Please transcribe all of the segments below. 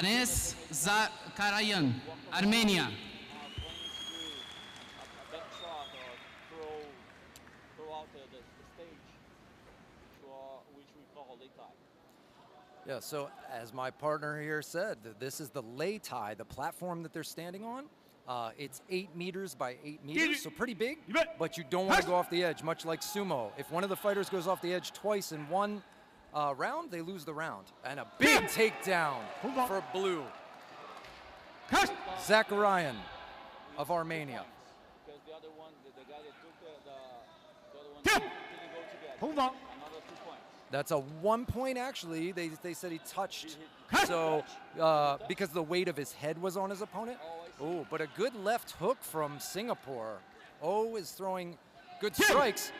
Fares Zakarayan, Armenia. Going to do a back shot or throw out the stage, which we call lei tai. Yeah, so as my partner here said, this is the lei tai, the platform that they're standing on. It's 8 meters by 8 meters, so pretty big, but you don't want to go off the edge, much like sumo. If one of the fighters goes off the edge twice in one round, they lose the round. And a big takedown for blue. Zakarayan of Armenia. Because the other one, the guy that took the other one didn't go together. Another 2 points. That's a 1 point, actually. They said he touched. So, because the weight of his head was on his opponent. Oh, but a good left hook from Singapore. Oh is throwing good strikes.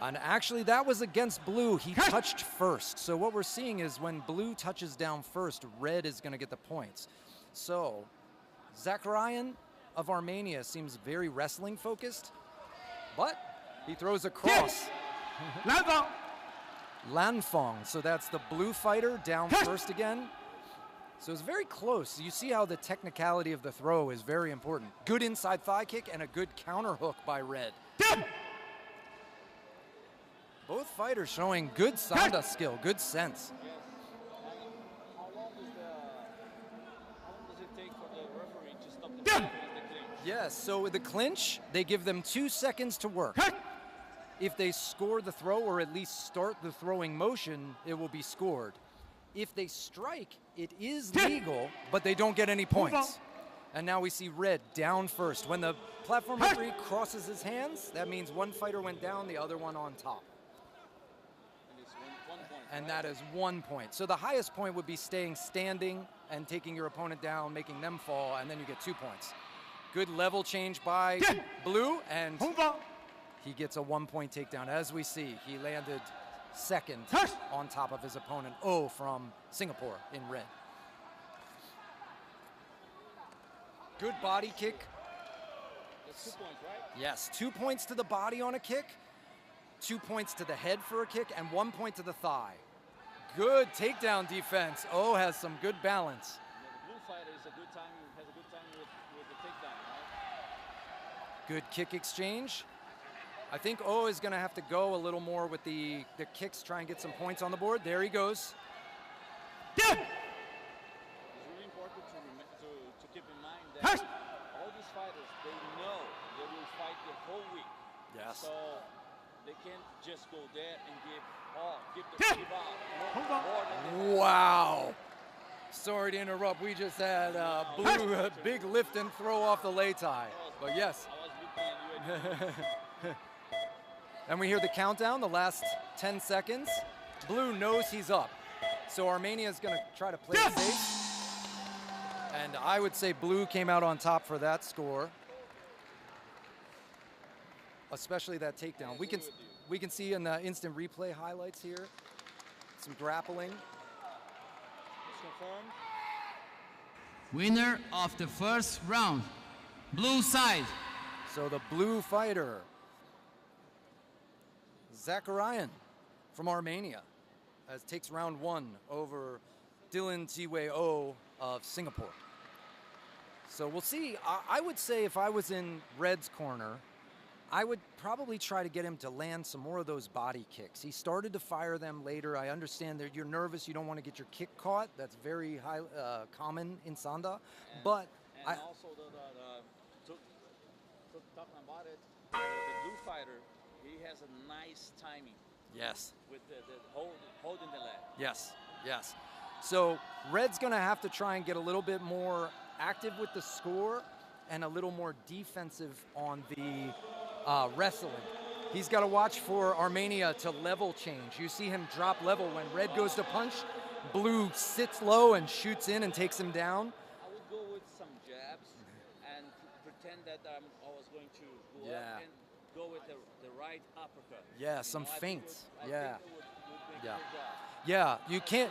And actually, that was against blue. He touched first. So what we're seeing is when blue touches down first, red is going to get the points. So Zakarayan of Armenia seems very wrestling focused, but he throws a cross. Lanfong, so that's the blue fighter down first again. So it's very close. You see how the technicality of the throw is very important. Good inside thigh kick and a good counter hook by red. Both fighters showing good Sanda skill, good sense. Yes. And how long does it take for the referee to stop the fight with the clinch? Yes, so with the clinch, they give them 2 seconds to work. If they score the throw or at least start the throwing motion, it will be scored. If they strike, it is legal, but they don't get any points. And now we see red down first. When the platform referee crosses his hands, that means one fighter went down, the other one on top. And it's 1 point. And that is 1 point. So the highest point would be staying standing and taking your opponent down, making them fall, and then you get 2 points. Good level change by blue, and he gets a 1 point takedown. As we see, he landed second on top of his opponent, from Singapore in red. Good body kick. That's 2 points, right? Yes, 2 points to the body on a kick, 2 points to the head for a kick, and 1 point to the thigh. Good takedown defense. Has some good balance. The blue fighter has a good time with the takedown, right? Good kick exchange. I think is going to have to go a little more with the kicks, try and get some points on the board. There he goes. It's really important to keep in mind that all these fighters, they know they will fight the whole week. Yes. So they can't just go there and give out more than Wow. Sorry to interrupt. We just had blue a big lift and throw off the lei tai. But yes. I was looking at you. And we hear the countdown, the last 10 seconds. Blue knows he's up. So Armenia is going to try to play it safe. And I would say blue came out on top for that score. Especially that takedown. We can see in the instant replay highlights here some grappling. It's confirmed. Winner of the first round, blue side. So the blue fighter, Zakarayan from Armenia, takes round 1 over Dylan Jiwei of Singapore. So we'll see. I would say if I was in Red's corner, I would probably try to get him to land some more of those body kicks. He started to fire them later. I understand that you're nervous, you don't want to get your kick caught. That's very common in Sanda. Also talking about it, the blue fighter, he has a nice timing. Yes. With the holding the leg. Yes, yes. So Red's going to have to try and get a little bit more active with the score and a little more defensive on the wrestling. He's got to watch for Armenia to level change. You see him drop level when red goes to punch. Blue sits low and shoots in and takes him down. I would go with some jabs and pretend that I was going to go up and go with the right uppercut. Yeah, some feints. I think it would make a good job. Yeah,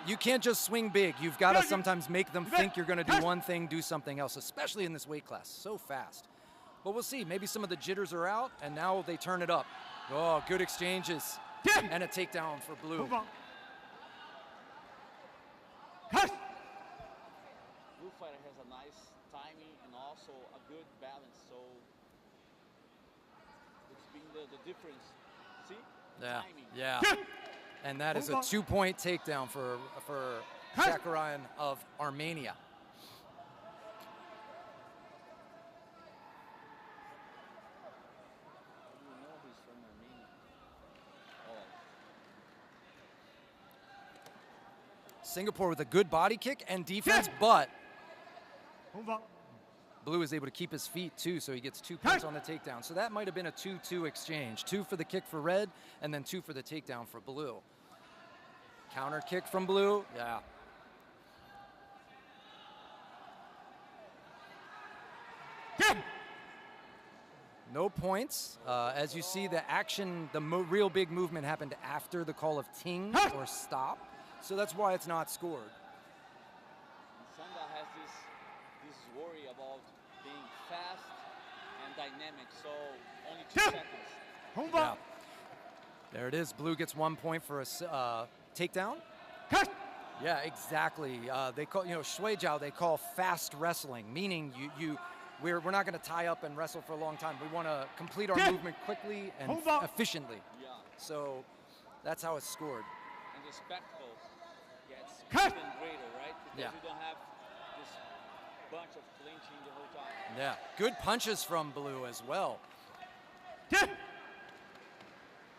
you can't just swing big. You've got to sometimes make them think you're going to do one thing, do something else, especially in this weight class. So fast. But we'll see. Maybe some of the jitters are out, and now they turn it up. Oh, good exchanges. And a takedown for blue. blue fighter has a nice timing and also a good balance. So it's been the difference. See? Yeah. Timing. Yeah. And that is a 2-point takedown for Zakarian of Armenia. You know he's from Armenia. Oh. Singapore with a good body kick and defense, but Blue is able to keep his feet too, so he gets 2 points on the takedown. So that might have been a 2-2 exchange. 2 for the kick for red, and then 2 for the takedown for blue. Counter kick from blue, yeah. No points. As you see, the action, the real big movement happened after the call of ting or stop. So that's why it's not scored. Sanda has this worry about being fast and dynamic, so only 2 seconds. Yeah. There it is. Blue gets 1 point for a takedown. Yeah, exactly. They call, Shui Jiao, they call fast wrestling, meaning we're not going to tie up and wrestle for a long time. We want to complete our movement quickly and efficiently. Yeah. So that's how it's scored. And the spectacle gets even greater, right? Because Yeah. you don't have this bunch of clinching the whole time. Yeah, good punches from Blue as well.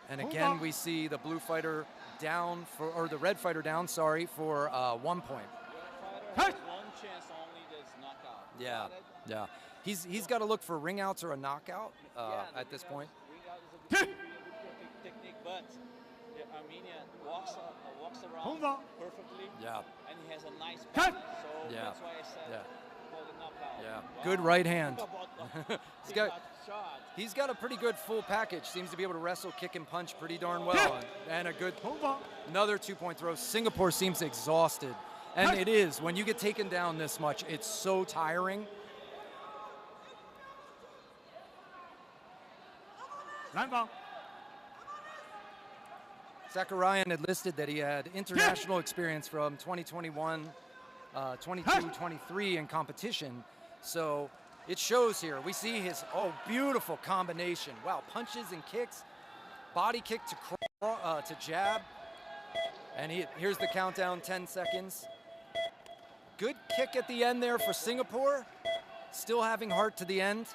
And again, we see the blue fighter down or the red fighter down, sorry, for 1 point. The red fighter has one chance only, that's knockout. Yeah, Got it? yeah. He's got to look for ring outs or a knockout at this point. Ring out is a good technique, but Armenia walks around perfectly. Yeah. And he has a nice balance, so Yeah. that's why I said call the knockout. Yeah. Wow. Good right hand. Think about the shot. He's got a pretty good full package. Seems to be able to wrestle, kick, and punch pretty darn well. And a good another 2-point throw. Singapore seems exhausted. And it is. When you get taken down this much, it's so tiring. Zakarian had listed that he had international experience from 2021, 22-23 in competition. So it shows here. We see his, beautiful combination. Wow, punches and kicks, body kick to jab. And here's the countdown, 10 seconds. Good kick at the end there for Singapore. Still having heart to the end.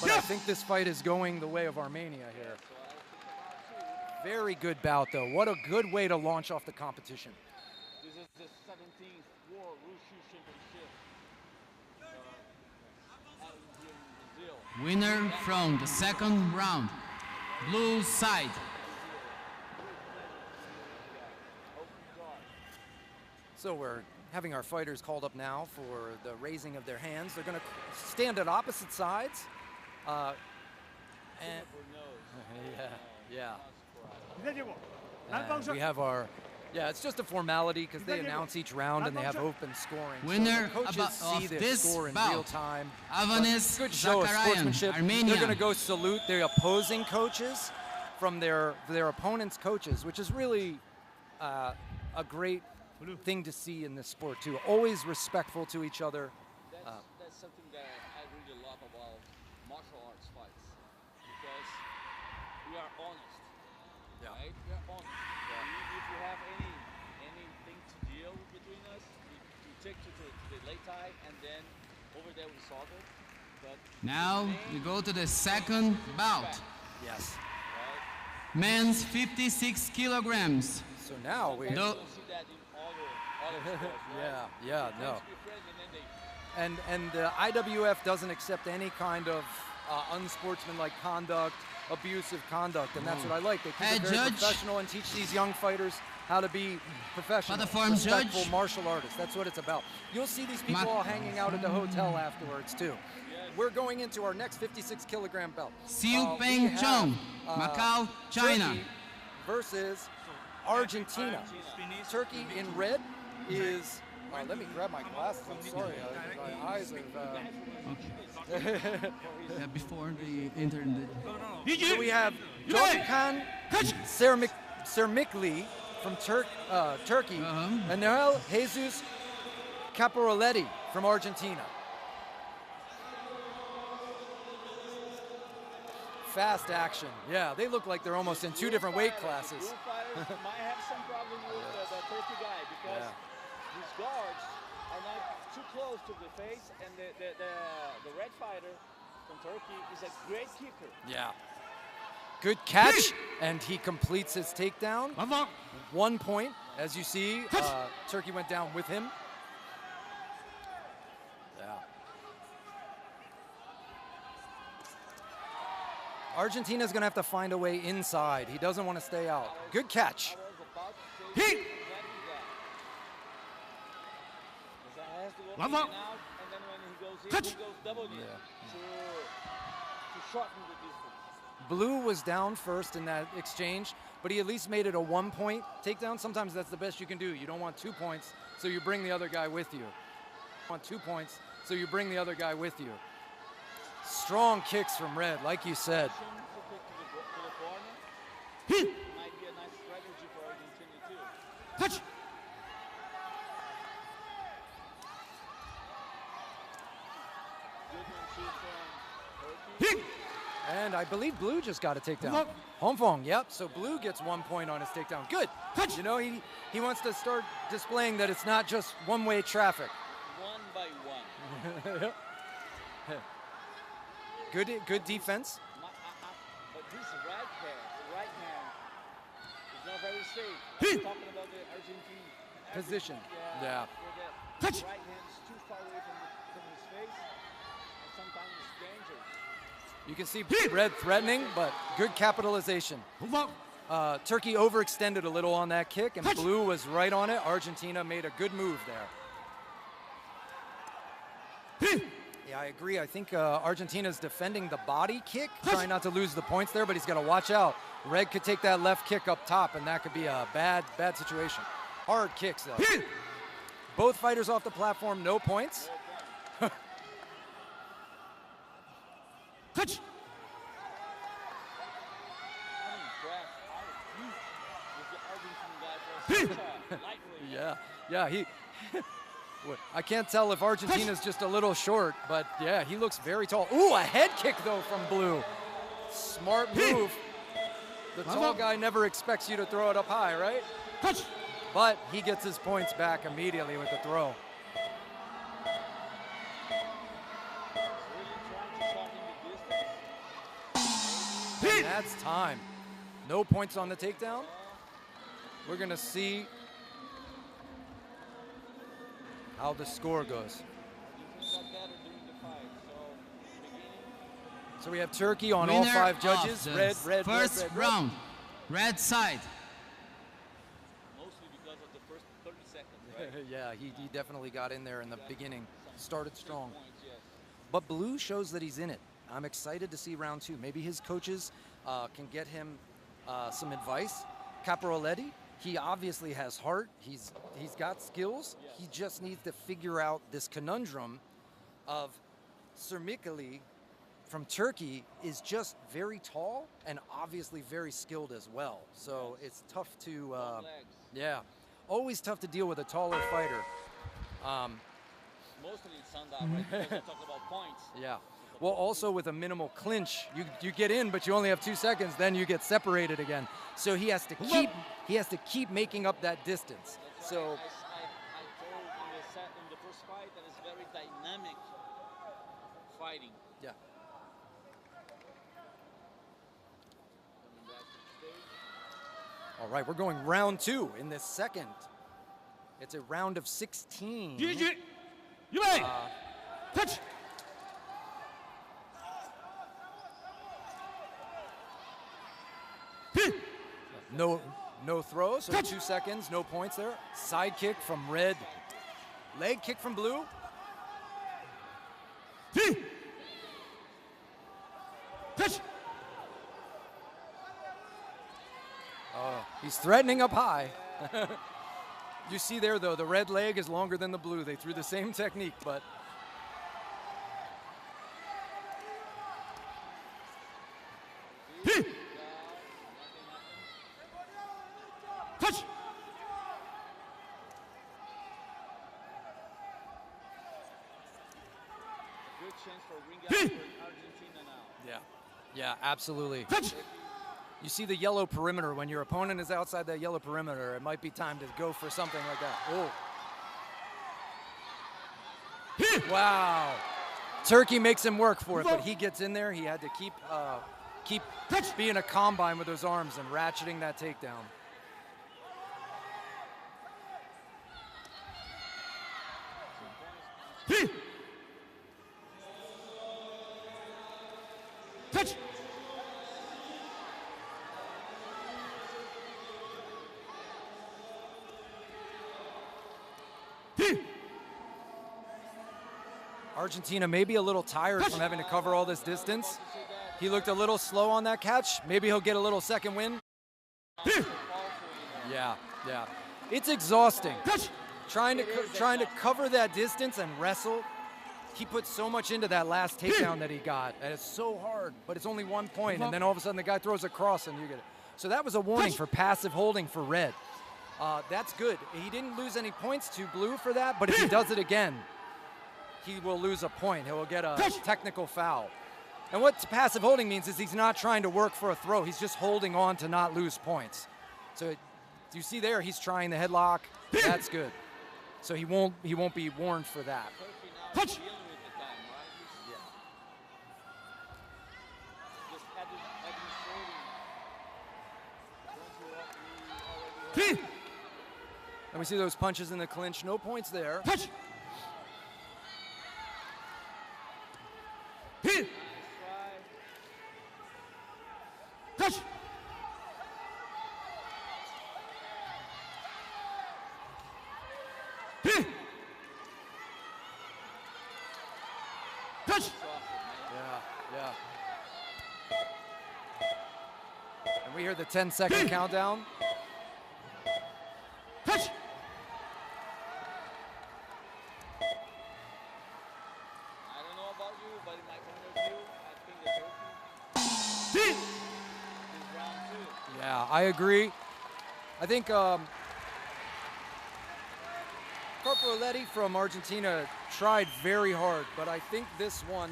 But I think this fight is going the way of Armenia here. Very good bout, though. What a good way to launch off the competition. This is the 17th World Wushu Championship out here in Brazil. Winner from the second round. Blue side. So we're having our fighters called up now for the raising of their hands. They're going to stand at opposite sides. And we have our, it's just a formality because they announce each round and they have open scoring. Winner so the coaches see of their this score in bout, real time. Avanes Good show of sportsmanship. Zakarian, Armenia. They're going to go salute their opposing coaches from their opponent's coaches, which is really a great thing to see in this sport too. Always respectful to each other. That's something that I really love about martial arts fights, because we are honest. Yeah. Right? We are honest. If you have anything to deal between us, we take to the late tie, and then over there we solve it. But Now we go to the second bout. Yes. right? Men's 56 kilograms. So now we. You No. don't see that in other sports, right? Yeah, no. Friends be friends, and then they And the IWF doesn't accept any kind of unsportsmanlike conduct, abusive conduct, and that's what I like. They keep Hey, it very judge. professional and teach these young fighters how to be professional, Platform respectful judge. martial artists. That's what it's about. You'll see these people all hanging out at the hotel afterwards too. We're going into our next 56-kilogram belt. Siu We Peng have, Chong, Macau, China. Turkey versus Argentina. Turkey in red is. Let me grab my glasses. I'm sorry, my eyes are. Yeah, before they entered the... So we have Jokan Sermikli from Turkey, and Noel Jesus Caporaletti from Argentina. Fast action. Yeah, they look like they're almost in two different weight classes. The blue fighters might have some problem with the Turkey guy because his guards are not too close to the face, and the red fighter from Turkey is a great kicker. Yeah. Good catch, and he completes his takedown. 1 point, as you see. Turkey went down with him. Yeah. Argentina's gonna have to find a way inside. He doesn't want to stay out. Good catch. And then when he goes in, he goes double in to shorten the distance. Blue was down first in that exchange, but he at least made it a 1 point takedown. Sometimes that's the best you can do. You don't want 2 points, so you bring the other guy with you. You want 2 points, so you bring the other guy with you. Strong kicks from Red, like you said. Might be a nice strategy for Argentina too. Touch. And I believe Blue just got a takedown. Hongfong, yep. So Blue gets 1 point on his takedown. Good. You know, he wants to start displaying that it's not just one-way traffic. One by one. Good defense. But this right hand is not very safe. I'm talking about the Argentine Position. Yeah. Yeah. The right hand is too far away from his face, and sometimes it's dangerous. You can see Red threatening, but good capitalization. Turkey overextended a little on that kick, and Blue was right on it. Argentina made a good move there. Yeah, I agree. I think Argentina's defending the body kick, trying not to lose the points there, but he's got to watch out. Red could take that left kick up top, and that could be a bad situation. Hard kicks, though. Both fighters off the platform, no points. Touch. Yeah, he. I can't tell if Argentina's just a little short, but yeah, he looks very tall. Ooh, a head kick though from Blue. Smart move. The tall guy never expects you to throw it up high, right? Touch. But he gets his points back immediately with the throw. And that's time. No points on the takedown. We're gonna see how the score goes. So we have Turkey on all 5 judges. Red. First round. Red side. Mostly because of the first 30 seconds, right? Yeah, he definitely got in there in the beginning. Started strong. Points, yes. But Blue shows that he's in it. I'm excited to see round 2. Maybe his coaches can get him some advice. Caporaletti, he obviously has heart. He's got skills. Yes. He just needs to figure out this conundrum of Sirmikali from Turkey is just very tall and obviously very skilled as well. So it's tough to, always tough to deal with a taller fighter. Mostly in Sanda, right? Because we talk about points. Yeah. Well, also with a minimal clinch, you get in, but you only have 2 seconds. Then you get separated again. So he has to keep making up that distance. That's So why I told in the first fight that it's very dynamic fighting. yeah. Coming back to the stage. All right, we're going round 2 in this second. It's a round of 16. You may. Touch. No throw, so 2 seconds, no points there. Side kick from Red. Leg kick from Blue. Touch. He's threatening up high. You see there, though, the red leg is longer than the blue. They threw the same technique, but... Touch. chance for ring out for Argentina now. Yeah. Yeah, absolutely. You see the yellow perimeter. When your opponent is outside that yellow perimeter, it might be time to go for something like that. Oh. Wow. Turkey makes him work for it, but he gets in there. He had to keep being a combine with those arms and ratcheting that takedown. Touch. Argentina may be a little tired from having to cover all this distance. He looked a little slow on that catch. Maybe he'll get a little second win. Yeah. It's exhausting. Trying to cover that distance and wrestle. He put so much into that last takedown that he got, and it's so hard, but it's only 1 point, and then all of a sudden the guy throws a cross and you get it. So that was a warning for passive holding for red. That's good. He didn't lose any points to blue for that, but if he does it again, he will lose a point. He will get a technical foul. And what passive holding means is he's not trying to work for a throw. He's just holding on to not lose points. So you see there, he's trying the headlock. That's good. So he won't be warned for that. Touch. And we see those punches in the clinch. No points there. Touch. Touch. Touch. Yeah. And we hear the 10-second countdown. Touch. I don't know about you, but in my point of view, I think the Turkey is round 2. Yeah, I agree. I think Corporaletti from Argentina tried very hard, but I think this one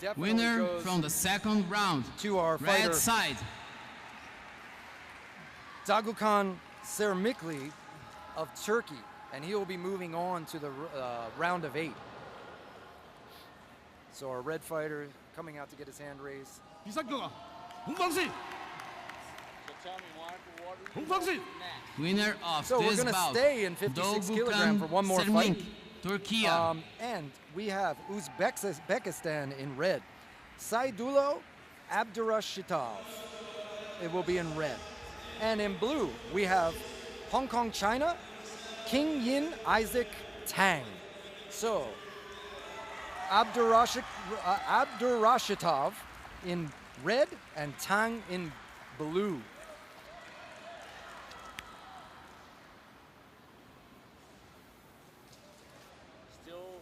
definitely Winner goes from the second round. to our Red fighter, side. Dagukan Sermikli of Turkey, and he will be moving on to the round of 8. So our red fighter coming out to get his hand raised. So tell me, Mark, what is next? Winner of So we're this going to bout. stay in 56 kilogram for one more Sermik, fight. Turkey. And we have Uzbekistan in red. Saidulo Abdurashitov. It will be in red. And in blue, we have Hong Kong, China, King Yin Isaac Tang. So, Abdurashitov in red and Tang in blue. Still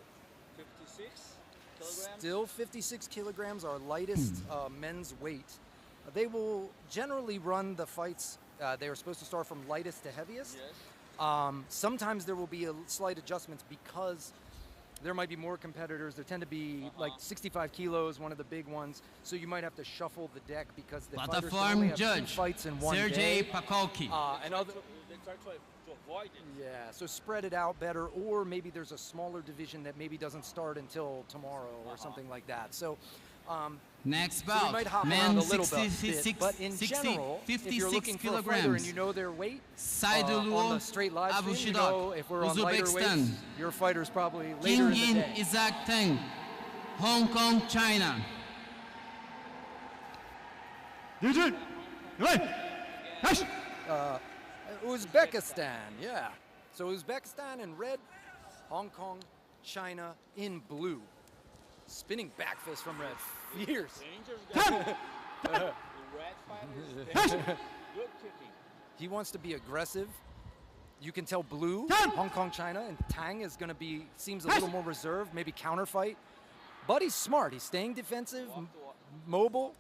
56 kilograms? Still 56 kilograms, our lightest men's weight. They will generally run the fights. They are supposed to start from lightest to heaviest. Yes. Sometimes there will be slight adjustments because there might be more competitors. There tend to be like 65 kilos, one of the big ones. So you might have to shuffle the deck because the fighters can only Platform have 2 judge, fights in one Sergey day. Pakolki. And other, They try to avoid it. yeah, so spread it out better, or maybe there's a smaller division that maybe doesn't start until tomorrow or something like that. So. Next So we bout, might hop around men a little 66, bit, but in general, if you're 56 looking for a fighter kilograms. and you know their weight, on Saidullo the straight live stream, you Abushidok, know if we're on lighter weights, Uzbekistan. your fighter's probably later King in the Yin day. Isaac Tang, Hong Kong, China. Uzbekistan, yeah. So Uzbekistan in red, Hong Kong, China in blue. Spinning back fist from red. Fierce. Dangerous guy. The red fighter is good kicking. He wants to be aggressive. You can tell blue, Hong Kong, China, and Tang is going to be, seems a little more reserved, maybe counterfight. But he's smart. He's staying defensive, mobile.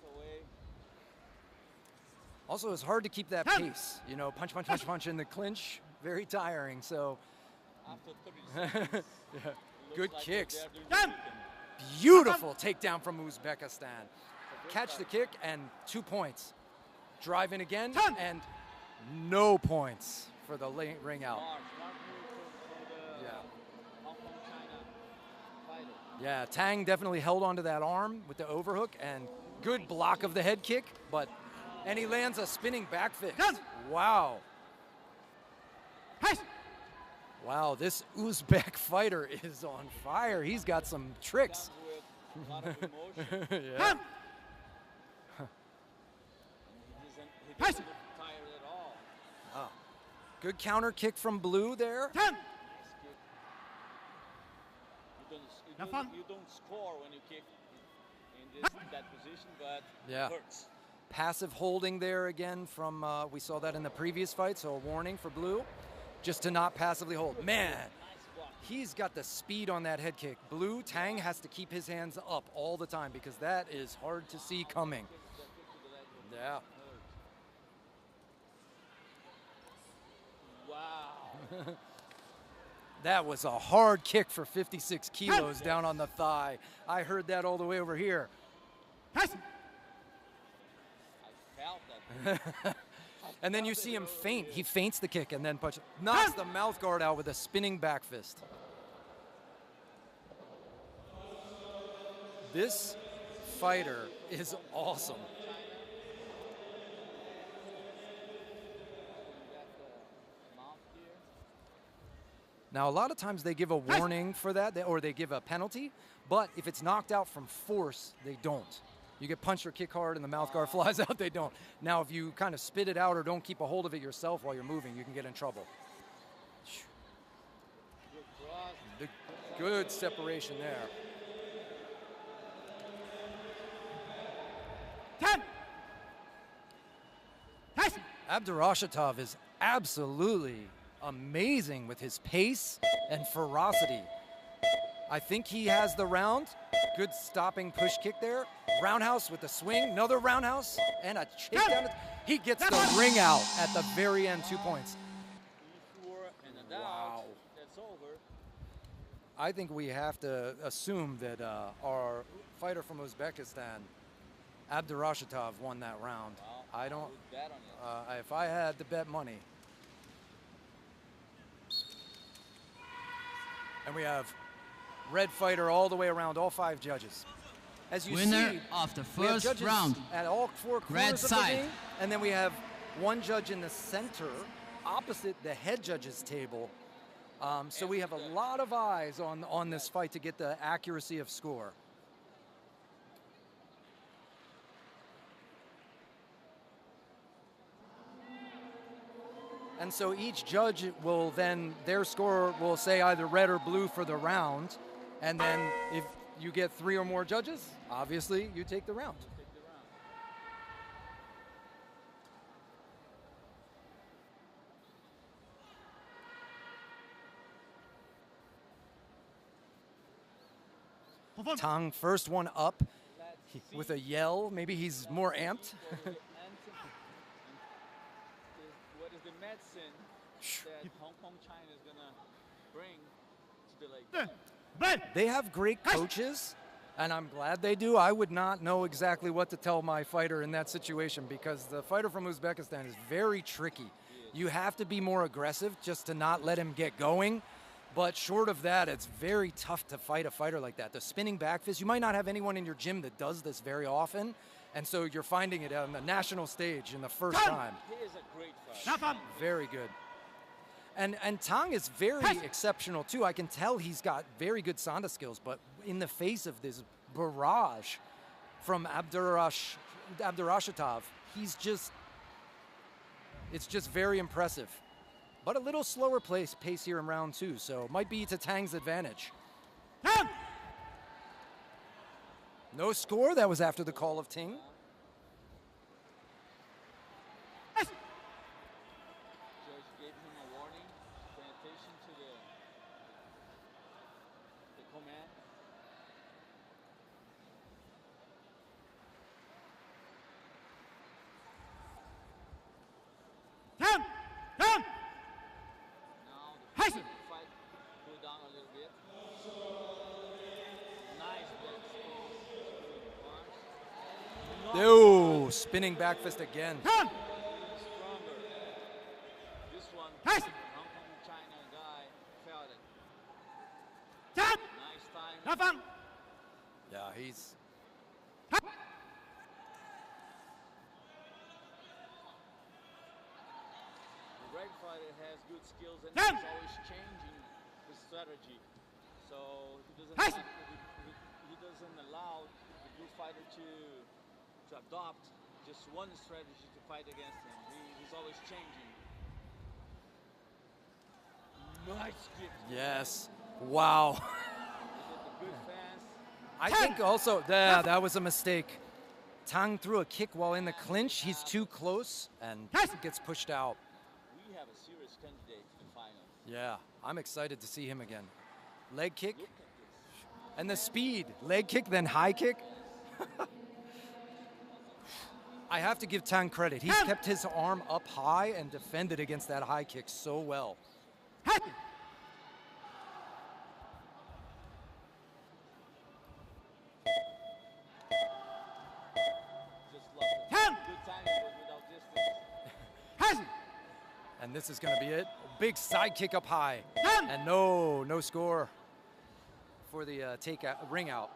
Also, it's hard to keep that pace. You know, punch, punch, punch, punch in the clinch. Very tiring. So, After 30 seconds, yeah. Good like kicks. they're doing the kicking. Beautiful takedown from Uzbekistan. Catch the kick and 2 points. Drive in again and no points for the late ring out. Smart move for the Yeah. Hong Kong China fighter. Yeah, Tang definitely held onto that arm with the overhook and good block of the head kick, and he lands a spinning back fist. Wow. Wow, this Uzbek fighter is on fire. He's got some tricks. With a lot of emotion. Yeah. He doesn't look tired at all. Oh. Good counter kick from Blue there. Nice kick. You don't score when you kick in that position, but Yeah. it hurts. Passive holding there again from, we saw that in the previous fight, so a warning for Blue, just to not passively hold. Man, Nice block. he's got the speed on that head kick. Blue, Tang has to keep his hands up all the time because that is hard to see coming. Yeah. Wow. That was a hard kick for 56 kilos down on the thigh. I heard that all the way over here. I felt that. And then you see him feint. He feints the kick and then knocks the mouth guard out with a spinning back fist. This fighter is awesome. Now, a lot of times they give a warning for that, or they give a penalty, but if it's knocked out from force, they don't. You get punched or kick hard and the mouth guard flies out, they don't. Now, if you kind of spit it out or don't keep a hold of it yourself while you're moving, you can get in trouble. The good separation there. 10. Abdurashatov is absolutely amazing with his pace and ferocity. I think he has the round. Good stopping push kick there. Roundhouse with the swing, another roundhouse, and a takedown. He gets the ring out at the very end, 2 points. Wow. That's over. I think we have to assume that our fighter from Uzbekistan, Abdurashatov, won that round. Well, I don't. would bet on it. If I had to bet money. And we have red fighter all the way around, all 5 judges. As you Winner see, of the we have first judges round. at all 4 corners Red of the side. ring, and then we have one judge in the center, opposite the head judges table. So we have a lot of eyes on this fight to get the accuracy of score. And so each judge will then, their score will say either red or blue for the round. And then if you get 3 or more judges, obviously you take the round. Tang, first one up with a yell. Maybe he's more amped. What is the medicine that Hong Kong China is going to bring to the lake? They have great coaches, and I'm glad they do. I would not know exactly what to tell my fighter in that situation because the fighter from Uzbekistan is very tricky. You have to be more aggressive just to not let him get going. But short of that, it's very tough to fight a fighter like that. The spinning back fist, you might not have anyone in your gym that does this very often. And so you're finding it on the national stage in the first time. He is a great fighter. Very good. And Tang is very exceptional too. I can tell he's got very good Sanda skills, but in the face of this barrage from Abdurashatov, it's just very impressive. But a little slower pace here in round 2, so it might be to Tang's advantage. No score, that was after the call of Ting. Judge gave him a warning. Pay attention to the command. Now the fight go down a little bit. Nice block Oh, spinning back fist again. Stronger. This one, Hey. Hong Kong China guy felt it. Tap. Nice time. Nothing. Yeah, he's. The red fighter has good skills and Ten. he's always changing his strategy. So he doesn't, Hey. he doesn't allow the blue fighter to adopt just one strategy to fight against him. He's always changing. Nice kick. Yes. Wow. He did the good fast. I think also that was a mistake. Tang threw a kick while in the clinch. He's too close and gets pushed out. We have a serious candidate to the finals. Yeah, I'm excited to see him again. Leg kick Look at this. and the speed. Leg kick, then high kick. I have to give Tang credit. He's kept his arm up high and defended against that high kick so well. Just love it. Good timing, but without distance. And this is going to be it. Big side kick up high. And no score for the ring out.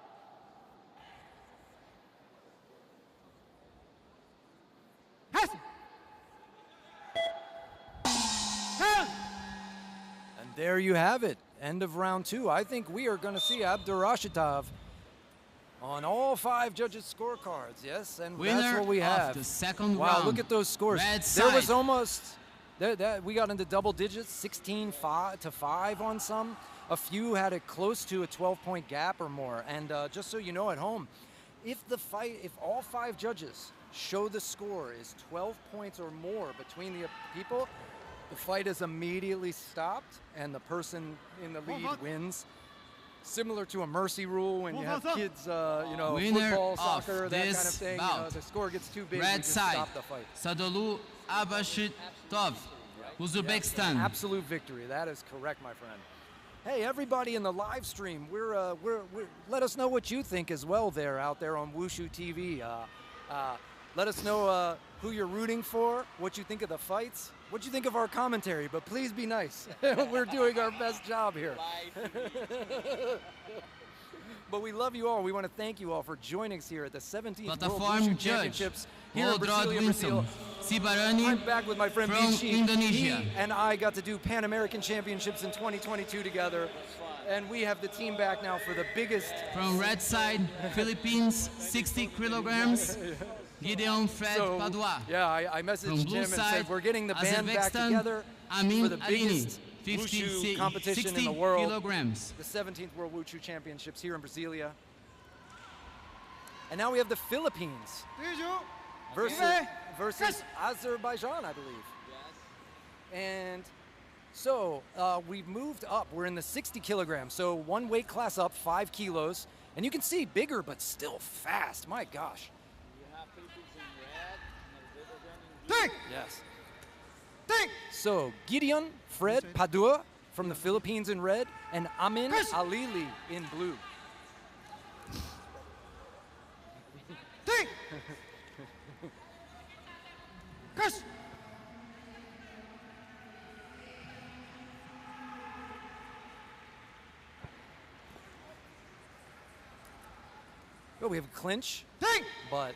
And there you have it. End of round 2. I think we are going to see Abdurashitov on all 5 judges' scorecards. Yes, and that's Winner what we have. of the second Wow, round. look at those scores. Red There was side. almost we got into double digits, 16-5 on some. A few had it close to a 12-point gap or more. And just so you know at home, if all 5 judges show the score is 12 points or more between the people, the fight is immediately stopped and the person in the lead wins. Similar to a mercy rule when you have kids, Winner football, of soccer, that kind of this thing. bout. The score gets too big, we Red just side. stop the fight. Sadolu Abashitov, Uzbekistan. Absolute victory. That is correct, my friend. Hey, everybody in the live stream, let us know what you think as well out there on Wushu TV. Let us know who you're rooting for, what you think of the fights, what you think of our commentary, but please be nice. We're doing our best job here. But we love you all. We want to thank you all for joining us here at the 17th World Plataform Wushu judge, Championships here in Wodrad Brasilia, Brazil. Winston, Sibarani I'm back with my friend from Vichy. Indonesia. He and I got to do Pan American Championships in 2022 together. And we have the team back now for the biggest. From red side, Philippines, 60 kilograms, Gideon Fred Padua. Yeah, I From messaged blue him and side, said we're getting the band back Azerbaijan, together for Amin the Alini, biggest Wushu competition 60 in the world. kilograms. The 17th World Wushu Championships here in Brasilia. And now we have the Philippines versus Azerbaijan, I believe. Yes. And so we've moved up. We're in the 60 kilograms. So one weight class up, 5 kilos. And you can see bigger, but still fast. My gosh. You have Philippines in red and Azerbaijan in blue. Yes. So Gideon Fred Padua from the Philippines in red and Amin Alili in blue. Well, we have a clinch, but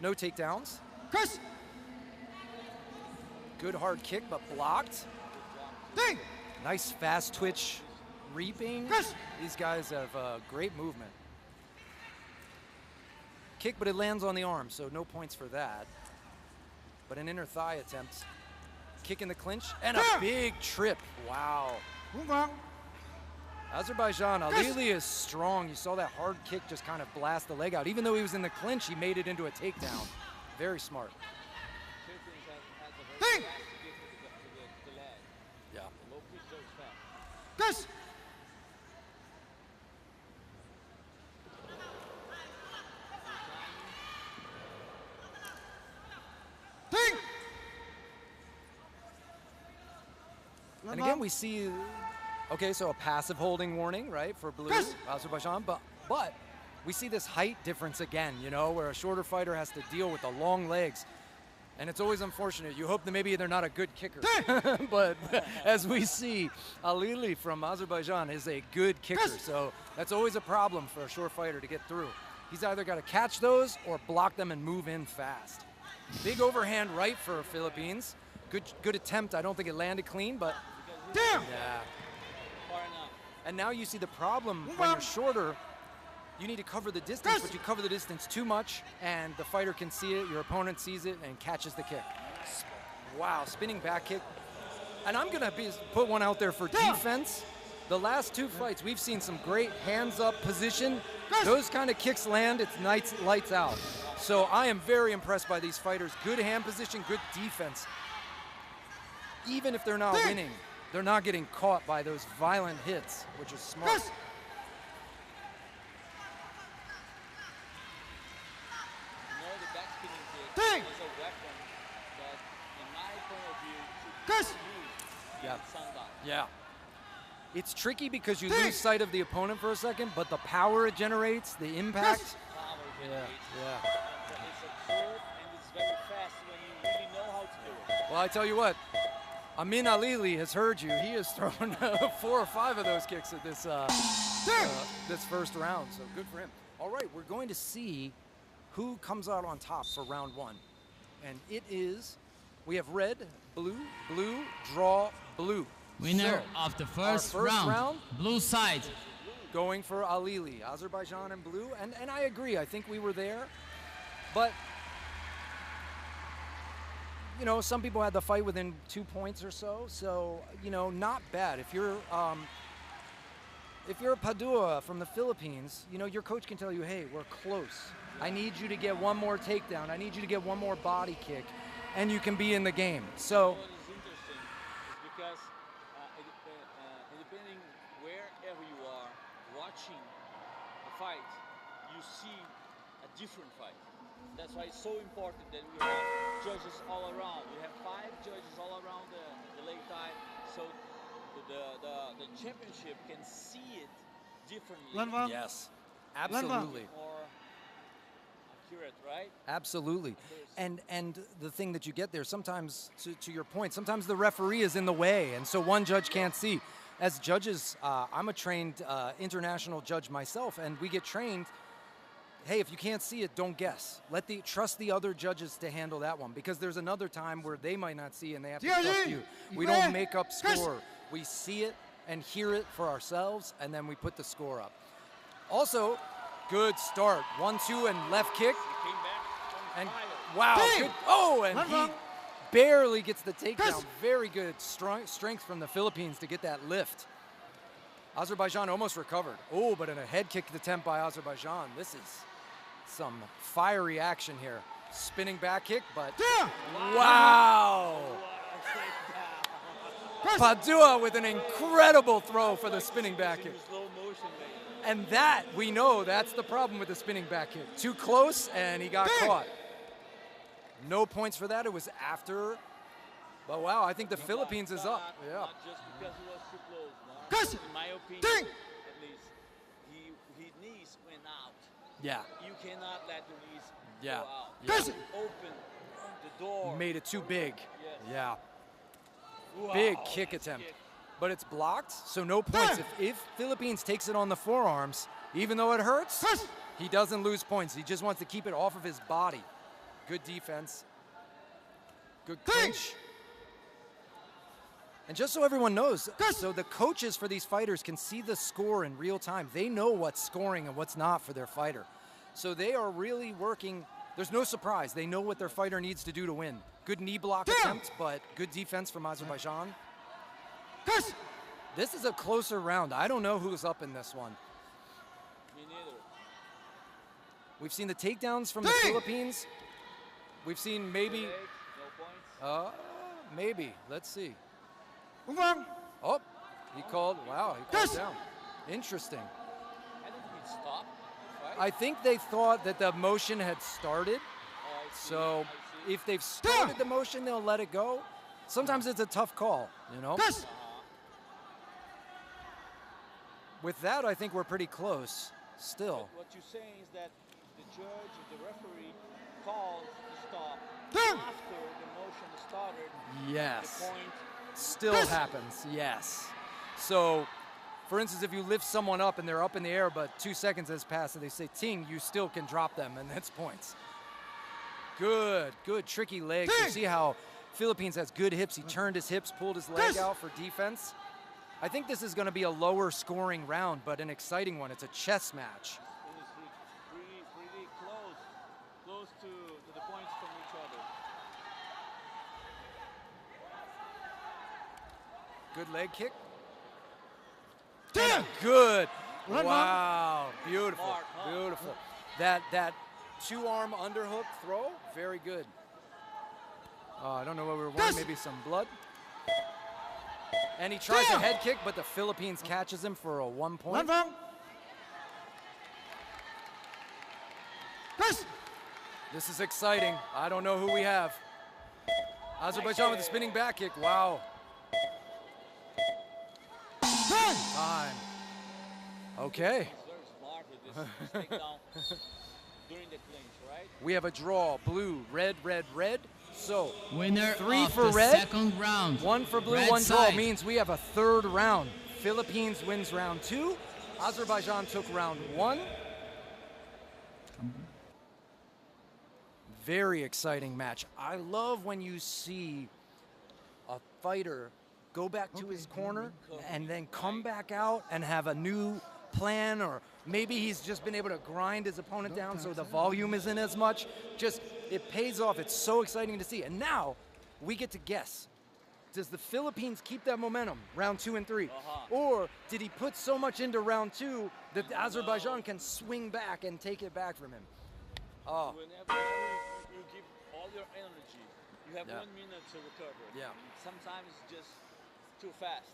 no takedowns. Good hard kick, but blocked. Nice fast twitch reaping. These guys have great movement. Kick, but it lands on the arm, so no points for that. But an inner thigh attempt. Kick in the clinch, and a big trip. Wow. Azerbaijan, Alili is strong. You saw that hard kick just kind of blast the leg out. Even though he was in the clinch, he made it into a takedown. Very smart. Philippines has a very fast kick to the leg. Yeah. The low kick goes fast. And again, we see, okay, so a passive holding warning, right, for blue, Azerbaijan, but we see this height difference again, you know, where a shorter fighter has to deal with the long legs. And it's always unfortunate. You hope that maybe they're not a good kicker. But as we see, Alili from Azerbaijan is a good kicker. So that's always a problem for a short fighter to get through. He's either got to catch those or block them and move in fast. Big overhand right for Philippines. Good attempt. I don't think it landed clean, but Damn! yeah. Far enough. And now you see the problem when you're shorter. You need to cover the distance, but you cover the distance too much, and the fighter can see it, your opponent sees it, and catches the kick. Wow, spinning back kick. And I'm gonna put one out there for defense. The last 2 fights, we've seen some great hands-up position. Those kind of kicks land, it's lights out. So I am very impressed by these fighters. Good hand position, good defense. Even if they're not winning, they're not getting caught by those violent hits, which is smart. Is a weapon that, in my point of view, should be used in Sanda. Yeah. It's tricky because you lose sight of the opponent for a second, but the power it generates, the impact. Power Yeah. It's absurd and it's very fast when you really know how to do it. Well, I tell you what, Amin Alili has heard you. He has thrown 4 or 5 of those kicks at this this first round, so good for him. All right, we're going to see who comes out on top for round 1. And it is, we have red, blue, blue, draw, blue. Winner So, of the our first round, blue side. going for Alili, Azerbaijan and blue. And I agree, I think we were there. But, you know, some people had the fight within 2 points or so. So, you know, not bad. If you're Padua from the Philippines, you know, your coach can tell you, hey, we're close. I need you to get one more takedown. I need you to get one more body kick, and you can be in the game. So, What is interesting is because depending wherever you are watching the fight, you see a different fight. That's why it's so important that we have judges all around. We have 5 judges all around the late time, so the championship can see it differently. yes, absolutely. More accurate, right? Absolutely. And the thing that you get there, sometimes, to your point, sometimes the referee is in the way, and so one judge can't see. As judges, I'm a trained international judge myself, and we get trained, hey, if you can't see it, don't guess. Trust the other judges to handle that one, because there's another time where they might not see and they have to trust you. We don't make up score. We see it and hear it for ourselves, and then we put the score up. Also, good start. 1-2 and left kick. He came back on And fire. wow, good. Oh, and he barely gets the takedown. Very good strength from the Philippines to get that lift. Azerbaijan almost recovered. Oh, but in a head kick attempt by Azerbaijan. This is some fiery action here. Spinning back kick, but wow. Padua with an incredible throw for the spinning back kick. Slow motion, man. And that, we know, that's the problem with the spinning back kick. Too close, and he got caught. No points for that. It was after. But wow, I think the Philippines is up. Yeah. Not just because he was too close. No. In my opinion, at least, his knees went out. Yeah. You cannot let your knees Yeah. go out. Yeah. You open the door. Made it too big. Yes. Yeah. Wow, Big kick nice attempt. kick. But it's blocked, so no points. If Philippines takes it on the forearms, even though it hurts, he doesn't lose points. He just wants to keep it off of his body. Good defense. Good clinch. And just so everyone knows, so the coaches for these fighters can see the score in real time. They know what's scoring and what's not for their fighter. So they are really working. There's no surprise. They know what their fighter needs to do to win. Good knee block attempt, but good defense from Azerbaijan. This is a closer round. I don't know who's up in this one. Me neither. We've seen the takedowns from the Philippines. We've seen maybe, No points. maybe. Let's see. Oh, he called. Wow, he called down. Interesting. I don't think it stopped. Right? I think they thought that the motion had started. I see, So I see. if they've started the motion, they'll let it go. Sometimes it's a tough call, you know? With that, I think we're pretty close. still. What you're saying is that the judge, the referee, calls the stop after the motion started. Yes. The point Still happens, yes. So, for instance, if you lift someone up and they're up in the air, but 2 seconds has passed and they say ting, you still can drop them, and that's points. Good, tricky legs. You see how Philippines has good hips. He turned his hips, pulled his leg out for defense. I think this is going to be a lower scoring round, but an exciting one. It's a chess match. pretty close to the points from each other. Good leg kick. And a good. Wow, beautiful, beautiful. That two-arm underhook throw, very good. I don't know what we were wanting, maybe some blood. And he tries a head kick, but the Philippines catches him for a 1 point. This is exciting. I don't know who we have. Azerbaijan with the spinning back kick. Wow. Time. Okay. Very smart with this takedown during the clinch, right? We have a draw. Blue, red, red, red. So Winner 3 of for the red, second round. 1 for blue, Red 1 draw side. means we have a third round. Philippines wins round 2. Azerbaijan took round 1. Very exciting match. I love when you see a fighter go back to his corner and then come back out and have a new plan, or maybe he's just been able to grind his opponent down so the volume isn't as much. Just, it pays off. It's so exciting to see. And now we get to guess. Does the Philippines keep that momentum, round 2 and 3? Or did he put so much into round 2 that Azerbaijan can swing back and take it back from him? Oh. Whenever you give all your energy, you have 1 minute to recover. Yeah. Sometimes it's just too fast.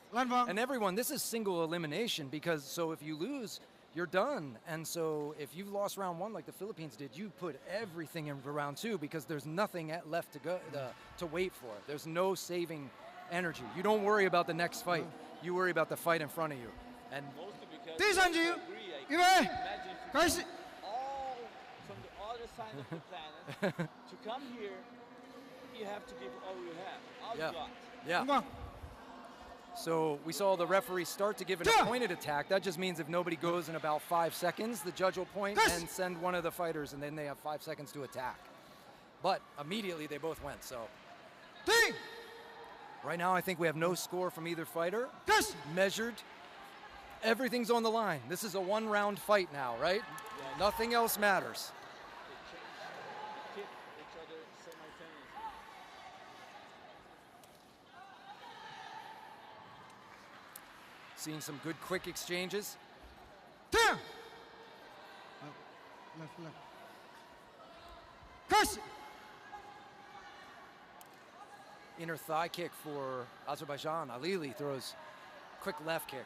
And everyone, this is single elimination, because so if you lose, you're done. And so if you've lost round 1 like the Philippines did, you put everything in for round 2, because there's nothing left to go to wait for. There's no saving energy. You don't worry about the next fight. You worry about the fight in front of you. And Mostly because I agree. I imagine if you all from the other side of the planet to come here, you have to give all you have. All you got. Yeah. So we saw the referee start to give an appointed attack. That just means if nobody goes in about 5 seconds, the judge will point and send one of the fighters, and then they have 5 seconds to attack. But immediately they both went, so. Right now I think we have no score from either fighter. Measured. Everything's on the line. This is a 1-round fight now, right? Nothing else matters. Kick each other simultaneously. Seeing some good quick exchanges. Inner thigh kick for Azerbaijan. Alili throws quick left kick.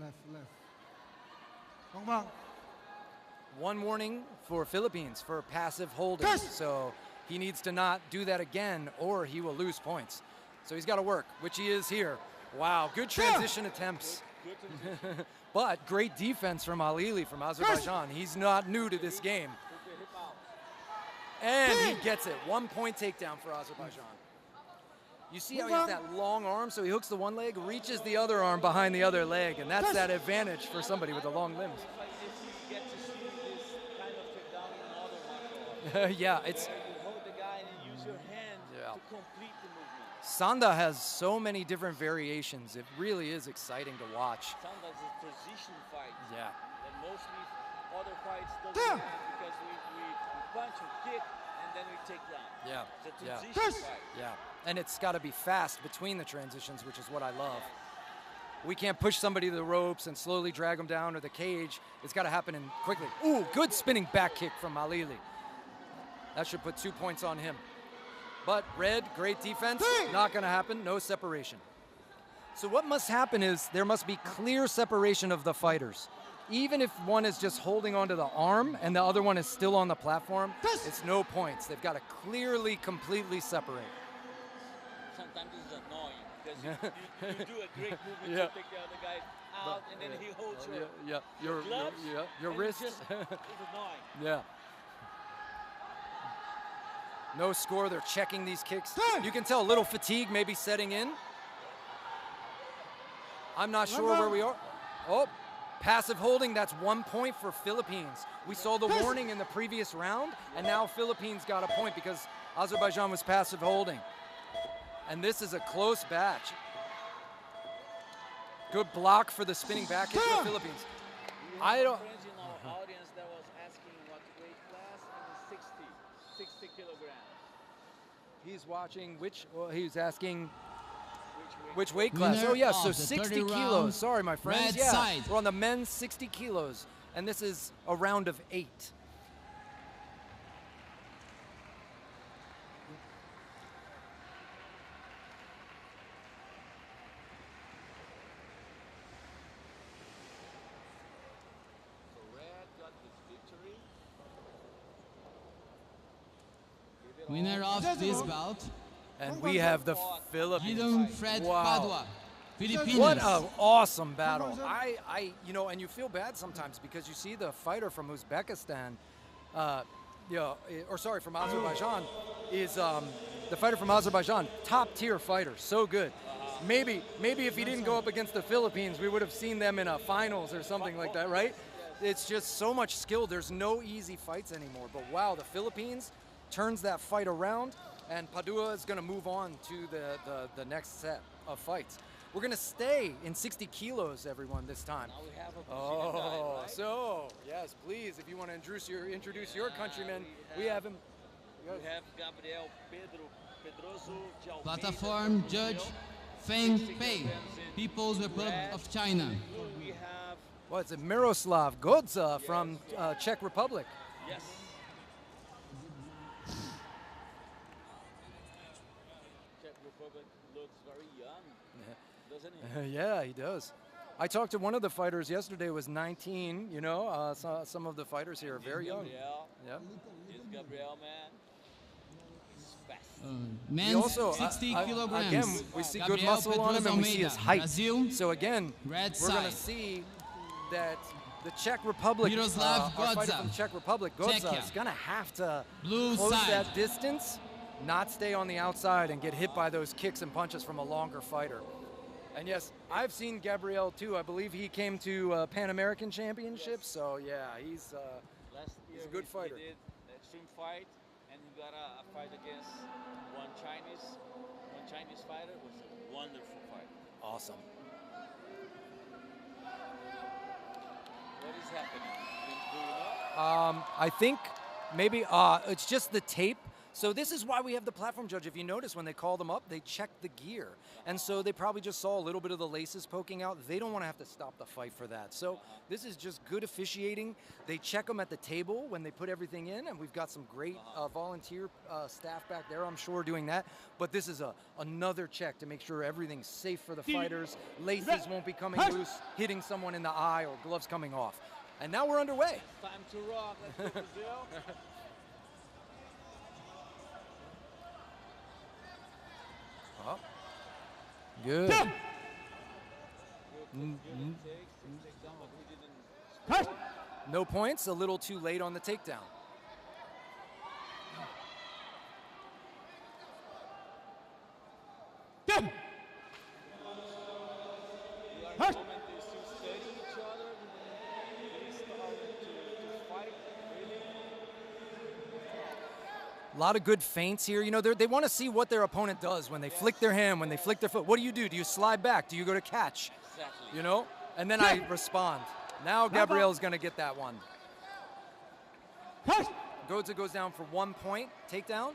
Left. One warning for Philippines for passive holding. So he needs to not do that again, or he will lose points. So he's got to work, which he is here. Wow, good transition attempts. Good transition. But great defense from Alili from Azerbaijan. He's not new to this game. Took the hip out. And he gets it. 1 point takedown for Azerbaijan. You see how he has that long arm, so he hooks the one leg, reaches the other arm behind the other leg, and that's that advantage for somebody with the long limbs. It's like if you get to see this kind of takedown in another martial art. Yeah, it's Where you hold the guy and you use your hand to complete the movement. Sanda has so many different variations. It really is exciting to watch. Sanda is a transition fight. Yeah. And mostly other fights doesn't have, because we punch, we kick, and then we take down. Yeah. It's a Yeah. transition fight. Yeah. And it's got to be fast between the transitions, which is what I love. We can't push somebody to the ropes and slowly drag them down or the cage. It's got to happen in quickly. Ooh, good spinning back kick from Alili. That should put 2 points on him. But red, great defense. Not going to happen. No separation. So what must happen is there must be clear separation of the fighters. Even if one is just holding onto the arm and the other one is still on the platform, it's no points. They've got to clearly, completely separate. Sometimes it's annoying. because you do a great movement Yeah. to take the other guy out, and then he holds your your gloves, your and wrist. It's annoying. Yeah. No score. They're checking these kicks. You can tell a little fatigue maybe setting in. I'm not sure where we are. Oh, passive holding. That's 1 point for Philippines. We saw the warning in the previous round, and now Philippines got a point because Azerbaijan was passive holding. And this is a close batch. Good block for the spinning back kick for the Philippines. I don't. Friends in our audience that was asking what weight class, and 60 kilograms. He's watching which? Well, he's asking Which which weight class. Winner Oh yeah, so of the 60 30 kilos. round, Sorry, my friends. red Yeah, side. we're on the men's 60 kilos, and this is a round of 8. So Red got this victory. Give it Winner all. of this bout, And we have the Philippines. Gideon Fred Wow. Padua, Philippines. What an awesome battle. You know, and you feel bad sometimes because you see the fighter from Uzbekistan, from Azerbaijan, is the fighter from Azerbaijan, top tier fighter, so good. Maybe if he didn't go up against the Philippines, we would have seen them in a finals or something like that, right? It's just so much skill. There's no easy fights anymore. But wow, the Philippines turns that fight around, and Padua is going to move on to the next set of fights. We're going to stay in 60 kilos, everyone, this time. Now we have a Brazilian guy, right? So, yes, please, if you want to introduce your countryman, we have him. We have Gabriel Pedroso de Almeida Platform from judge Brazil. Feng 60 Pei, kilograms in People's Republic red. of China. We have, What's it? Miroslav Godza from Czech Republic. yes. Czech Republic looks very young, doesn't he? Yeah, he does. I talked to one of the fighters yesterday, was 19, you know, some of the fighters here are very young. Gabriel. Yeah. This Gabriel, man. He's fast. Men's He also, 60 kilograms. again, we see good Gabriel muscle on him Pedroso and we see his Almeida, height. Brazil, So again, red we're going to side. see that the Czech Republic, Miroslav our fighter Godza. from Czech Republic, Godza, Czechia. is going to have to Blue close side. that distance, not stay on the outside and get hit by those kicks and punches from a longer fighter. And yes, I've seen Gabriel too. I believe he came to Pan American Championships. So yeah, he's Last year a good he fighter. did an extreme fight, and he got a fight against one Chinese fighter. It was a wonderful fight. awesome. What is happening? Do you know? I think maybe it's just the tape. So this is why we have the platform judge. If you notice, when they call them up, they check the gear. And so they probably just saw a little bit of the laces poking out. They don't want to have to stop the fight for that. So this is just good officiating. They check them at the table when they put everything in, and we've got some great volunteer staff back there, I'm sure, doing that. But this is another check to make sure everything's safe for the fighters. Laces won't be coming loose, hitting someone in the eye, or gloves coming off. And now we're underway. Time to rock. Let's go, Brazil. Oh. Good. Takes down, but he didn't score. No points, a little too late on the takedown. The argument is still studying each other. They started to fight, really. A lot of good feints here. You know, they want to see what their opponent does when they flick their hand, when they flick their foot. What do? Do you slide back? Do you go to catch? Exactly. You know? And then I respond. Now Gabriel's going to get that one. Godza goes down for 1 point. Takedown.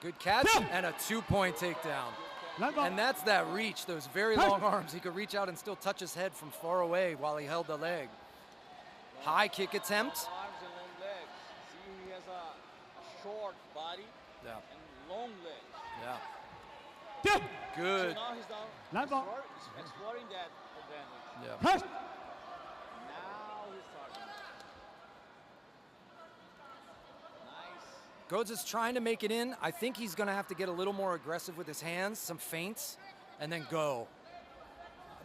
Good catch and a 2-point takedown. And that's that reach, those very long arms. He could reach out and still touch his head from far away while he held the leg. High kick attempt. Long arms and long legs. See, he has a short body Yeah. and long legs. Yeah. Good. So now he's exploring that advantage. Yeah. Now he's starting. Nice. Godza's trying to make it in. I think he's going to have to get a little more aggressive with his hands, some feints, and then go.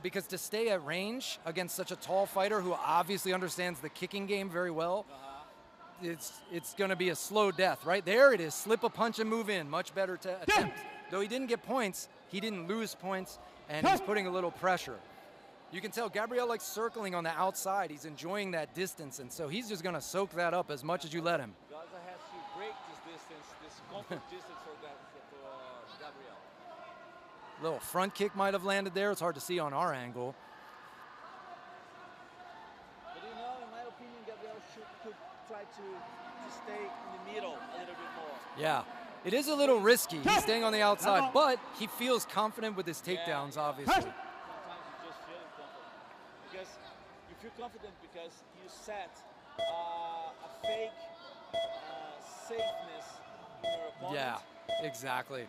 Because to stay at range against such a tall fighter who obviously understands the kicking game very well, it's going to be a slow death, right? There it is. Slip a punch and move in. Much better to attempt. Though he didn't get points, he didn't lose points, and he's putting a little pressure. You can tell Gabriel likes circling on the outside. He's enjoying that distance, and so he's just going to soak that up as much as you let him. Gaza has to break this distance, this comfort distance for Gabriel. Little front kick might have landed there. It's hard to see on our angle. But you know, in my opinion, Gabriel could try to stay in the middle a little bit more. Yeah, it is a little risky. He's staying on the outside, but he feels confident with his takedowns, obviously. Sometimes you just feel confident. Because you feel confident because you set a fake safeness in your opponent. Yeah, exactly.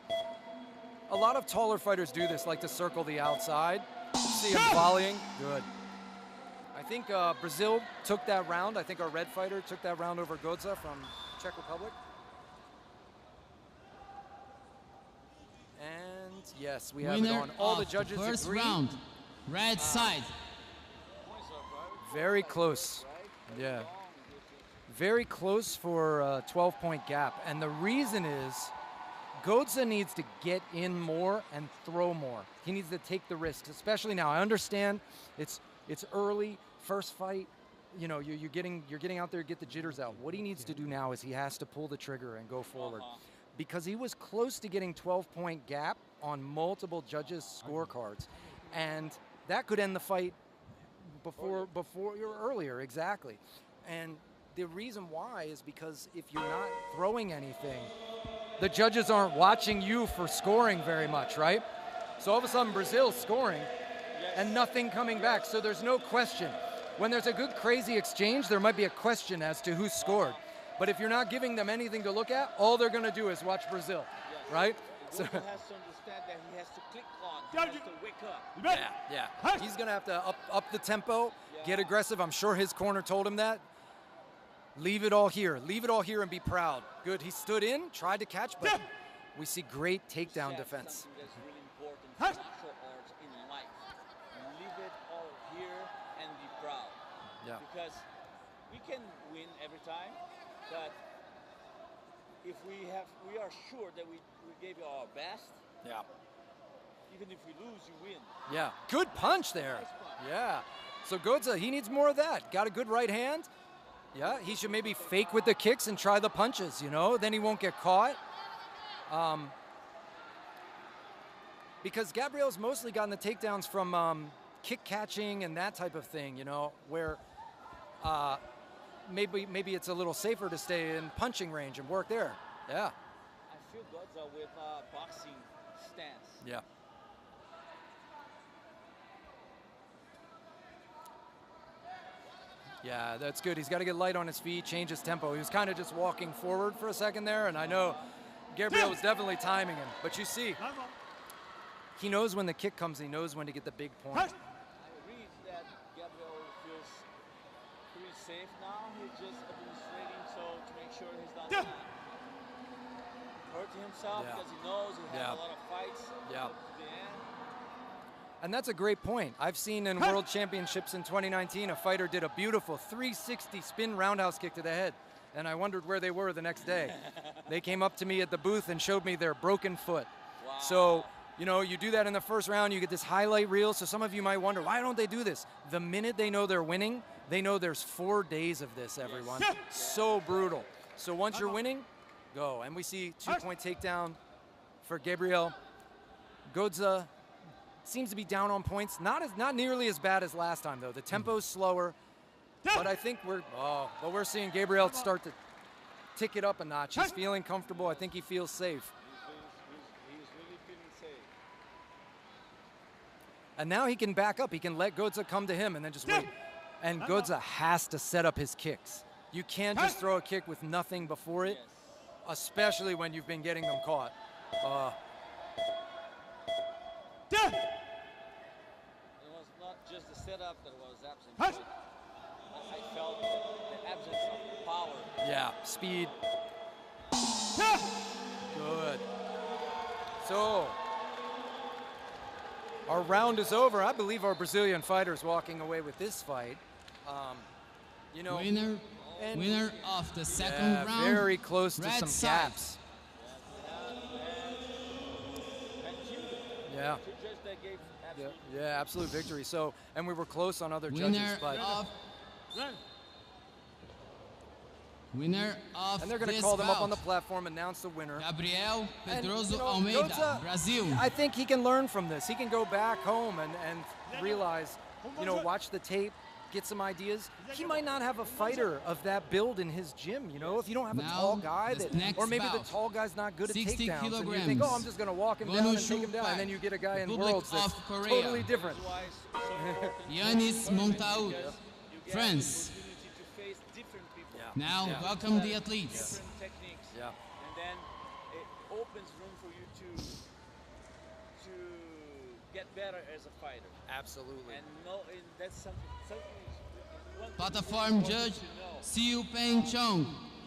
A lot of taller fighters do this, like to circle the outside. See him volleying. Good. I think Brazil took that round. I think our red fighter took that round over Godza from Czech Republic. And yes, we have it on. All the judges first agree. round, red side. Very close. Yeah. Very close for a 12-point gap. And the reason is Godza needs to get in more and throw more. He needs to take the risks, especially now. I understand it's early, first fight. You know, you're getting out there, get the jitters out. What he needs to do now is he has to pull the trigger and go forward. Because he was close to getting 12-point gap on multiple judges' scorecards. And that could end the fight before or earlier, exactly. And the reason why is because if you're not throwing anything, the judges aren't watching you for scoring very much, right? So all of a sudden Brazil's scoring and nothing coming back. So there's no question. When there's a good crazy exchange, there might be a question as to who scored. But if you're not giving them anything to look at, all they're going to do is watch Brazil, right? So He has to understand that he has to click on, he has to wake up. yeah. He's going to have to up the tempo, get aggressive. I'm sure his corner told him that. Leave it all here and be proud. Good, he stood in, tried to catch, but we see great takedown defense. Something that's really important for martial arts in life. Leave it all here and be proud. Yeah. Because we can win every time, but if we are sure that we gave you our best, Yeah. even if we lose, you win. Yeah, good punch there. Nice punch. Yeah. So Godza, he needs more of that. Got a good right hand. Yeah, he should maybe fake with the kicks and try the punches, you know? Then he won't get caught. Because Gabriel's mostly gotten the takedowns from kick catching and that type of thing, you know, where maybe it's a little safer to stay in punching range and work there. Yeah. I feel Godza with boxing stance. Yeah. Yeah, that's good. He's got to get light on his feet, change his tempo. He was kind of just walking forward for a second there, and I know Gabriel was definitely timing him. But you see, he knows when the kick comes, he knows when to get the big point. I read that Gabriel feels pretty safe now. He's just administrating so to make sure he's not hurting himself because he knows he has a lot of fights up to the end. And that's a great point. I've seen in World Championships in 2019, a fighter did a beautiful 360 spin roundhouse kick to the head. And I wondered where they were the next day. They came up to me at the booth and showed me their broken foot. Wow. So, you know, you do that in the first round, you get this highlight reel. So some of you might wonder, why don't they do this? The minute they know they're winning, they know there's 4 days of this, everyone. So brutal. So once you're winning, go. And we see 2-point takedown for Gabriel. Godza seems to be down on points. Not nearly as bad as last time, though. The tempo's slower. But I think we're seeing Gabriel start to tick it up a notch. He's feeling comfortable. I think he feels safe. He's really feeling safe. And now he can back up. He can let Godza come to him and then just wait. And Godza has to set up his kicks. You can't just throw a kick with nothing before it, especially when you've been getting them caught. It was not just the setup that was absent. I felt the absence of power. Yeah, speed. Good. So, our round is over. I believe our Brazilian fighter is walking away with this fight. You know, Winner of the second round. very close to red some side. gaps. Yeah. Yeah, absolute victory. So, and we were close on other judges, but winner of and they're going to this call them up bout, on the platform, announce the winner. Gabriel And, Pedroso you know, Almeida, Goza, Brazil. I think he can learn from this. He can go back home and realize, you know, watch the tape, get some ideas. He might not have a fighter of that build in his gym, you know, if you don't have a Now, tall guy this that, next or maybe the bout, tall guy's not good at 60 takedowns, and you think, kilograms. oh, I'm just going to walk him down and take him down, and then you get a guy in Republic Worlds that's of Korea. totally different. Yanis Montaud, France. Now, welcome the athletes. Different techniques. Yeah. And then it opens room for you to get better as a fighter. Absolutely. And that's something one thing Platform important judge, to know. Siu Peng Chong,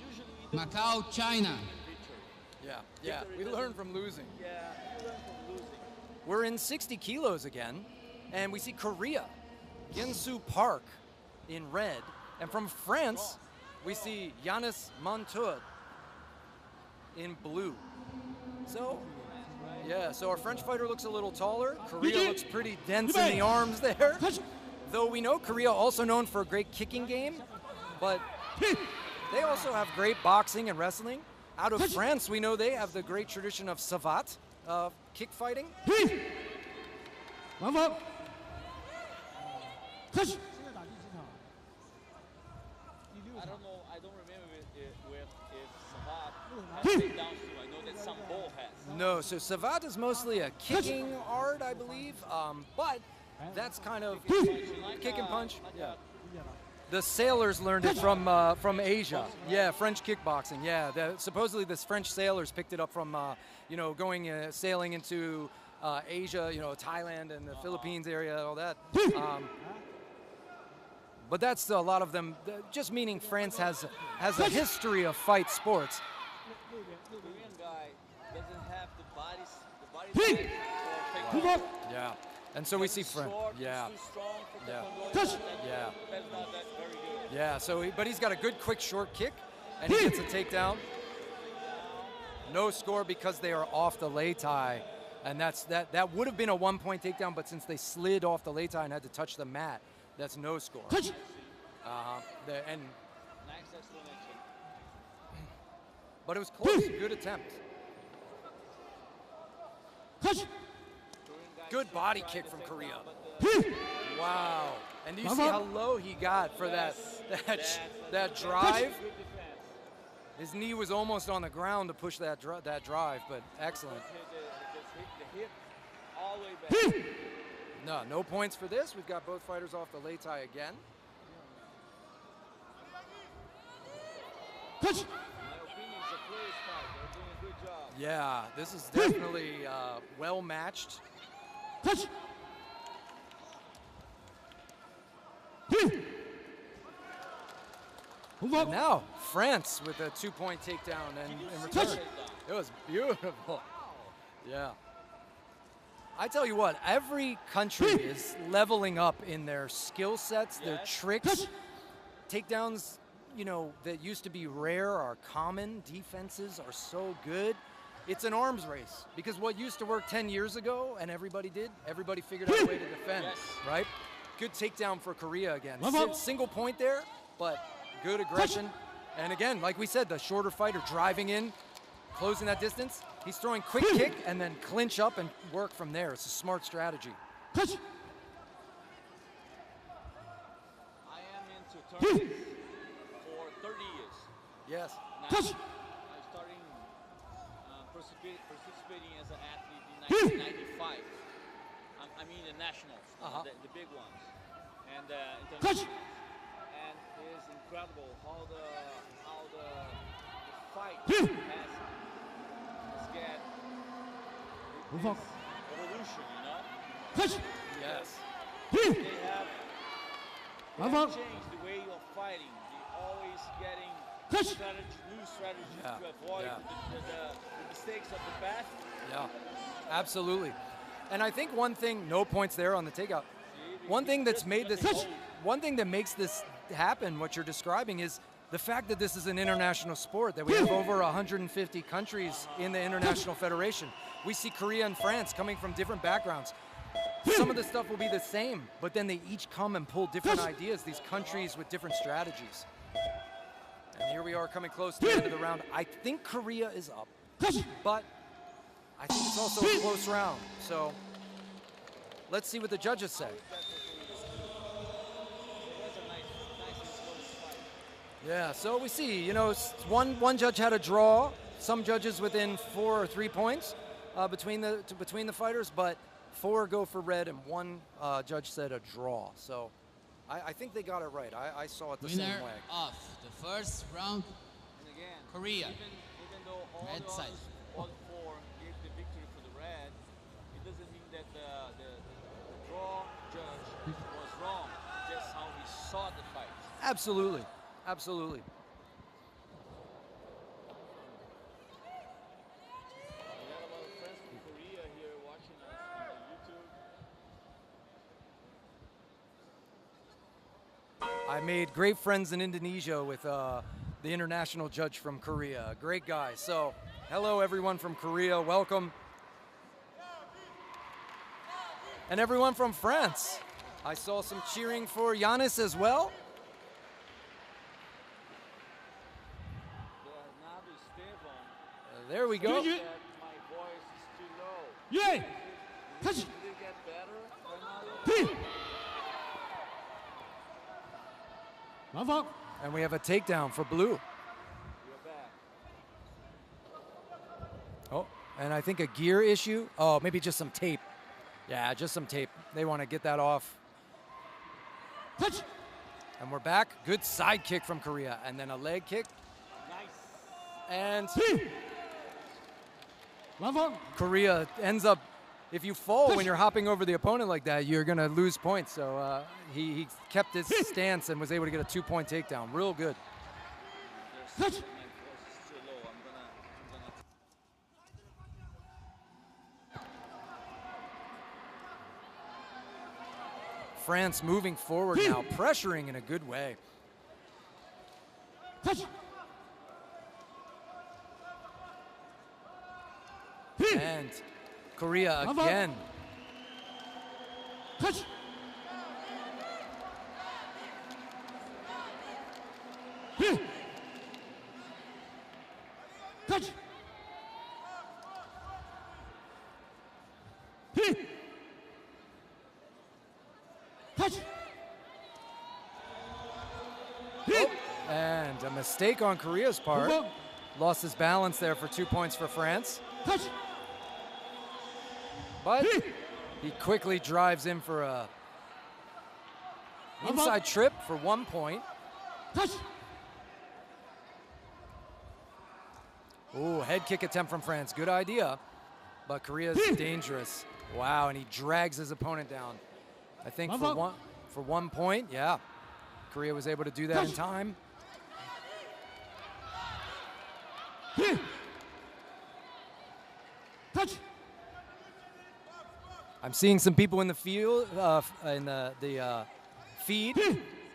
Usually we don't Macau, learn China. from victory. Yeah, we learn from losing. Yeah, we learn from losing. We're in 60 kilos again, and we see Korea, Yensu Park in red, and from France, we see Yanis Montaud in blue. So, yeah, so our French fighter looks a little taller. Korea looks pretty dense in the arms there. Though we know Korea also known for a great kicking game, but they also have great boxing and wrestling. Out of France, we know they have the great tradition of savat, kick fighting. I don't remember if Savat has takedowns too. I know that Sambo has. No, so savat is mostly a kicking art, I believe, but that's kind of kick and punch. Yeah. The sailors learned it from Asia. Yeah, French kickboxing. Yeah, supposedly the French sailors picked it up from, you know, going sailing into Asia, you know, Thailand and the Philippines area, all that. But that's a lot of them. Just meaning France has a history of fight sports. The Korean guy doesn't have the body type for takedown. Yeah, and so we see France. Yeah. He's too strong for Yeah. taekwondo. Yeah. That's not that very good. Yeah, so but he's got a good quick short kick, and he gets a takedown. No score because they are off the lei tai, and that would have been a 1-point takedown, but since they slid off the lei tai and had to touch the mat, that's no score. And Nice explanation. but it was close. Good attempt. Good body kick from Korea. Wow. And do you see how low he got for that drive? His knee was almost on the ground to push that drive, but excellent. The hip all the way back. No points for this. We've got both fighters off the lei tai again. My opinion is a close fight. They're doing a good job. Yeah, this is definitely well matched. And now France with a 2-point takedown and in return. It was beautiful. Yeah. I tell you what, every country is leveling up in their skill sets, their tricks. Takedowns, you know, that used to be rare are common. Defenses are so good. It's an arms race because what used to work 10 years ago and everybody figured out a way to defend, right? Good takedown for Korea again. Single point there, but good aggression. And again, like we said, the shorter fighter driving in, closing that distance. He's throwing quick kick and then clinch up and work from there. It's a smart strategy. I am into tournaments for 30 years. Yes. Now, I'm starting participating as an athlete in 1995. I mean the nationals, the big ones, and international. And it is incredible how the fight has get this evolution, you know. Yes. They have changed the way you're fighting. They're always getting new strategy to avoid the mistakes of the past. Yeah, absolutely. And I think one thing, no points there on the takeout. One thing that's made this, one thing that makes this happen, what you're describing, is the fact that this is an international sport, that we have over 150 countries in the International Federation. We see Korea and France coming from different backgrounds. Some of the stuff will be the same, but then they each come and pull different ideas, these countries with different strategies. And here we are coming close to the end of the round. I think Korea is up, but I think it's also a close round. So let's see what the judges say. Yeah, so we see, you know, one judge had a draw, some judges within 4 or 3 points between the fighters, but 4 go for red and one judge said a draw. So I think they got it right. I saw it the same way. Winner of the first round, And again, Korea. Even though all Red the side. others, all 4 gave the victory for the red, it doesn't mean that the draw judge was wrong, just how he saw the fight. Absolutely, absolutely. We got a lot of friends from Korea here watching us on YouTube. I made great friends in Indonesia with the international judge from Korea. Great guy. So, hello everyone from Korea. Welcome. And everyone from France. I saw some cheering for Giannis as well. Bernardo Esteban There we go. said my voice is too low. Yeah. Did it get better, Bernardo? And we have a takedown for blue. You're back. Oh, and I think a gear issue. Oh, maybe just some tape. Yeah, just some tape. They want to get that off. And we're back. Good side kick from Korea. And then a leg kick. Nice. And Korea ends up, if you fall when you're hopping over the opponent like that, you're going to lose points. So he kept his stance and was able to get a 2-point takedown. Real good. My voice is too low. I'm gonna France moving forward now, pressuring in a good way. And Korea again. And a mistake on Korea's part. Lost his balance there for 2 points for France. But he quickly drives in for a inside trip for 1 point. Ooh, head kick attempt from France. Good idea. But Korea's dangerous. Wow, and he drags his opponent down. I think for 1 point, yeah. Korea was able to do that in time. I'm seeing some people in the field, in the feed,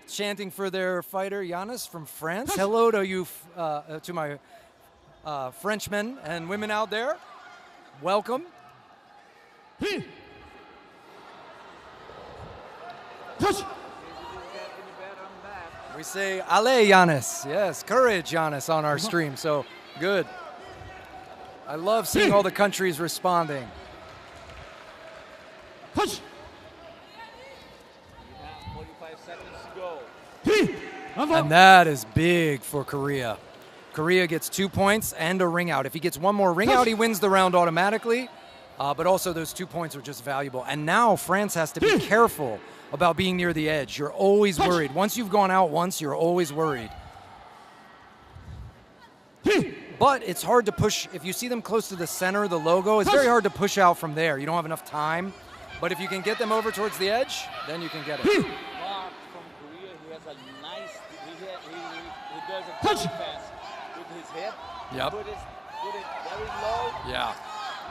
chanting for their fighter Giannis from France. Hello to you, to my Frenchmen and women out there. Welcome. We say, allez, Giannis. Yes, courage, Giannis, on our stream. So, good. I love seeing all the countries responding. We have 45 seconds to go. And that is big for Korea. Korea gets 2 points and a ring out. If he gets one more ring out, he wins the round automatically. But also those 2 points are just valuable. And now France has to be careful about being near the edge. You're always worried. Once you've gone out once, you're always worried. But it's hard to push. If you see them close to the center of the logo, it's very hard to push out from there. You don't have enough time. But if you can get them over towards the edge, then you can get it. Mark from Korea, he has a nice, he does a touch pass hip. Yep. Put it very low. Yeah.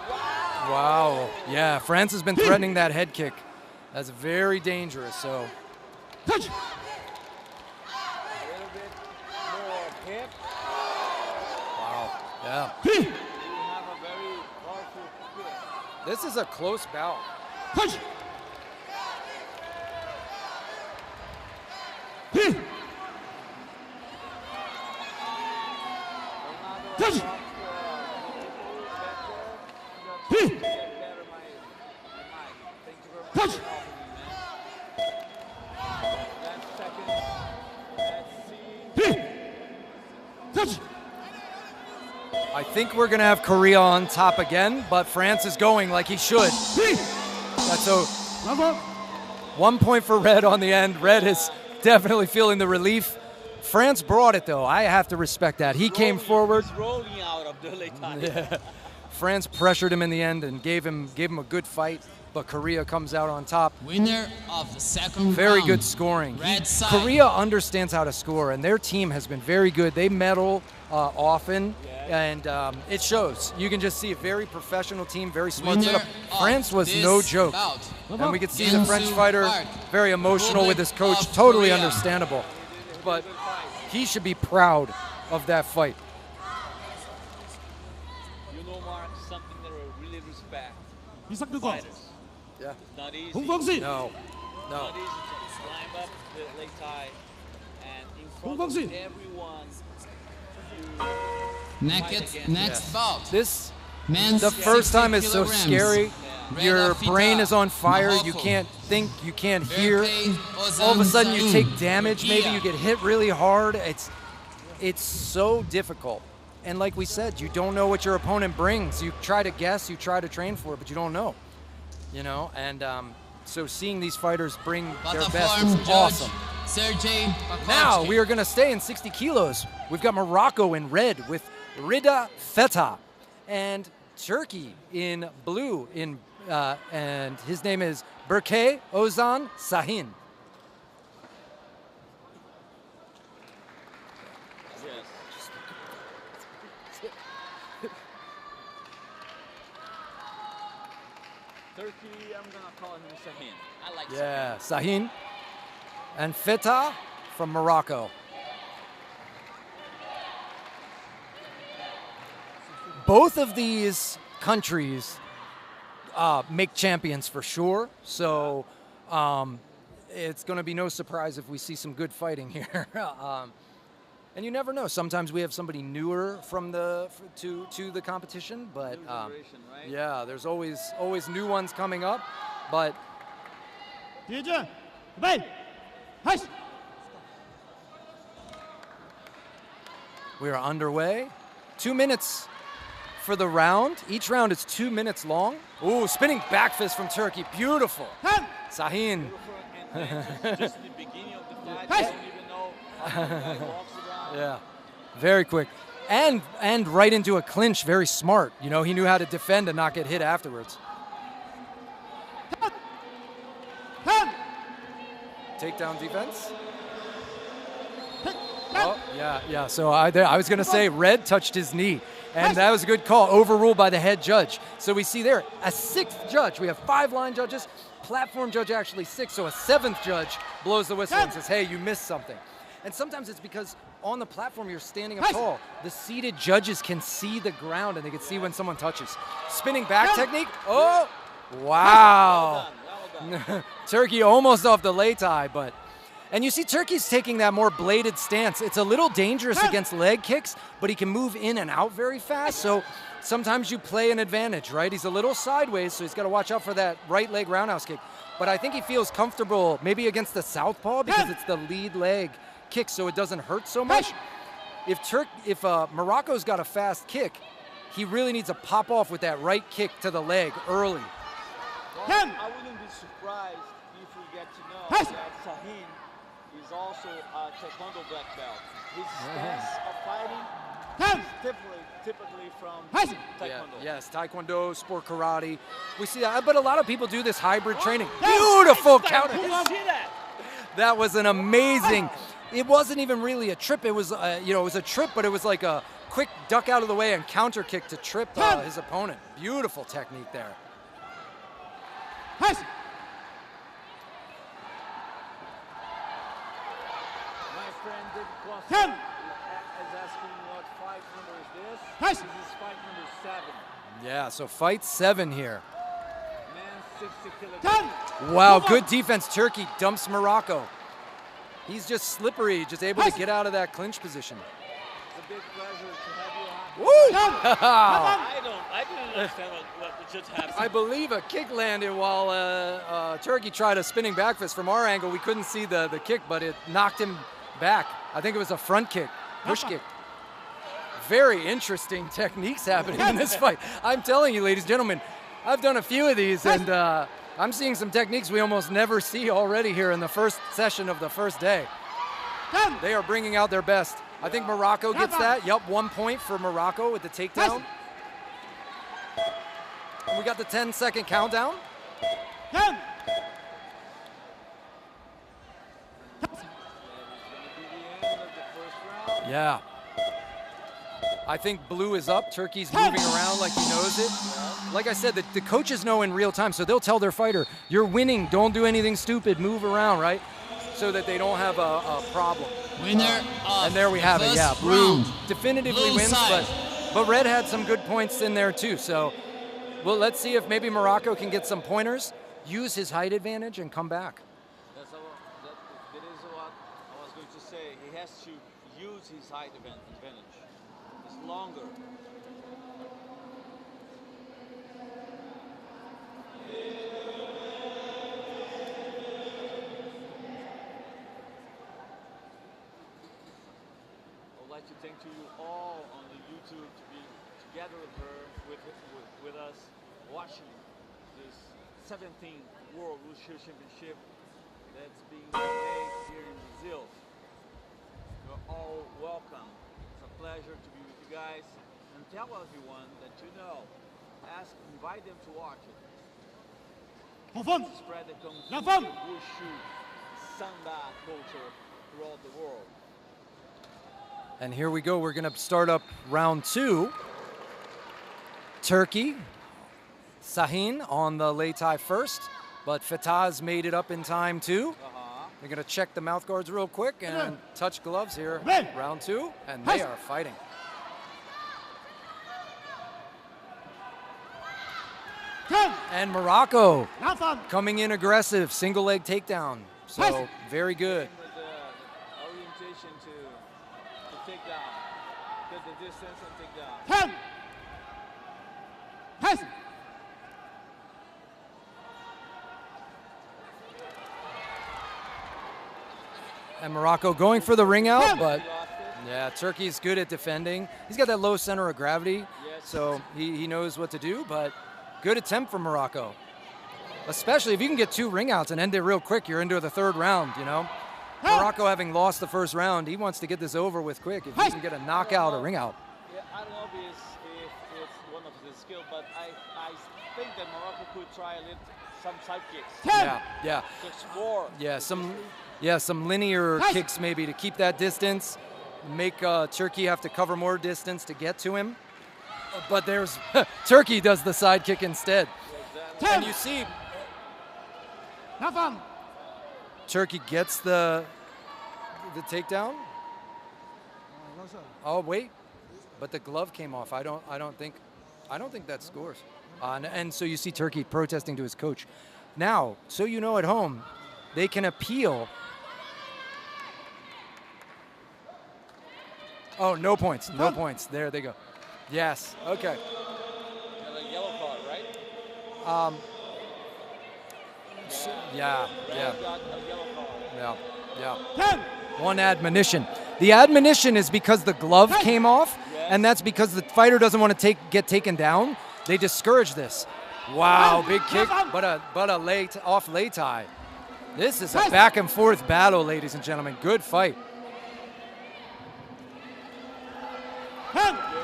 Wow. Wow. Yeah, France has been threatening that head kick. That's very dangerous, so. A little bit more hip. Wow. Yeah. You have a very powerful kick. This is a close bout. I think we're going to have Korea on top again, but France is going like he should. That's a 1 point for Red on the end. Red is definitely feeling the relief. France brought it, though. I have to respect that. He came forward. He's rolling out of the late time. Yeah. France pressured him in the end and gave him a good fight, but Korea comes out on top. Winner of the second Very round. good scoring. Red side. Korea understands how to score, and their team has been very good. They medal often, and it shows. You can just see a very professional team, very smart Winner setup. France was of no this joke. bout. And we could see the French Jinsu fighter Park, very emotional with his coach, Republic of totally Korea. understandable. But he should be proud of that fight. You know, Mark, something that I really respect. 이삭두건 Fighters. Yeah. It's not easy. 홍범신 No. Not easy to climb up the late tie and in front of 홍범신 everyone. Next bout. This, Men's the first 60 time is so kilograms. scary. Red Your Afita, brain is on fire. You Mahoko. can't think. You can't hear. Berkay All of a sudden, you Ozan take damage. Maybe Korea. you get hit really hard. It's so difficult. And like we said, you don't know what your opponent brings. You try to guess. You try to train for it, but you don't know. You know, and so seeing these fighters bring their best Platform is judge, awesome. Sergey Now Pakovsky. we are going to stay in 60 kilos. We've got Morocco in red with Rida Feta, and Turkey in blue. And his name is Berkay Ozan Sahin. Yes. Turkey, I'm gonna call him Sahin. I like Yeah, Sahin. And Feta from Morocco. Both of these countries make champions for sure. So it's going to be no surprise if we see some good fighting here. And you never know. Sometimes we have somebody newer from to the competition, but generation, right? yeah, there's always new ones coming up. But 뒤에죠 바이 하이스 we are underway. 2 minutes for the round. Each round is 2 minutes long. Ooh, spinning back fist from Turkey. Beautiful. 한 Sahin. And just the beginning of the fight, Hey! I don't even know how the guy walks around. Yeah, very quick. And right into a clinch, very smart. You know, he knew how to defend and not get hit afterwards. 한 Takedown defense. Oh, yeah. So I was going to say Red touched his knee, and that was a good call, overruled by the head judge. So we see there a 6th judge. We have 5 line judges, platform judge actually 6, so a 7th judge blows the whistle and says, hey, you missed something. And sometimes it's because on the platform you're standing up tall. The seated judges can see the ground and they can see when someone touches. Spinning back technique. Oh, wow. Well done. Turkey almost off the lay tie, but. And you see Turkey's taking that more bladed stance. It's a little dangerous against leg kicks, but he can move in and out very fast. So sometimes you play an advantage, right? He's a little sideways, so he's got to watch out for that right leg roundhouse kick. But I think he feels comfortable maybe against the southpaw because it's the lead leg kick, so it doesn't hurt so much. If Morocco's got a fast kick, he really needs to pop off with that right kick to the leg early. Well, I wouldn't be surprised if we get to know that Sahin is also a Taekwondo black belt. His stance of fighting is typically from Taekwondo. Yeah, yes, Taekwondo, sport karate. We see that, but a lot of people do this hybrid training. Beautiful counter. Did you see that? That was an amazing. It wasn't even really a trip. It was, it was a trip, but it was like a quick duck out of the way and counter kick to trip his opponent. Beautiful technique there. Hey. My friend Dick Costa 10. is asking what fight number is this? Hey. This is fight number 7. Yeah, so fight 7 here. Man, 60 kilograms. 10. Wow, good defense. Turkey dumps Morocco. He's just slippery, just able to get out of that clinch position. It's a big pleasure to have you on. Woo! I didn't understand what just happened. I believe a kick landed while Turkey tried a spinning back fist. From our angle, we couldn't see the kick, but it knocked him back. I think it was a front kick, push kick. Very interesting techniques happening in this fight. I'm telling you, ladies and gentlemen, I've done a few of these, and I'm seeing some techniques we almost never see already here in the first session of the first day. They are bringing out their best. I think Morocco gets that. Yup, 1 point for Morocco with the takedown. And we got the 10-second countdown. 10. Yeah. I think blue is up. Turkey's moving around like he knows it. Like I said, the coaches know in real time, so they'll tell their fighter, you're winning, don't do anything stupid, move around, right? So that they don't have a problem. Winner of and there we have it, yeah. first Blue round. definitively Blue wins, side. but red had some good points in there too. So, well, let's see if maybe Morocco can get some pointers, use his height advantage, and come back. That is what I was going to say. He has to use his height advantage. It's longer. I would like to thank you all on the YouTube to be together with her, with us, watching this 17th World Wushu Championship that's being made here in Brazil. You're all welcome. It's a pleasure to be with you guys, and tell everyone that you know. Invite them to watch it. Spread the Kung Fu, Wushu, Sanda culture throughout the world. And here we go. We're going to start up round 2. Turkey, Sahin on the lei tai first, but Fatah's made it up in time too. They're going to check the mouth guards real quick and touch gloves here. Round 2, and they are fighting. And Morocco coming in aggressive, single leg takedown. So very good. With the orientation to take down, get the distance and take down. 10. And Morocco going for the ring out, but yeah, Turkey's good at defending. He's got that low center of gravity, so he knows what to do, but good attempt from Morocco. Especially if you can get 2 ring outs and end it real quick, you're into the 3rd round, you know? Morocco having lost the 1st round, he wants to get this over with quick. If he can get a knockout or ring out. Yeah, I don't know if it's one of his skills, but I think that Morocco could try some side kicks. Yeah. To explore. Yeah, some linear kicks maybe to keep that distance, make Turkey have to cover more distance to get to him. But there's Turkey does the side kick instead. Exactly. And you see Turkey gets the takedown. Oh wait, but the glove came off. I don't think that scores. And so you see Turkey protesting to his coach. Now, so you know at home, they can appeal. Oh, no points. No points. There they go. Yes. Okay. Got a yellow card, right? Yeah. Got a yellow card. Yeah. One admonition. The admonition is because the glove came off, and that's because the fighter doesn't want to get taken down. They discourage this. Wow, big kick, but a off lei tai. This is a back and forth battle, ladies and gentlemen. Good fight.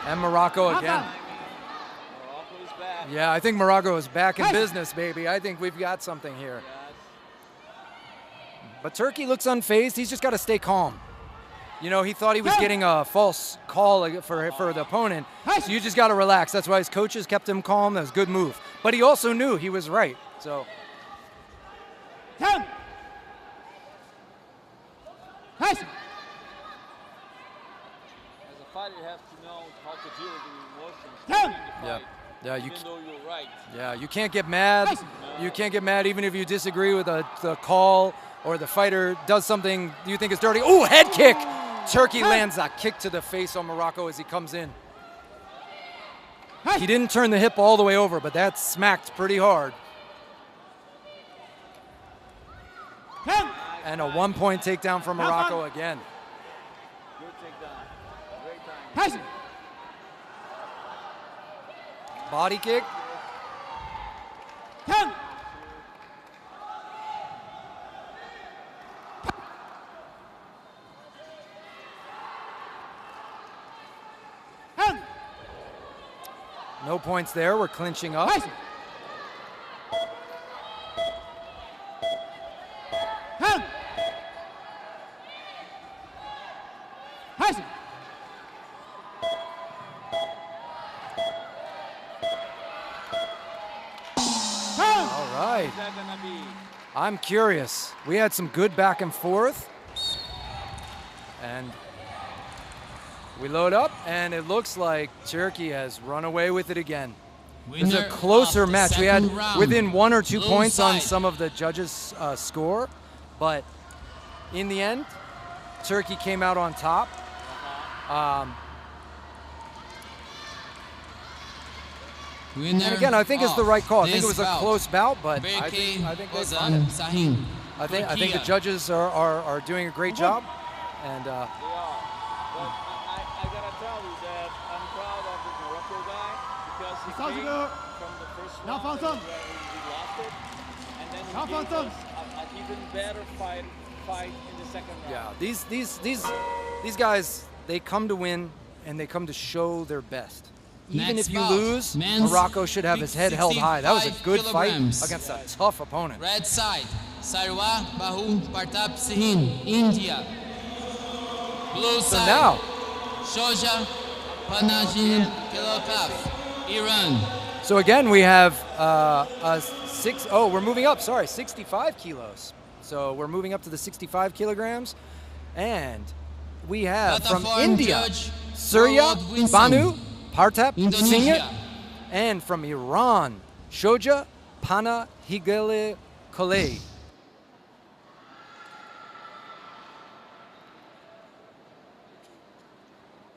And Morocco again. Morocco is back. Yeah, I think Morocco is back in business, baby. I think we've got something here. Yes. But Turkey looks unfazed. He's just got to stay calm. You know, he thought he was getting a false call for the opponent, so you just got to relax. That's why his coaches kept him calm. That was a good move. But he also knew he was right, so. 10. Nice. As a fighter, you have to know how to deal with the emotions Yeah. in the fight. Yeah, Even though you're right. Yeah, you can't get mad. You can't get mad even if you disagree with the call or the fighter does something you think is dirty. Oh, head kick! Turkey lands a kick to the face on Morocco as he comes in. He didn't turn the hip all the way over, but that smacked pretty hard. 10. And a 1-point takedown from Morocco again. Good takedown. Great time. Nice. Body kick. 10. No points there. We're clinching up. Nice. 10. Nice. All right. Is that gonna be? I'm curious. We had some good back and forth. And we load up, and it looks like Turkey has run away with it again. It's a closer match. We had within 1 or 2 points on some of the judges' score, but in the end, Turkey came out on top. And again, I think it's the right call. I think it was a close bout, but I think they won it. I think the judges are doing a great job, and They are. But I gotta tell you that I'm proud of the Morocco guy because he Sounds came good. from the first Now round found some. where we lost it, and then he Now gave found some. us an even better fight in the second round. yeah, these guys, they come to win and they come to show their best. Even Next if you bout, lose, men's Morocco should have his head held high. That was a good fight kilograms. against a tough opponent. Red side, Sarwa Bahu Partap Sihin, India. Blue So side, now, Shoja Panajin Kilokaf, Iran. so again, we have we're moving up, 65 kilos. So we're moving up to the 65 kilograms. And we have from Platform India, judge, Surya Forward Winston, Banu Partap Singh. Indonesia. And from Iran, Shoja Panahigale Kolei.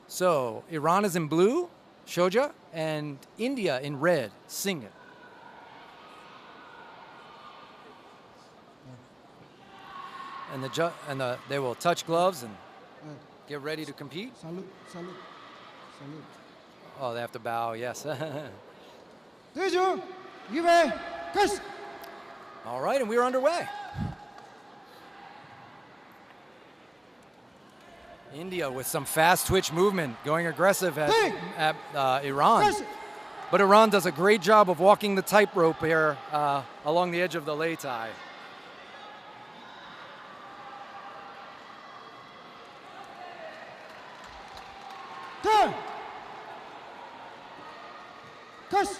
So Iran is in blue, Shoja, and India in red, Singh. And they will touch gloves and get ready to compete. Salute, salute, salute. Oh, they have to bow, yes. Tujuh, Yuve, Kus. All right, and we're underway. India with some fast twitch movement, going aggressive at Iran. But Iran does a great job of walking the tightrope here along the edge of the lei tai. Turn. Kus.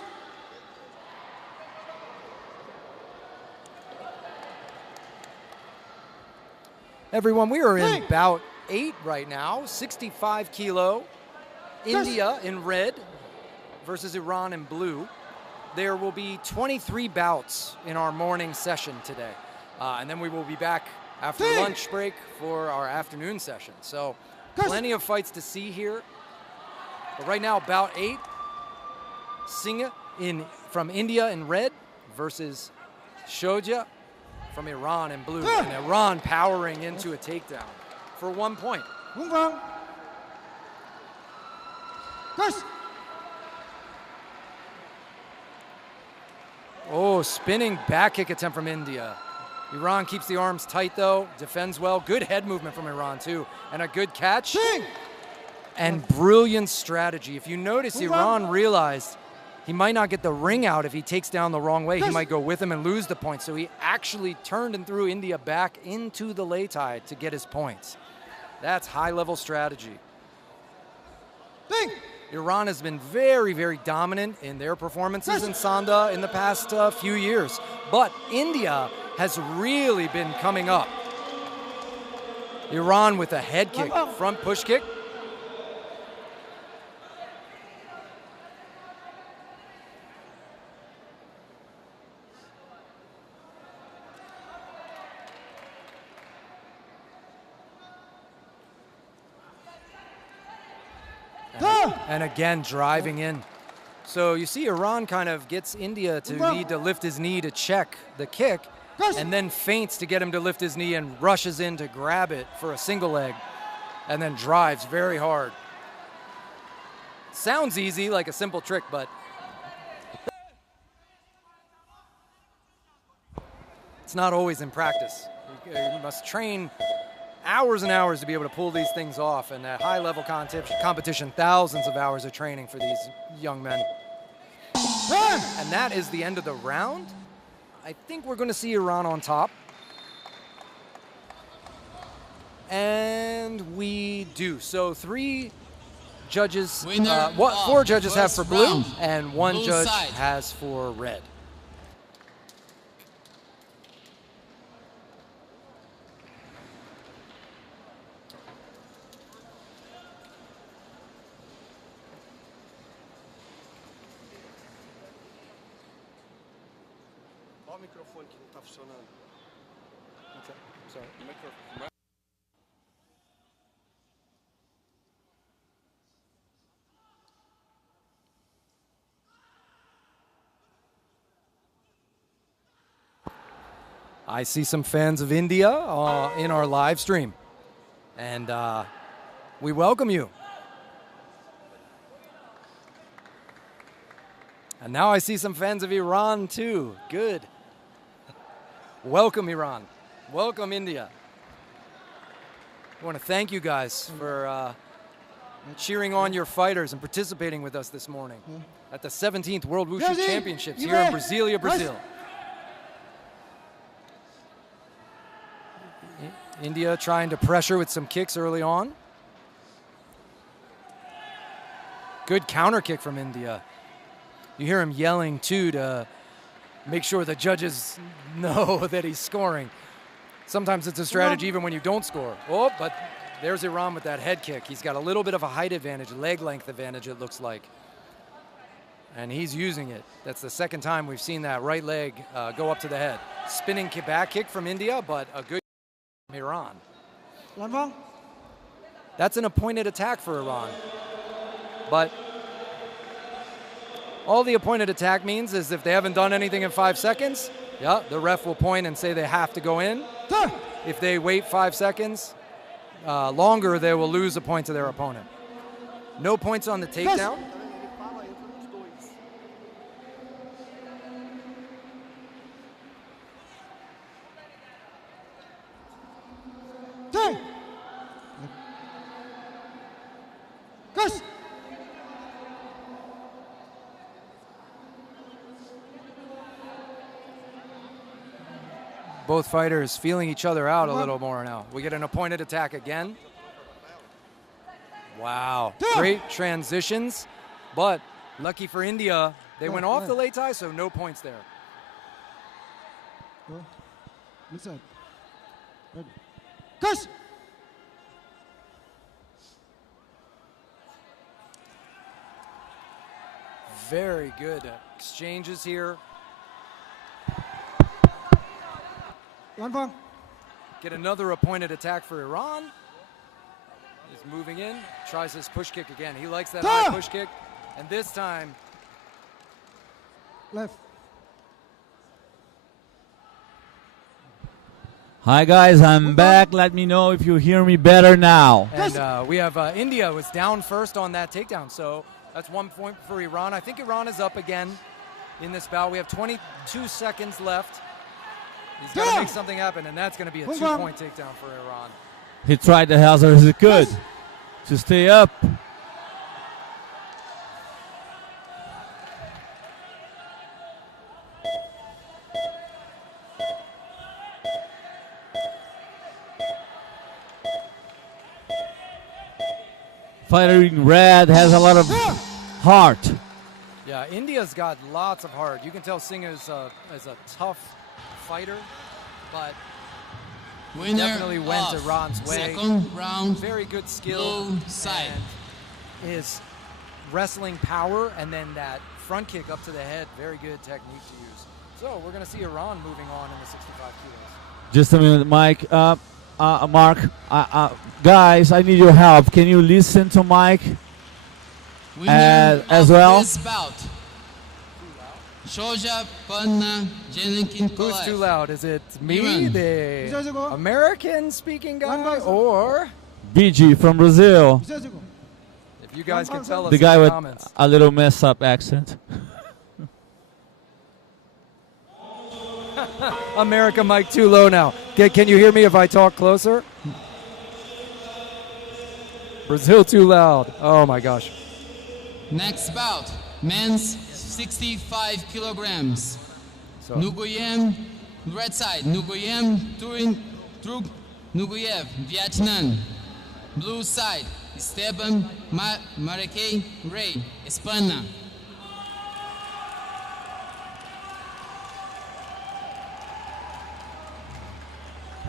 Everyone, we are in bout 8 right now, 65 kilo. India in red versus Iran in blue. There will be 23 bouts in our morning session today. And then we will be back after lunch break for our afternoon session. So plenty of fights to see here. But right now, bout 8, Singh from India in red versus Shoja from Iran in blue. And Iran powering into a takedown for 1 point. Wungfang. Kus. Oh, spinning back kick attempt from India. Iran keeps the arms tight though, defends well. Good head movement from Iran too, and a good catch. And brilliant strategy. If you notice, Iran realized he might not get the ring out if he takes down the wrong way. He might go with him and lose the point. So he actually turned and threw India back into the lei tai to get his points. That's high-level strategy. Ding! Iran has been very, very dominant in their performances in Sanda in the past few years. But India has really been coming up. Iran with a head kick, front push kick. And again, driving in. So you see Iran kind of gets India to need to lift his knee to check the kick, and then feints to get him to lift his knee and rushes in to grab it for a single leg, and then drives very hard. Sounds easy, like a simple trick, but it's not always in practice. You must train hours and hours to be able to pull these things off, and at high-level competition, thousands of hours of training for these young men. And that is the end of the round. I think we're going to see Iran on top. And we do. So 3 judges, Winner 4 judges have for first blue, round. and 1 Blue judge side. has for red. Qual o microfone que não está funcionando? Sorry. I see some fans of India in our live stream, and we welcome you. And now I see some fans of Iran too. Good. Welcome, Iran. Welcome, India. I want to thank you guys for cheering on your fighters and participating with us this morning at the 17th World Wushu Championships here in Brasilia, Brazil. India trying to pressure with some kicks early on. Good counter kick from India. You hear him yelling too to make sure the judges know that he's scoring. Sometimes it's a strategy even when you don't score. Oh, but there's Iran with that head kick. He's got a little bit of a height advantage, leg length advantage, it looks like. And he's using it. That's the second time we've seen that right leg go up to the head. Spinning back kick from India, but a good from Iran. That's an appointed attack for Iran. But all the appointed attack means is if they haven't done anything in 5 seconds, yeah, the ref will point and say they have to go in. If they wait 5 seconds longer, they will lose a point to their opponent. No points on the takedown. Both fighters feeling each other out a little more now. We get an appointed attack again. Wow, great transitions, but lucky for India, they went off the late tie, so no points there. Very good exchanges here. Get another appointed attack for Iran. He's moving in, tries his push kick again. He likes that high push kick, and this time Left. Hi guys, I'm back. Let me know if you hear me better now. And we have India was down first on that takedown, so that's 1 point for Iran. I think Iran is up again in this bout. We have 22 seconds left. He's got to make something happen, and that's going to be a 2-point takedown for Iran. He tried the hell as he could to stay up. fighter in red has a lot of heart. Yeah, India's got lots of heart. You can tell Singh is a tough fighter, but Winner definitely went of Iran's way. second round, Very good skill. blue side. And his wrestling power and then that front kick up to the head, very good technique to use. So we're going to see Iran moving on in the 65 kilos. Just a minute, Mike. Mark, guys, I need your help. Can you listen to Mike Winner as of well? this bout, Shoja Panna Jeninkin Who's too loud? Is it me, Iran. the American-speaking guy, or BG from Brazil. if you guys can tell us The in guy the with comments. a little mess up accent. America mic too low now. Can you hear me if I talk closer? Brazil too loud. Oh my gosh. Next bout, men's 65 kilograms. So, Nguyen, red side, Nguyen Trug Nguyen, Vietnam. Blue side, Esteban Marque Rey, España.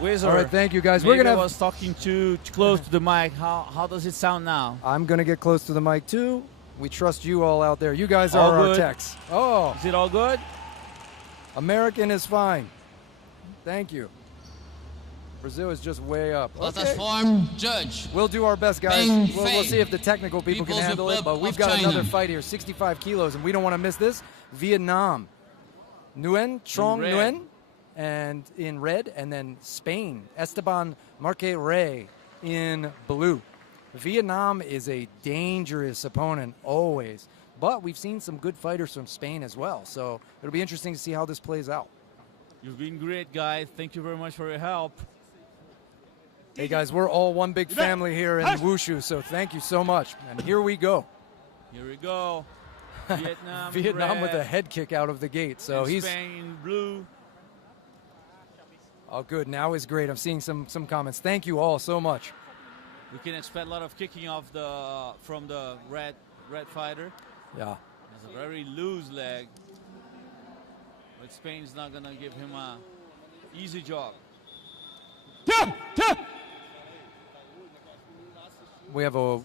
Wizard, all right, thank you guys. maybe We're gonna I have, was talking too close to the mic. How does it sound now? I'm gonna get close to the mic too. We trust you all out there. You guys All are our good. techs. Oh, Is it all good? American is fine. Thank you. Brazil is just way up. Okay. Platform judge. We'll do our best, guys. Bang, We'll Fei. see if the technical people can People's handle it. But Republic we've of got China. another fight here, 65 kilos, and we don't want to miss this. Vietnam. Nguyen, Trong red. Nguyen, and in red, and then Spain, Esteban Marque Rey in blue. Vietnam is a dangerous opponent always, but we've seen some good fighters from Spain as well, so it'll be interesting to see how this plays out. You've been great, guys. Thank you very much for your help. Hey guys, we're all one big family here in Wushu, so thank you so much. And here we go. Here we go. Vietnam, in Vietnam with red, a head kick out of the gate, so and he's Spain in blue. oh good. Now is great. I'm seeing some comments. Thank you all so much. We can expect a lot of kicking off from the red fighter. Yeah. Has a very loose leg, but Spain's not gonna give him a easy job. We have a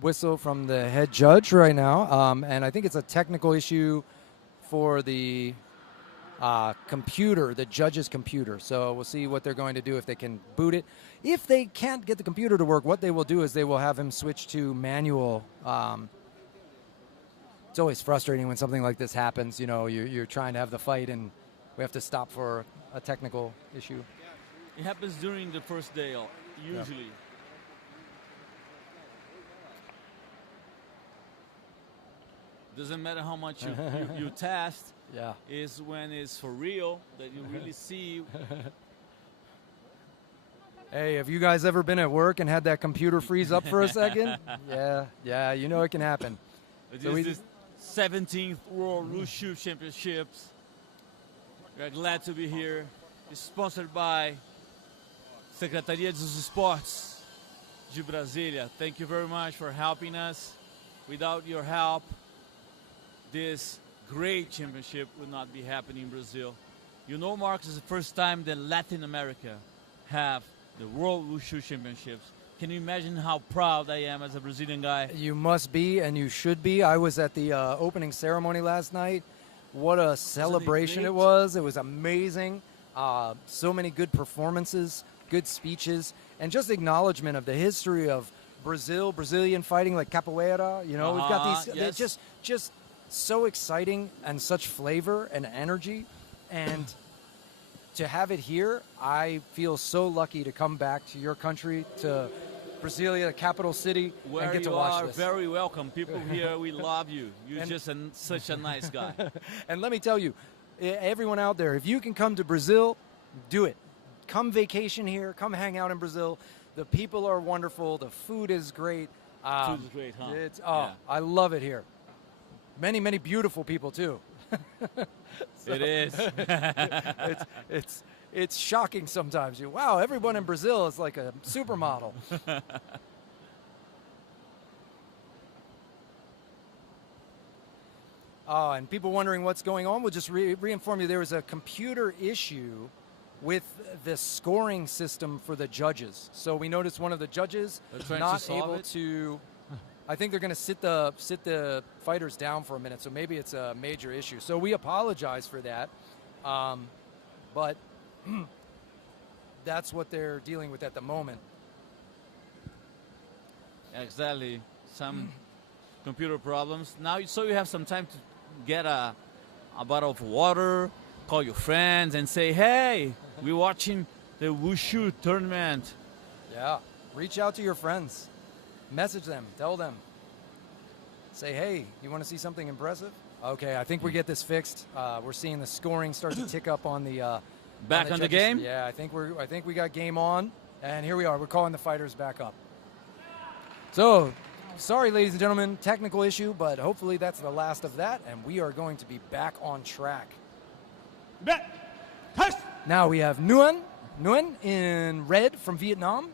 whistle from the head judge right now, and I think it's a technical issue for the computer, the judge's computer. So we'll see what they're going to do if they can boot it. If they can't get the computer to work, what they will do is they will have him switch to manual. It's always frustrating when something like this happens. You know, you're trying to have the fight and we have to stop for a technical issue. It happens during the first day, usually. Doesn't matter how much you test. Yeah. Is when it's for real that you really see. Hey, have you guys ever been at work and had that computer freeze up for a second? Yeah, you know it can happen. It So is the 17th World Wushu Championships. We are glad to be here. It's sponsored by Secretaria dos Esportes de Brasília. Thank you very much for helping us. Without your help, this great championship would not be happening in Brazil. You know, Mark, it's the first time that Latin America have the World Wushu Championships. Can you imagine how proud I am as a Brazilian guy? You must be, and you should be. I was at the opening ceremony last night. What a celebration it was. It was amazing. So many good performances, good speeches, and just acknowledgement of the history of Brazil, Brazilian fighting like capoeira. You know, we've got these, they're just so exciting and such flavor and energy. And to have it here, I feel so lucky to come back to your country, to Brasilia, the capital city, Where and get to you watch are this. very welcome. People here, we love you. You're And- just such a nice guy. And let me tell you, everyone out there, if you can come to Brazil, do it. Come vacation here. Come hang out in Brazil. The people are wonderful. The food is great. Food is great, huh? Yeah. I love it here. Many, many beautiful people too. It is. It's shocking sometimes. Wow, everyone in Brazil is like a supermodel. And people wondering what's going on, we'll just re-inform you there was a computer issue with the scoring system for the judges. So we noticed one of the judges not able to. I think they're going to sit the fighters down for a minute. So maybe it's a major issue. So we apologize for that, but that's what they're dealing with at the moment. Exactly. Some computer problems. Now, so you have some time to get a bottle of water, call your friends, and say, hey, we're watching the Wushu tournament. Yeah. Reach out to your friends. Message them. Tell them. Say, hey, you want to see something impressive? Okay, I think we get this fixed. We're seeing the scoring start to tick up on the back on the game. Yeah, I think we got game on, and here we are. We're calling the fighters back up. So, sorry, ladies and gentlemen, technical issue, but hopefully that's the last of that, and we are going to be back on track. Now we have Nguyen in red from Vietnam,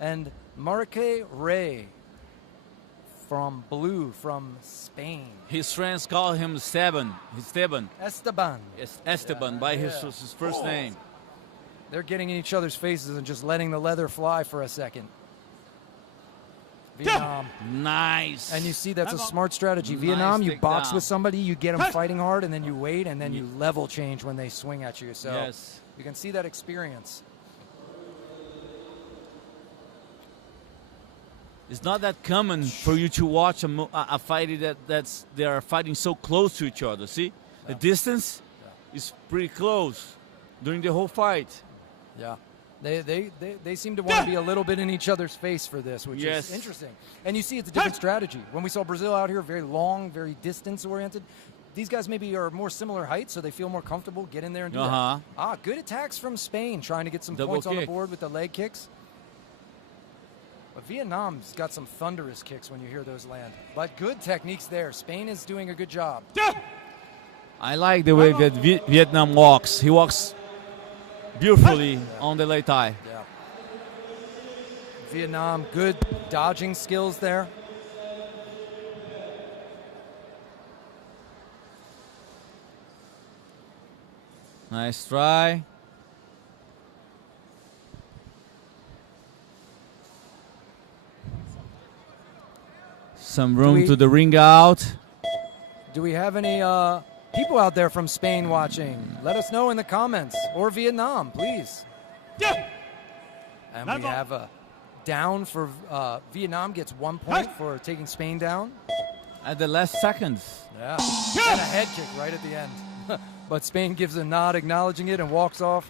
and Marque Ray from blue from Spain. His friends call him Esteban. Esteban. Esteban by his first name. They're getting in each other's faces and just letting the leather fly for a second. Vietnam. Nice. And you see that's a smart strategy. Vietnam, you box with somebody, you get them fighting hard, and then you wait, and then you level change when they swing at you. So you can see that experience. It's not that common for you to watch a fight that's they are fighting so close to each other. See, the distance is pretty close during the whole fight. Yeah, they seem to want to be a little bit in each other's face for this, which is interesting. And you see, it's a different strategy. When we saw Brazil out here, very long, very distance oriented. These guys maybe are more similar height, so they feel more comfortable. Get in there and do that. Good attacks from Spain, trying to get some points on the board with the leg kicks. But Vietnam's got some thunderous kicks when you hear those land. But good techniques there. Spain is doing a good job. I like the way that Vietnam walks. He walks beautifully on the Lei Tai. Yeah. Vietnam, good dodging skills there. Nice try. Some room to the ring out. Do we have any people out there from Spain watching? Let us know in the comments. Or Vietnam, please. And we have a down for Vietnam gets 1 point for taking Spain down. At the last seconds. Yeah. And a head kick right at the end. But Spain gives a nod acknowledging it and walks off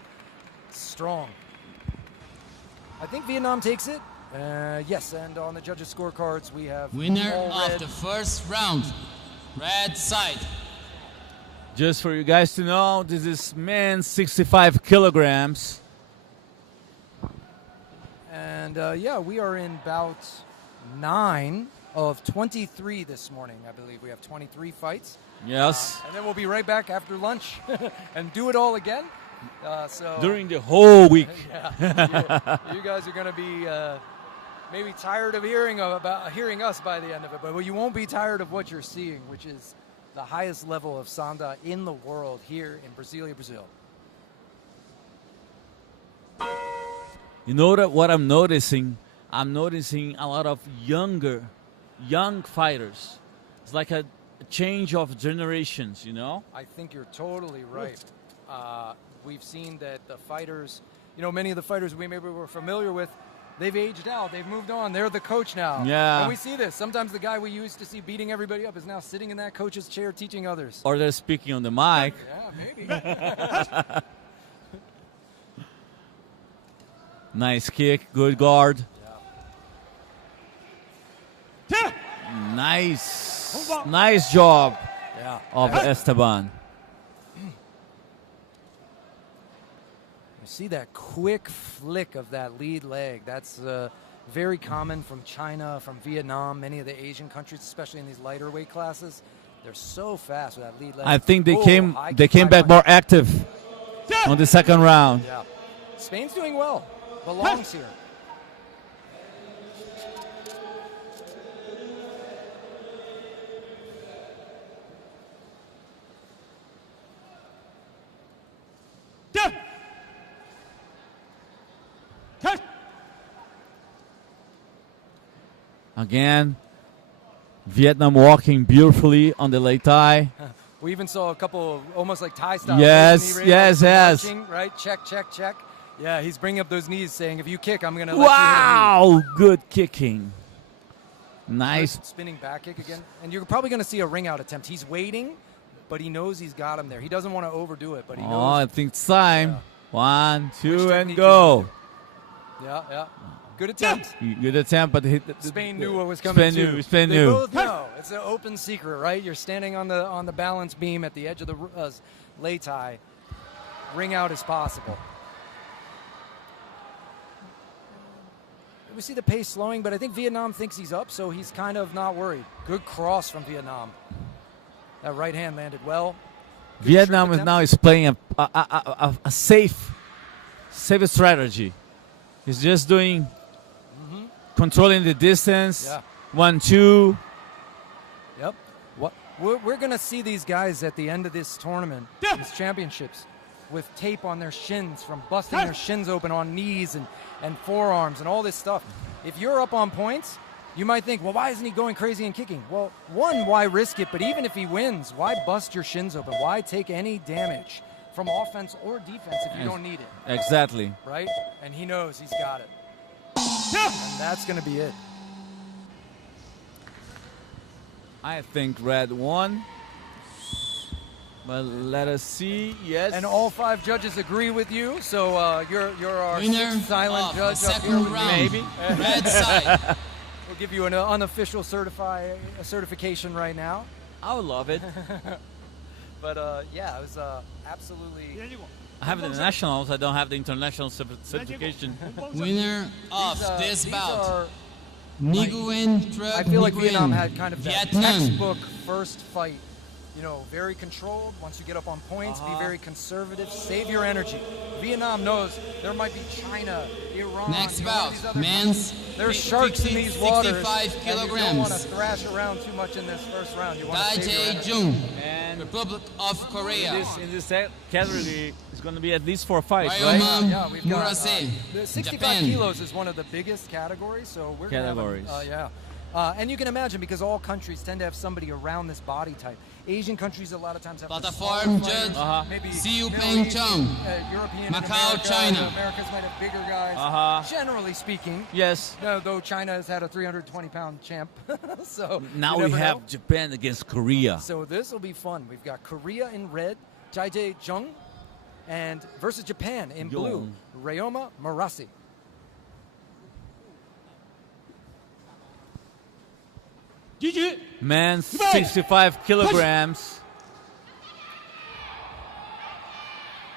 strong. I think Vietnam takes it. Yes, and on the judges' scorecards, we have winner of the first round, red side. Just for you guys to know, this is men's 65 kilograms. And yeah, we are in bout 9 of 23 this morning, I believe. We have 23 fights. Yes. And then we'll be right back after lunch and do it all again. So during the whole week. You guys are going to be maybe tired of hearing us by the end of it, but you won't be tired of what you're seeing, which is the highest level of Sanda in the world here in Brasilia, Brazil. You know what I'm noticing? I'm noticing a lot of young fighters. It's like a change of generations, you know? I think you're totally right. We've seen that the fighters, many of the fighters we maybe were familiar with, they've aged out. They've moved on. They're the coach now. Yeah. And we see this. Sometimes the guy we used to see beating everybody up is now sitting in that coach's chair teaching others. Or they're speaking on the mic. Yeah, maybe. Nice kick. Good guard. Yeah. Nice job of Esteban. See that quick flick of that lead leg. That's very common from China, from Vietnam, many of the Asian countries, especially in these lighter weight classes. They're so fast with that lead leg. I think they came back more active on the second round. Yeah. Spain's doing well. Belongs here. Again, Vietnam walking beautifully on the Lei Tai. We even saw a couple of almost like Thai style. Yes, yes, yes. Marching, right? Check, check, check. Yeah, he's bringing up those knees saying, if you kick, I'm going to let Wow, you good kicking. hit me. Nice. Good spinning back kick again. And you're probably going to see a ring out attempt. He's waiting, but he knows he's got him there. He doesn't want to overdo it, but he knows. Oh, I think it's time. Yeah. 1, 2, Which and technique go. Yeah, yeah. Good attempt. Good attempt, but Spain knew what was coming too. Spain They knew. both know. It's an open secret, right? You're standing on the balance beam at the edge of the Lei Tai. Ring out as possible. We see the pace slowing, but I think Vietnam thinks he's up, so he's kind of not worried. Good cross from Vietnam. That right hand landed well. Good Vietnam shrimp is now attempt. is playing a safe strategy. He's just doing controlling the distance. Yeah. 1, 2. Yep. What we're going to see these guys at the end of this tournament, these championships, with tape on their shins from busting their shins open on knees and forearms and all this stuff. If you're up on points, you might think, well, why isn't he going crazy and kicking? Well, one, why risk it? But even if he wins, why bust your shins open? Why take any damage from offense or defense if you don't need it? Exactly. Right? And he knows he's got it. And that's going to be it. I think red won. But let us see. Yes. And all 5 judges agree with you, so you're our Winner 6th silent of judge the up here second with me. round. Maybe. Red side. We'll give you an unofficial certification right now. I would love it. But yeah, it was absolutely. I have the nationals. I don't have the international certification. Winner of These this bout. are, Nguyen Truc I feel like Nguyen. Vietnam had kind of that Vietnam. textbook first fight. You know, very controlled. Once you get up on points, be very conservative. Save your energy. Vietnam knows there might be China, Iran. Next you know, all bout, these other men's countries. There's sharks in these waters. 65 And you don't want to kilograms. thrash around too much in this first round. You want to save your Day energy. Jung, And Republic of Korea. in this category, it's going to be at least 4 fights, right? Ryoma Yeah, we've got Murase, the 65 Japan. kilos is one of the biggest categories, so we're gonna have Categories. and you can imagine because all countries tend to have somebody around this body type. Asian countries a lot of times have the Platform smaller judge, fighters, maybe Siu Middle Peng East, Chung, European, and Macau, America, China. the Americas might have bigger guys. Generally speaking, Yes. though China has had a 320-pound champ, so Now you we never have know. Japan against Korea. So this will be fun. We've got Korea in red, Day Jung, and versus Japan in blue, Jung. Ryoma Murase. Men's 65 kilograms.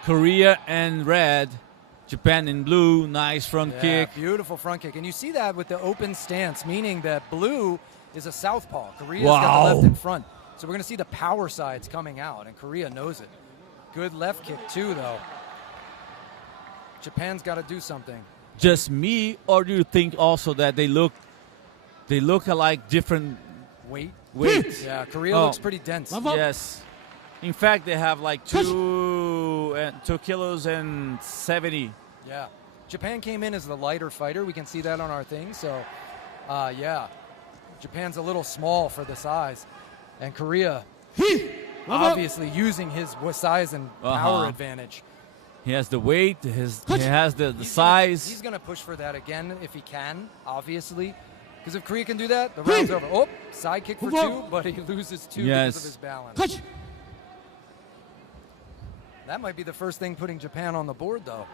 Korea in red, Japan in blue. Nice front Yeah, kick. beautiful front kick. And you see that with the open stance, meaning that blue is a southpaw. Korea's got the Wow. left in front. So we're going to see the power sides coming out, and Korea knows it. Good left kick, too, though. Japan's got to do something. Just me, or do you think also that they look alike different Weight. weights? Yeah, Korea Oh. looks pretty dense. Yes. In fact, they have like 2 kilos and 70. Yeah. Japan came in as the lighter fighter. We can see that on our thing. So, yeah. Japan's a little small for the size. And Korea, obviously using his size and power advantage. He has the weight. He has the He's size. He's going to push for that again if he can, obviously. Because if Korea can do that, the round's over. Oh, side kick for 2, but he loses 2 Yes. because of his balance. That might be the first thing putting Japan on the board, though.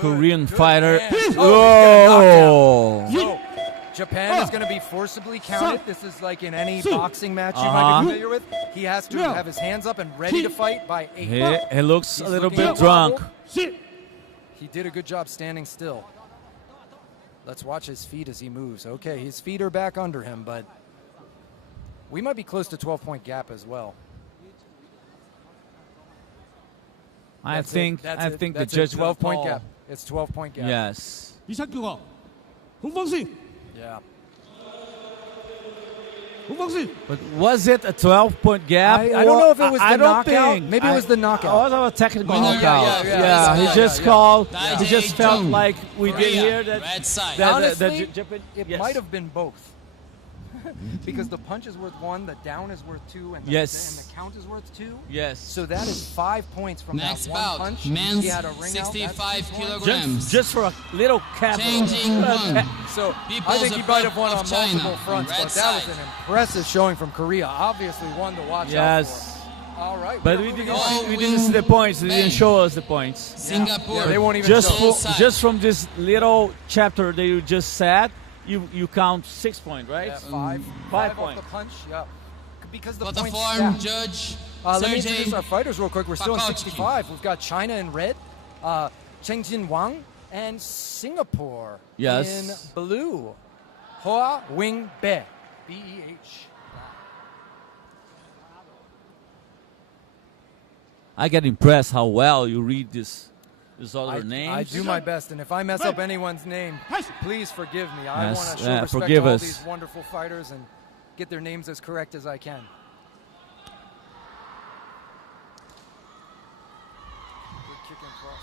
Korean Good fighter. hand. Oh, he's gonna knock down. Oh. So, Japan is going to be forcibly counted. This is like in any boxing match you might be familiar with. He has to have his hands up and ready to fight by 8. He looks He's a little looking bit at drunk. wobble. He did a good job standing still. Let's watch his feet as he moves. Okay, his feet are back under him, but we might be close to 12-point gap as well. I That's think it. I think the That's judge it. will 12-point call. gap. It's 12-point gap. Yes. 이삭규가 홍범승 Yeah. But was it a 12-point gap? I don't know if it was the I don't knockout. think. Maybe it was the knockout. Oh, that was a technical Winner, knockout. yeah, He just called. He just felt Jung. like we did Korea, here that. red side. that- Honestly, Japan- it yes. might have been both. Because the punch is worth 1, the down is worth 2, and the, Yes. and the count is worth 2. Yes. So that is 5 points from Next that one bout, punch. men's He had a ring out, that's 65 2 points. kilograms. just for a little cap. Changing one. So People's I think he might have won on Republic of China, multiple fronts, red but that was side. an impressive showing from Korea. Obviously one to watch out Yes. for. All right. But we're we moving didn't, on. we didn't see the points. They didn't Bang. show us the points. Singapore. Yeah, they won't even Just show. Side. just from this little chapter that you just said, you count 6 points, right? Yeah, 5. 5 off points. the punch, yeah. Because the For the points form, stack. Judge Let me Sergey introduce our fighters real quick. We're still in Pakowski. 65. We've got China in red, Cheng Jin Wang, and Singapore Yes. in blue. Hoa Wing Be, B-E-H. I get impressed how well you read this other names. I do my best, and if I mess up anyone's name, please forgive me. I Yes, want to show yeah, respect forgive to all us. these wonderful fighters and get their names as correct as I can. Good kick and cross.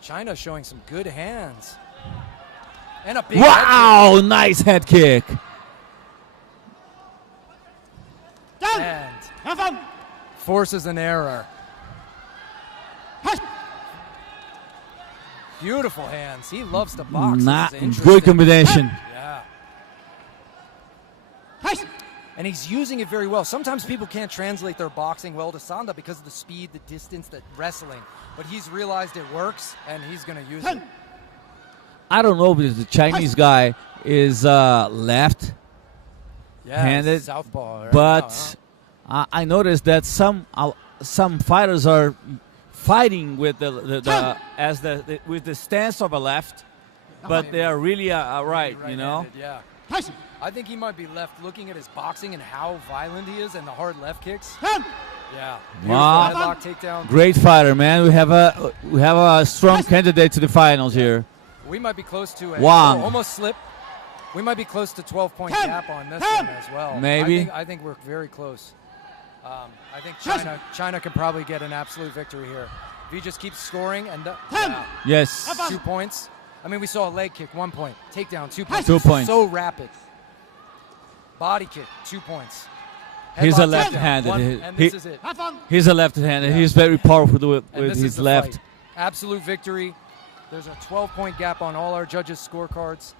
China showing some good hands. And a big Wow, nice head kick. head kick. And forces an error. Beautiful hands. He loves to box. This Not is good interesting. combination. Yeah. And he's using it very well. Sometimes people can't translate their boxing well to Sanda because of the speed, the distance, the wrestling. But he's realized it works, and he's going to use it. I don't know because the Chinese guy is left, Yeah, handed, southpaw. Right but now, huh? I noticed that some fighters are fighting with with the stance of a left, but they are really right, you know. Right-handed, yeah. I think he might be left looking at his boxing and how violent he is and the hard left kicks. Yeah. Beautiful Wow. headlock takedown. Great fighter, man. We have a strong candidate to the finals here. We might be close to a Wang. almost slip. We might be close to 12-point gap on this one as well. Maybe. I think we're very close. I think China can probably get an absolute victory here. If he just keeps scoring and yeah, Yes. 2 points. I mean, we saw a leg kick, 1 point. Takedown, 2 points. 2 points. So rapid. Body kick, 2 points. He's a Headlock takedown, left-handed. 1, and this is it. He's a left-handed. He's very powerful with And this is his the left. fight. Absolute victory. There's a 12-point gap on all our judges' scorecards.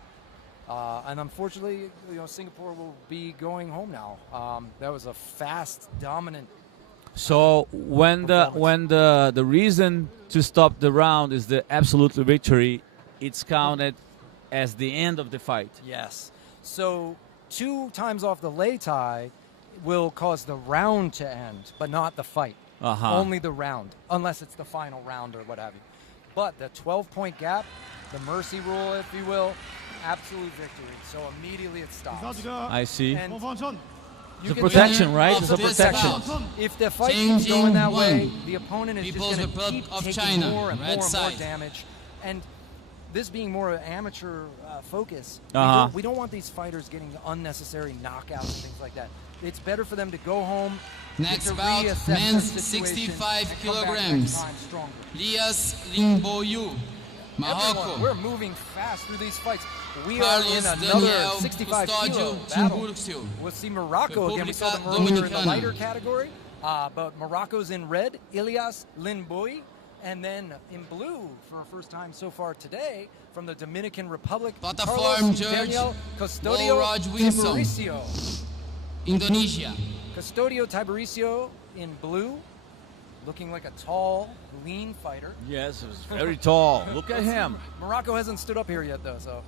And unfortunately, Singapore will be going home now. That was a fast, dominant. So when the reason to stop the round is the absolute victory, it's counted as the end of the fight. Yes. So 2 times off the lei tie will cause the round to end, but not the fight. Uh-huh. Only the round, unless it's the final round or what have you. But the 12-point gap, the mercy rule, if you will, absolute victory. So immediately it stops. I see. And you It's a can- protection, right? It's a This protection. bout. If the fight Changing keeps going that one. way, the opponent is People's just going to Republic keep of taking China, more and red more and more side. damage. And this being more an amateur focus, Uh-huh. we don't want these fighters getting unnecessary knockouts and things like that. It's better for them to go home. Next get to bout, reassess their men's situation, 65 and come back kilograms. next time stronger. Lias Limboyu, Everyone, Morocco. we're moving fast through these fights. We Carlos are in another Daniel 65 kilo Custódio battle. Timbúrcio. We'll see Morocco again. We saw them República earlier in the Dominicana. lighter category, but Morocco's in red, Ilias Linboy, and then in blue for the first time so far today from the Dominican Republic, Platform Carlos judge, Daniel Custodio Wolraj Wilson. Tibericio. Indonesia. Custodio Tibericio in blue, looking like a tall, lean fighter. Yes, it was very tall. Look at him. Morocco hasn't stood up here yet, though, so.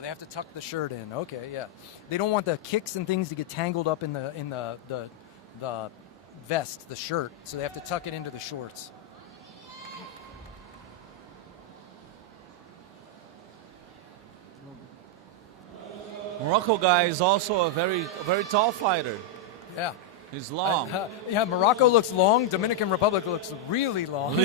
They have to tuck the shirt in. Okay, yeah. They don't want the kicks and things to get tangled up in the vest, the shirt, so they have to tuck it into the shorts. Morocco guy is also a very tall fighter. Yeah. He's long. Yeah, Morocco looks long. Dominican Republic looks really long.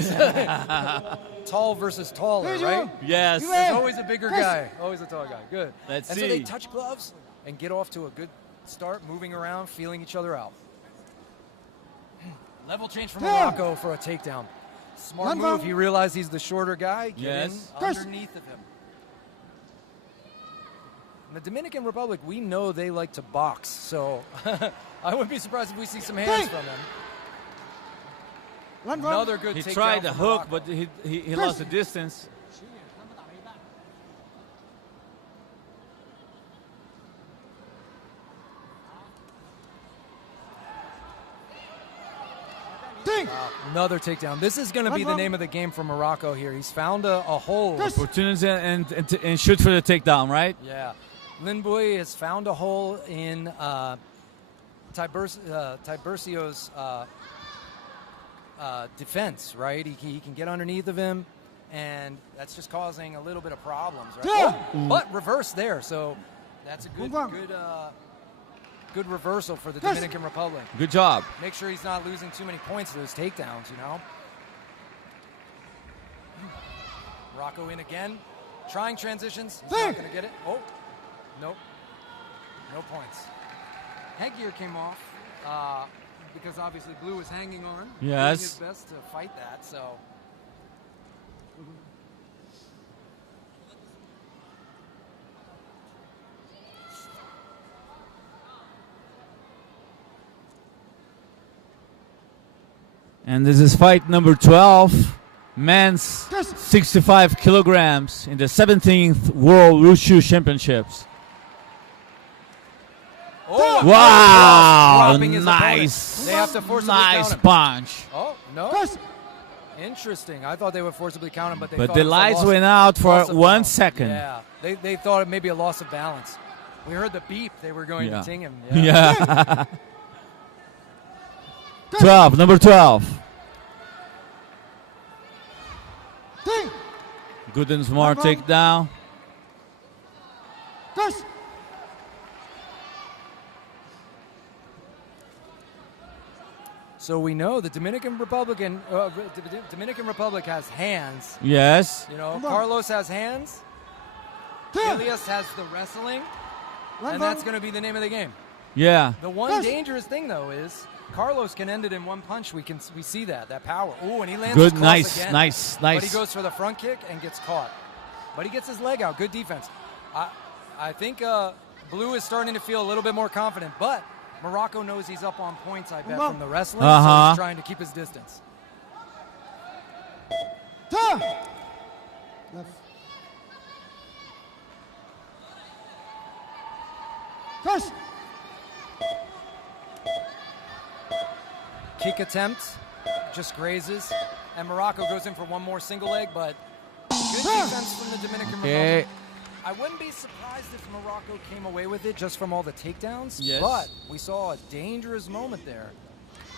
Tall versus taller, right? Yes. There's always a bigger guy. Always a tall guy. Good. Let's and see. so they touch gloves and get off to a good start, moving around, feeling each other out. Level change from Morocco for a takedown. Smart move. He realized he's the shorter guy. Get in underneath of him. In the Dominican Republic, we know they like to box, so I wouldn't be surprised if we see some hands from them. Another good takedown. He tried the from hook, Morocco. but he lost the distance. Another takedown. This is going to be the name of the game for Morocco here. He's found a hole. Opportunity and shoot for the takedown, right? Yeah. Linboy has found a hole in Tiburcio's defense, right? He can get underneath of him, and that's just causing a little bit of problems, right? But reverse there, so that's a good reversal for the Dominican Republic. Good job. Make sure he's not losing too many points to those takedowns, you know? Morocco in again. Trying transitions. He's not going to get it. Oh, nope. No points. Headgear came off because obviously Blue was hanging on. Yes. Doing his best to fight that, so. And this is fight number 12, men's 65 kilograms in the 17th World Wushu Championships. Oh, wow! dropping his Nice. opponent. They have to forcibly Nice count him. punch. Oh, no. Interesting. I thought they would forcibly count him, but they But thought the it was a lights loss- went out for loss of 1 balance. second. Yeah, they thought it may be a loss of balance. We heard the beep. They were going to ting him. Yeah. 12, number 12. Good and smart takedown. So we know the Dominican Republic has hands. Yes. You know, Carlos has hands. Elias has the wrestling, and that's going to be the name of the game. Yeah. The one dangerous thing, though, is Carlos can end it in one punch. We see that power. Oh, and he lands his Good, cross nice, again. nice. But he goes for the front kick and gets caught. But he gets his leg out. Good defense. I think Blue is starting to feel a little bit more confident, but Morocco knows he's up on points, I bet, from the wrestling, so he's trying to keep his distance. Kick attempt, just grazes, and Morocco goes in for one more single leg, but good defense from the Dominican Republic. I wouldn't be surprised if Morocco came away with it just from all the takedowns, but we saw a dangerous moment there.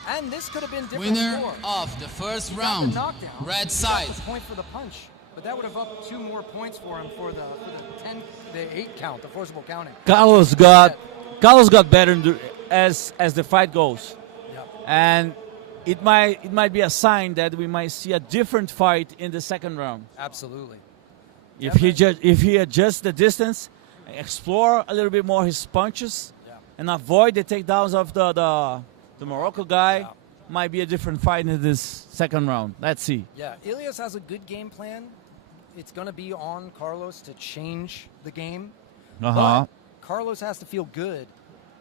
And this could have been different. Winner of the first round, red side. Point for the punch, but that would have upped 2 more points for him for the 8 count, the forcible counting. Carlos got better as the fight goes. And it might be a sign that we might see a different fight in the second round. Absolutely. If he adjusts the distance, explore a little bit more his punches, and avoid the takedowns of the Morocco guy, might be a different fight in this second round. Let's see. Yeah, Elias has a good game plan. It's going to be on Carlos to change the game. But Carlos has to feel good.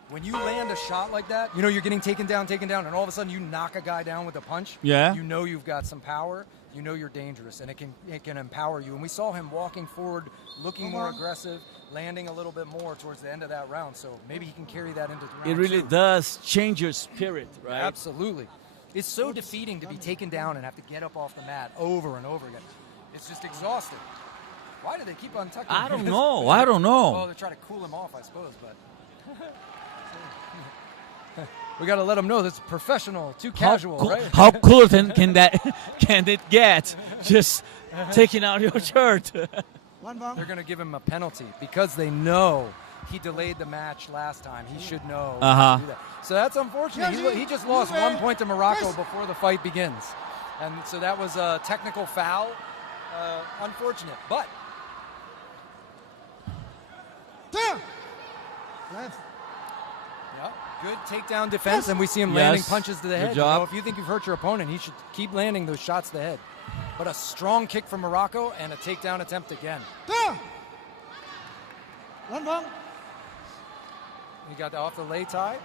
When you land a shot like that, you know you're getting taken down, and all of a sudden you knock a guy down with a punch. Yeah. You know you've got some power. You know you're dangerous, and it can empower you. And we saw him walking forward, looking more aggressive, landing a little bit more towards the end of that round. So maybe he can carry that into round It really 2. does change your spirit, right? Absolutely. It's so defeating to be taken down and have to get up off the mat over and over again. It's just exhausting. Why do they keep on tucking? I don't know. I don't know. Well, they're trying to cool him off, I suppose, but. We got to let them know that's professional, too casual, right? How cool can it get? Just taking out your shirt. They're going to give him a penalty because they know he delayed the match last time. He should know Uh-huh. to do that. So that's unfortunate. He just lost 1 point to Morocco before the fight begins. And so that was a technical foul. Unfortunate. But yeah, good takedown defense, and we see him landing punches to the head. Good You know, job. if you think you've hurt your opponent, he should keep landing those shots to the head. But a strong kick from Morocco and a takedown attempt again. He got off the lei tie.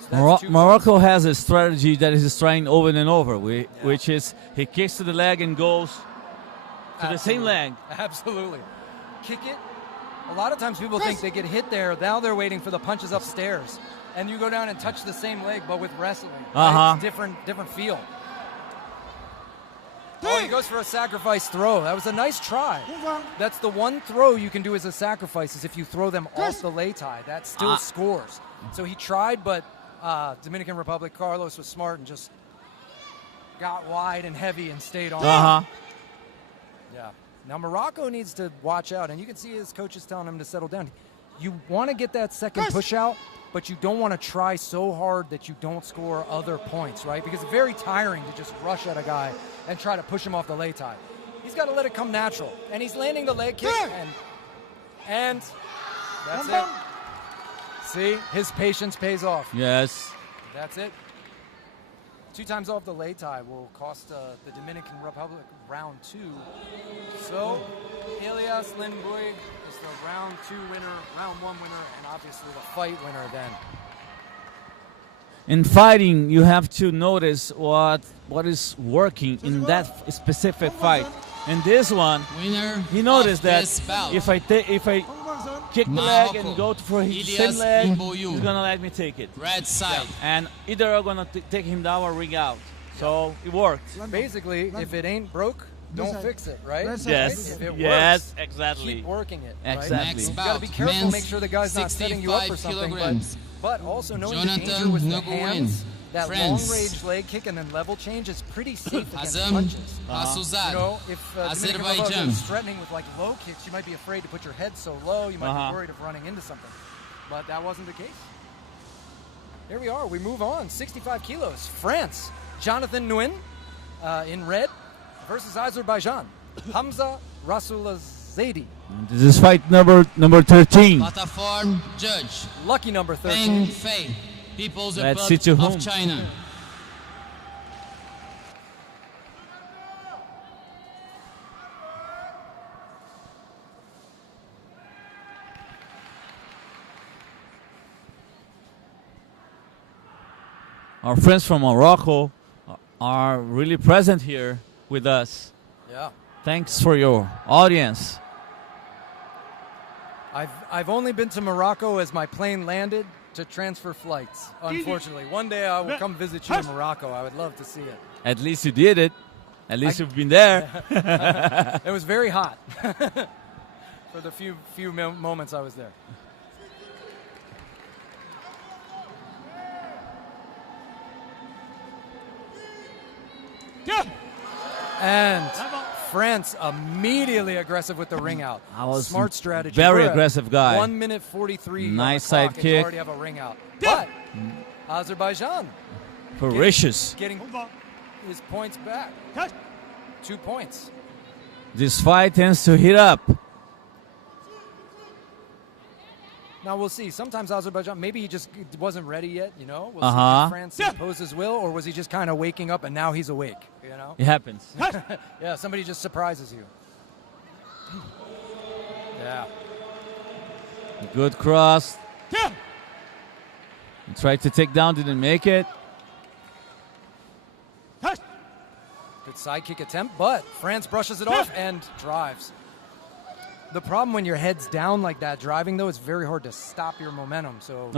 So that's 2 Morocco has a strategy that he's trying over and over, which is he kicks to the leg and goes to the same leg. Absolutely. Kick it. A lot of times people think they get hit there. Now they're waiting for the punches upstairs. And you go down and touch the same leg, but with wrestling. Right? It's different feel. Oh, he goes for a sacrifice throw. That was a nice try. That's the one throw you can do as a sacrifice is if you throw them off the lei tie. That still scores. So he tried, but Dominican Republic, Carlos was smart and just got wide and heavy and stayed on. Yeah. Now Morocco needs to watch out, and you can see his coach is telling him to settle down. You want to get that second push out, but you don't want to try so hard that you don't score other points, right? Because it's very tiring to just rush at a guy and try to push him off the lei tie. He's got to let it come natural. And he's landing the leg kick, and that's it. See, his patience pays off. Yes. That's it. 2 times off the lei tie will cost the Dominican Republic round 2. So, Elias Lindboy is the round 2 winner, round 1 winner, and obviously the fight winner then. In fighting, you have to notice what is working in that specific fight. In this one, Winner he noticed of that this bout. if I kick the leg and go for his same Elias leg, Mbouyou. he's gonna let me take it. Red side. And either I'm gonna take him down or ring out. So it worked. Basically, if it ain't broke, don't fix it, right? Yes. If it Yes, works, exactly. keep working it. Right? Exactly. Next You gotta be bout, careful, men's make sure the guy's not setting you up for 65 something. kilograms. But also knowing the danger Jonathan with the Nguyen, hands, that France. long-range leg kick and then level change is pretty safe against Azam punches. Hassouzad. You know, if Dominican Republic Azerbaijan. is threatening with like low kicks, you might be afraid to put your head so low. You might be worried of running into something. But that wasn't the case. Here we are. We move on. 65 kilos. France. Jonathan Nguyen in red versus Azerbaijan. Hamza Rasulazadeh. This is fight number 13. Platform judge. Lucky number Peng 13. Fei. People's Let's Republic see to of whom. China. Our friends from Morocco are really present here with us. Yeah. Thanks for your audience. I've only been to Morocco as my plane landed to transfer flights, unfortunately. One day I will come visit you in Morocco. I would love to see it. At least you did it. At least you've been there. It was very hot for the few moments I was there. And France immediately aggressive with the ring out. I was Smart strategy. very We're at aggressive guy. 1 minute 43. Nice on the clock, side and you kick. already have a ring out. But Azerbaijan Ferocious. getting his points back. 2 points. This fight tends to heat up. Now we'll see. Sometimes Azerbaijan, maybe he just wasn't ready yet, you know? We'll see if France impose his will, or was he just kind of waking up and now he's awake, you know? It happens. Yeah, somebody just surprises you. Yeah. Good cross. He tried to take down, didn't make it. Good side kick attempt, but France brushes it off and drives. The problem when your head's down like that driving, though, it's very hard to stop your momentum. So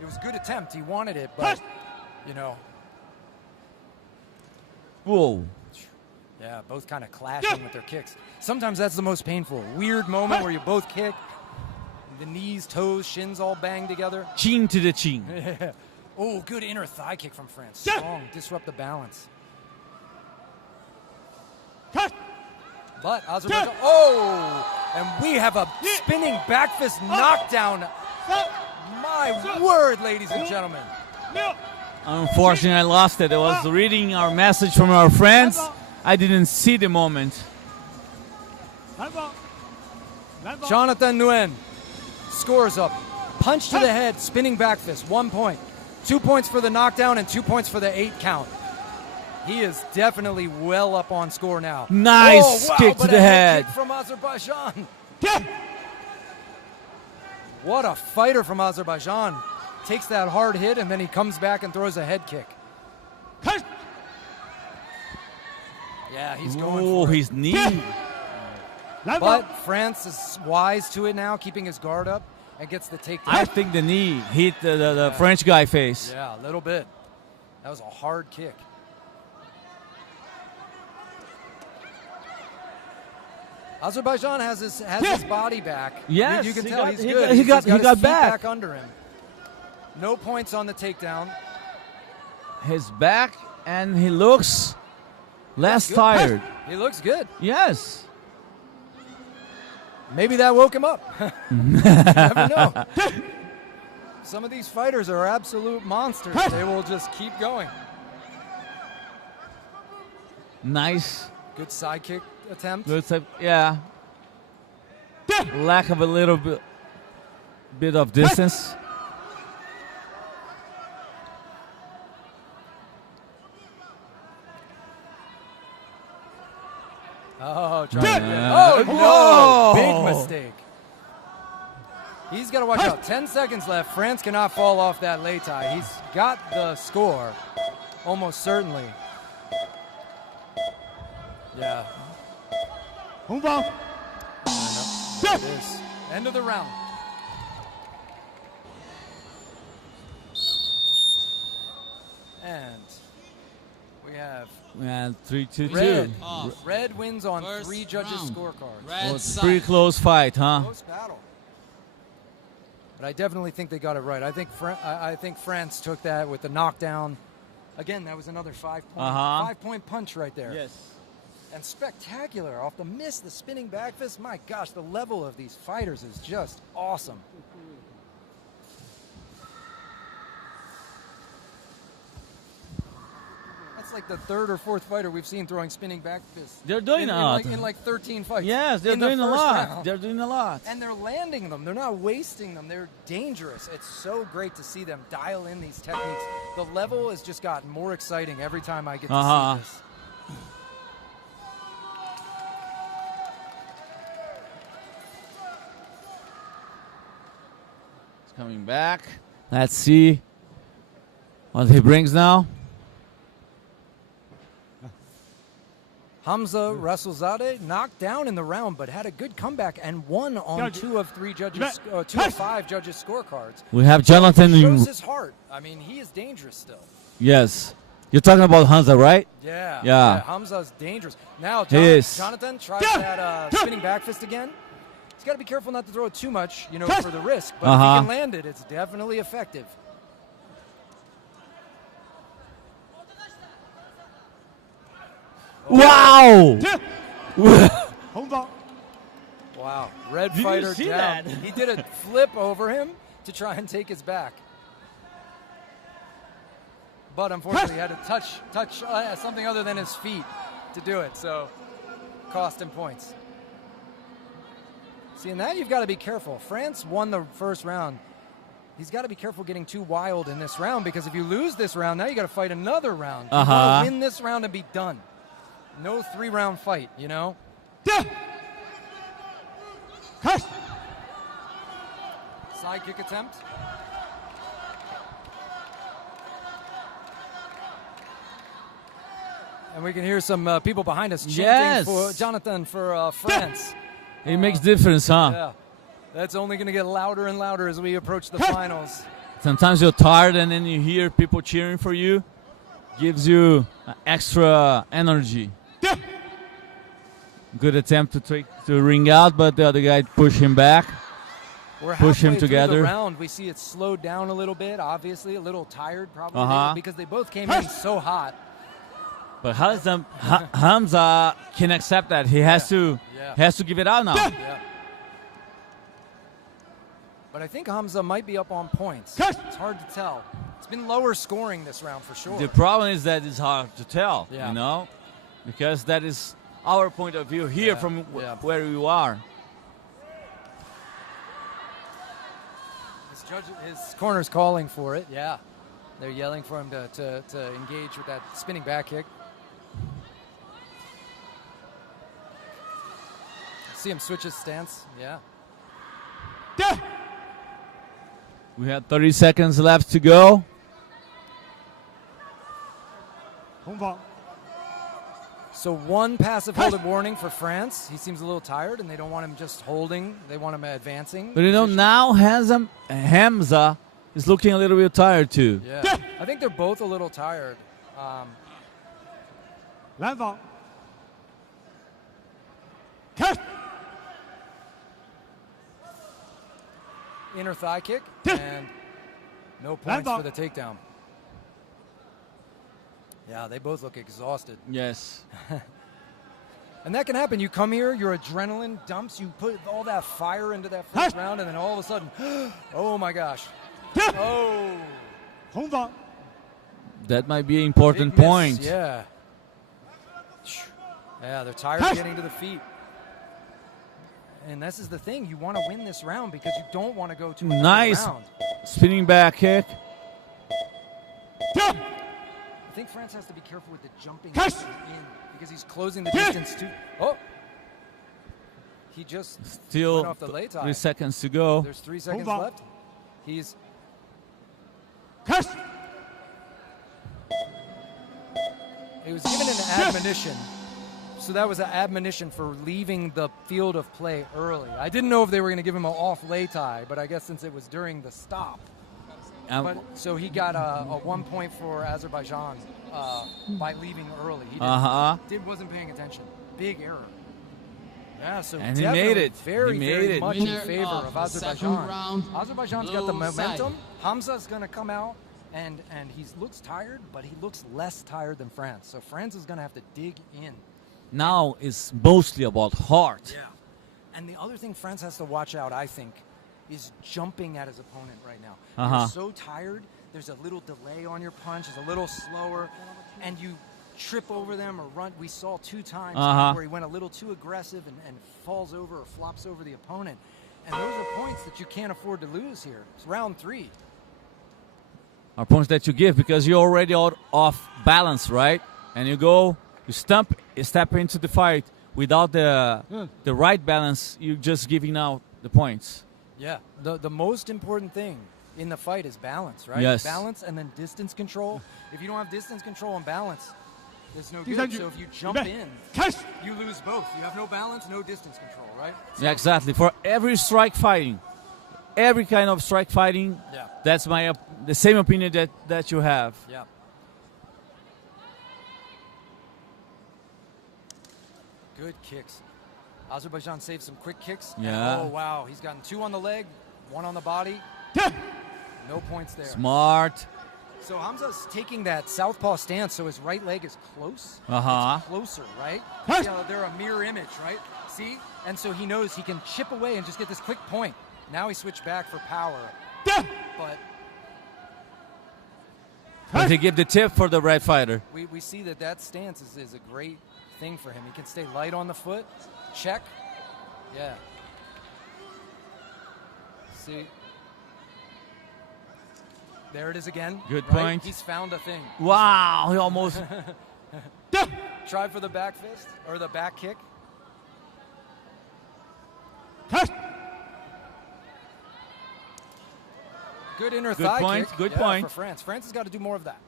it was a good attempt. He wanted it, but, you know. Whoa. Yeah, both kind of clashing with their kicks. Sometimes that's the most painful. Weird moment where you both kick. The knees, toes, shins all bang together. Chin to the chin. Oh, good inner thigh kick from France. Strong, disrupt the balance. But Azerbaijan, And we have a spinning back fist knockdown. My word, ladies and gentlemen. Unfortunately, I lost it. I was reading our message from our friends. I didn't see the moment. Jonathan Nguyen scores up. Punch to the head, spinning back fist, 1 point. 2 points for the knockdown and 2 points for the 8 count. He is definitely well up on score now. Nice kick to the head. Kick from Azerbaijan. What a fighter from Azerbaijan. Takes that hard hit and then he comes back and throws a head kick. Yeah, he's going for his knee. But France is wise to it now, keeping his guard up and gets the takedown. I think the knee hit the French guy face. Yeah, a little bit. That was a hard kick. Azerbaijan has his body back. Yes, you can tell he's good. He He's got got his feet back under him. No points on the takedown. His back, and he looks less tired. He looks good. Yes. Maybe that woke him up. You never know. Some of these fighters are absolute monsters. They will just keep going. Nice. Good side kick attempt. Good type, yeah. Lack of a little bit of distance. Oh, no! Big mistake. He's got to watch out. 10 seconds left. France cannot fall off that lei tai. He's got the score, almost certainly. Yeah. There it is. End of the round. And we have 3-2-2. Red wins on First 3 judges' round. scorecards. Red Well, it's a side. pretty close fight, huh? Close battle. But I definitely think they got it right. I think France took that with the knockdown. Again, that was another 5-point punch right there. Yes. And spectacular off the miss, the spinning back fist. My gosh, the level of these fighters is just awesome. That's like the 3rd or 4th fighter we've seen throwing spinning back fists. They're doing in like 13 fights. Yes, they're in the doing a first lot. round. They're doing a lot. And they're landing them. They're not wasting them. They're dangerous. It's so great to see them dial in these techniques. The level has just gotten more exciting every time I get to see this. It's coming back. Let's see what he brings now. Hamza Rasulzadeh knocked down in the round, but had a good comeback and won on 2 of 5 judges' scorecards. We have Jonathan. Shows his heart. I mean, he is dangerous still. Yes. You're talking about Hamza, right? Yeah. Hamza's dangerous. Now, Jonathan tries that spinning back fist again. He's got to be careful not to throw it too much, for the risk. But if he can land it, it's definitely effective. Wow! Wow. Red Did you fighter see down. that? He did a flip over him to try and take his back. But unfortunately, he had to touch something other than his feet to do it, so cost him points. See, and now you've got to be careful. France won the first round. He's got to be careful getting too wild in this round, because if you lose this round, now you got to fight another round. You want to win this round and be done. No 3-round fight, Side kick attempt. And we can hear some people behind us chanting for Jonathan for France. It makes difference, huh? Yeah. That's only going to get louder and louder as we approach the finals. Sometimes you're tired and then you hear people cheering for you. Gives you extra energy. Good attempt to ring out, but the other guy pushed him back. Push him together. The round, we see it slowed down a little bit, obviously. A little tired probably because they both came in so hot. But Hamza can accept that. He has to give it out now. Yeah. But I think Hamza might be up on points. Cut. It's hard to tell. It's been lower scoring this round for sure. The problem is that it's hard to tell, Yeah. you know, because that is our point of view here Yeah, from yeah. where you are. His corner's calling for it, yeah. They're yelling for him to engage with that spinning back kick. See him switch his stance, yeah. We have 30 seconds left to go. So one passive holded warning for France. He seems a little tired, and they don't want him just holding. They want him advancing. But you know, now Hamza is looking a little bit tired too. Yeah, I think they're both a little tired. Inner thigh kick, and no points for the takedown. Yeah, they both look exhausted. Yes. And that can happen. You come here, your adrenaline dumps, you put all that fire into that first round, and then all of a sudden, oh my gosh. Oh. That might be an important Big miss, point. Yeah. Yeah, they're tired of getting to the feet. And this is the thing. You want to win this round because you don't want to go to another Nice round. spinning back kick. I think France has to be careful with the jumping in because he's closing the distance too. Oh. He just Still went off the lay tie. 3 seconds to go. There's 3 seconds left. He's He was given an admonition. So that was an admonition for leaving the field of play early. I didn't know if they were going to give him an off lay tie, but I guess since it was during the stop. So he got a 1 point for Azerbaijan by leaving early. He wasn't paying attention. Big error. Yeah, so and he definitely made it. Very, he made very it. much Winner in favor of of the second Azerbaijan. round, Azerbaijan's got the blue momentum. side. Hamza's going to come out, and he looks tired, but he looks less tired than France. So France is going to have to dig in. Now it's mostly about heart. Yeah. And the other thing France has to watch out, I think, is jumping at his opponent right now. You're so tired, there's a little delay on your punch, it's a little slower, and you trip over them or run. We saw 2 times where he went a little too aggressive and falls over or flops over the opponent. And those are points that you can't afford to lose here. It's round 3. Are points that you give because you're already off balance, right? And you go, you step into the fight without the right balance. You're just giving out the points. Yeah, the most important thing in the fight is balance, right? Yes. Balance and then distance control. If you don't have distance control and balance, there's no good. So if you jump in, you lose both. You have no balance, no distance control, right? Yeah, exactly. For every strike fighting, every kind of strike fighting, Yeah. that's the same opinion that you have. Yeah. Good kicks. Azerbaijan saved some quick kicks. Yeah. Oh, wow. He's gotten 2 on the leg, 1 on the body. No points there. Smart. So Hamza's taking that southpaw stance, so his right leg is close. It's closer, right? See how they're a mirror image, right? See? And so he knows he can chip away and just get this quick point. Now he switched back for power. But he give the tip for the right fighter. We see that stance is a great thing for him. He can stay light on the foot. Check. Yeah. See? There it is again. Good right? point. He's found a thing. Wow, he almost. Try for the back fist or the back kick. Good inner thigh point, kick. good Yeah, point. for France. France has got to do more of that.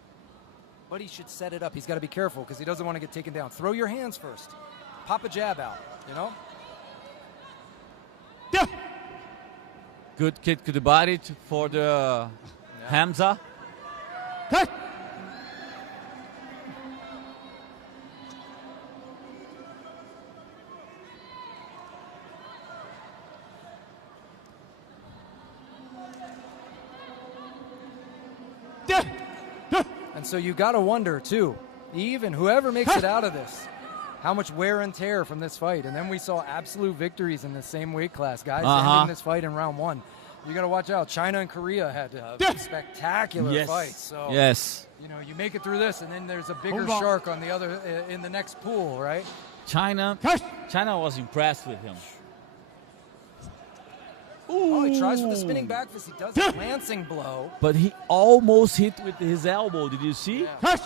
But he should set it up. He's got to be careful because he doesn't want to get taken down. Throw your hands first. Pop a jab out, you know? Good kick to the body for the Hamza. And so you got to wonder, too, even whoever makes it out of this, how much wear and tear from this fight. And then we saw absolute victories in the same weight class, guys ending this fight in round 1. You got to watch out. China and Korea had spectacular fights. So Yes. you know, you make it through this, and then there's a bigger shark on the other in the next pool, right? China was impressed with him. Oh, he tries for the spinning back fist. He does a lancing blow. But he almost hit with his elbow. Did you see? Yeah.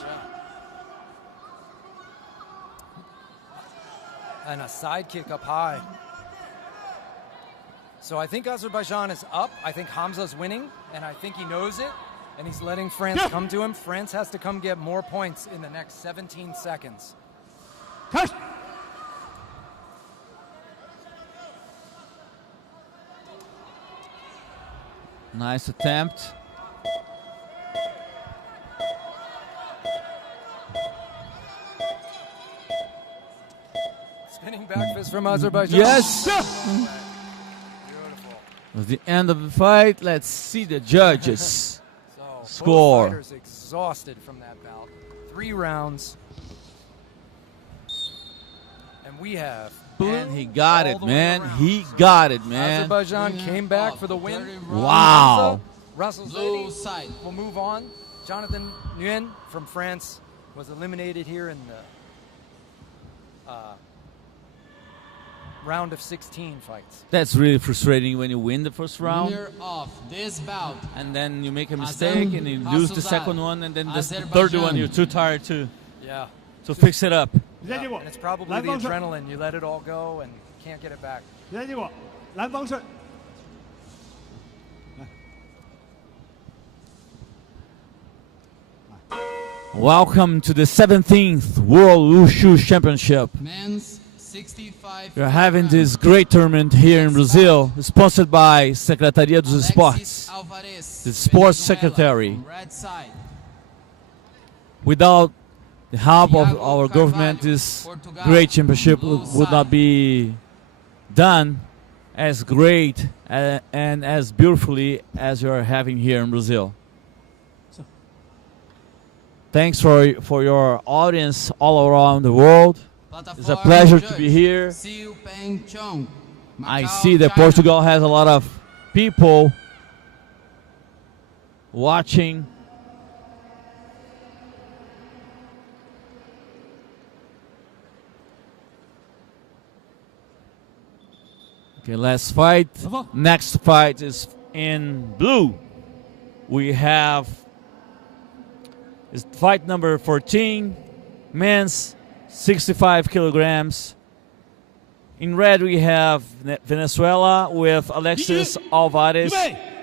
And a side kick up high. So I think Azerbaijan is up. I think Hamza's winning, and I think he knows it, and he's letting France come to him. France has to come get more points in the next 17 seconds. Nice attempt. Spinning back fist from Azerbaijan. Yes. Beautiful. At the end of the fight, let's see the judges. So Score. Both fighters exhausted from that bout. 3 rounds. And we have. And he got all it, the way man. around. He got it, man. Azerbaijan came back for the win. Wow. Russell Blue Zady side. will move on. Jonathan Nguyen from France was eliminated here in the round of 16 fights. That's really frustrating when you win the first round Winner of this bout. and then you make a mistake and you lose the second one, and then the third Azerbaijan. one you're too tired to Yeah. fix it up. And it's probably the adrenaline. You let it all go and can't get it back. Welcome to the 17th World Wushu Championship. Men's 65. We're having this great tournament here in Brazil, sponsored by Secretaria dos Esportes, the sports secretary. Red side. Without the help of our government, this great championship would not be done as great and as beautifully as you're having here in Brazil. Thanks for your audience all around the world. It's a pleasure to be here. I see that Portugal has a lot of people watching. Okay, last fight. Next fight is in blue. We have fight number 14, men's 65 kilograms. In red we have Venezuela with Alexis Alvarez,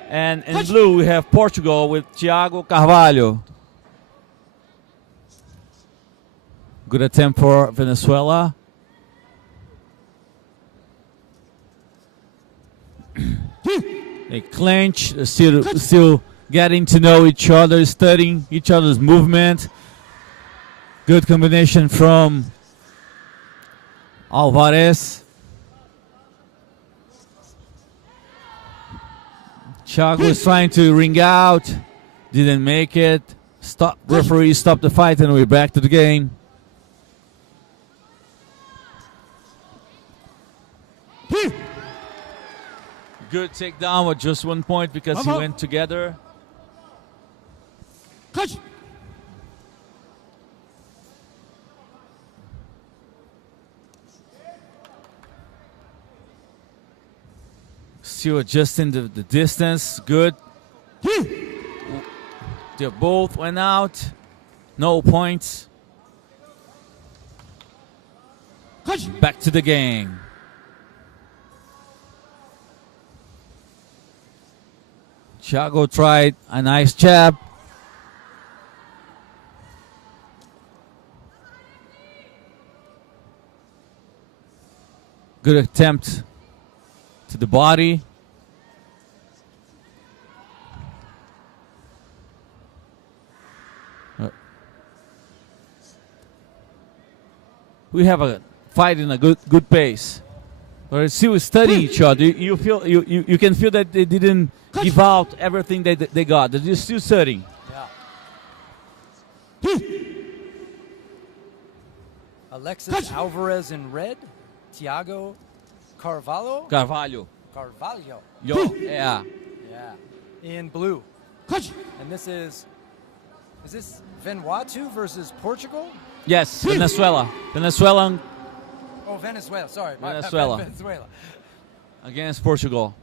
and in blue we have Portugal with Thiago Carvalho. Good attempt for Venezuela. They clinch, still getting to know each other, studying each other's movement. Good combination from Alvarez. Thiago is trying to ring out, didn't make it. Referee stopped the fight, and we're back to the game. Good takedown with just 1 point because he went together. Still adjusting the distance. Good. They both went out. No points. Back to the game. Thiago tried a nice jab. Good attempt to the body. We have a fight in a good pace. But still studying each other. You feel you can feel that they didn't give out everything they got. They're still studying. Yeah. Alexis Alvarez in red. Thiago Carvalho. Carvalho. Carvalho. Yo, yeah. Yeah. In blue. And this is this Vanuatu versus Portugal? Yes, Venezuela. Venezuelan Oh, Venezuela. Sorry. Venezuela. Venezuela. against Portugal.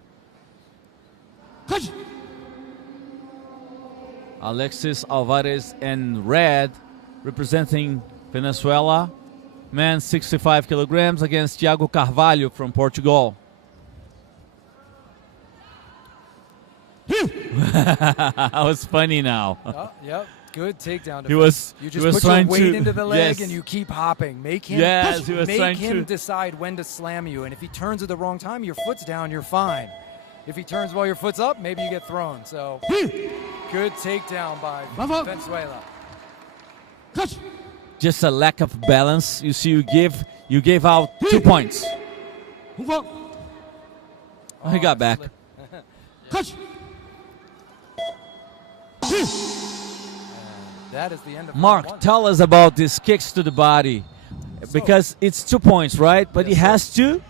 Alexis Alvarez in red, representing Venezuela. Men 65 kilograms against Thiago Carvalho from Portugal. That was funny now. Oh, yep. Good takedown. He was. You he just was put your trying weight to, into the leg yes. and you keep hopping. Make him. Yes, he was make trying him to decide when to slam you. And if he turns at the wrong time, your foot's down. You're fine. If he turns while your foot's up, maybe you get thrown. So good takedown by Venezuela. just a lack of balance. You see, you gave out 2 points. Oh, he got back. That is the end of Mark, round one. tell us about these kicks to the body, because it's 2 points, right? But he has to.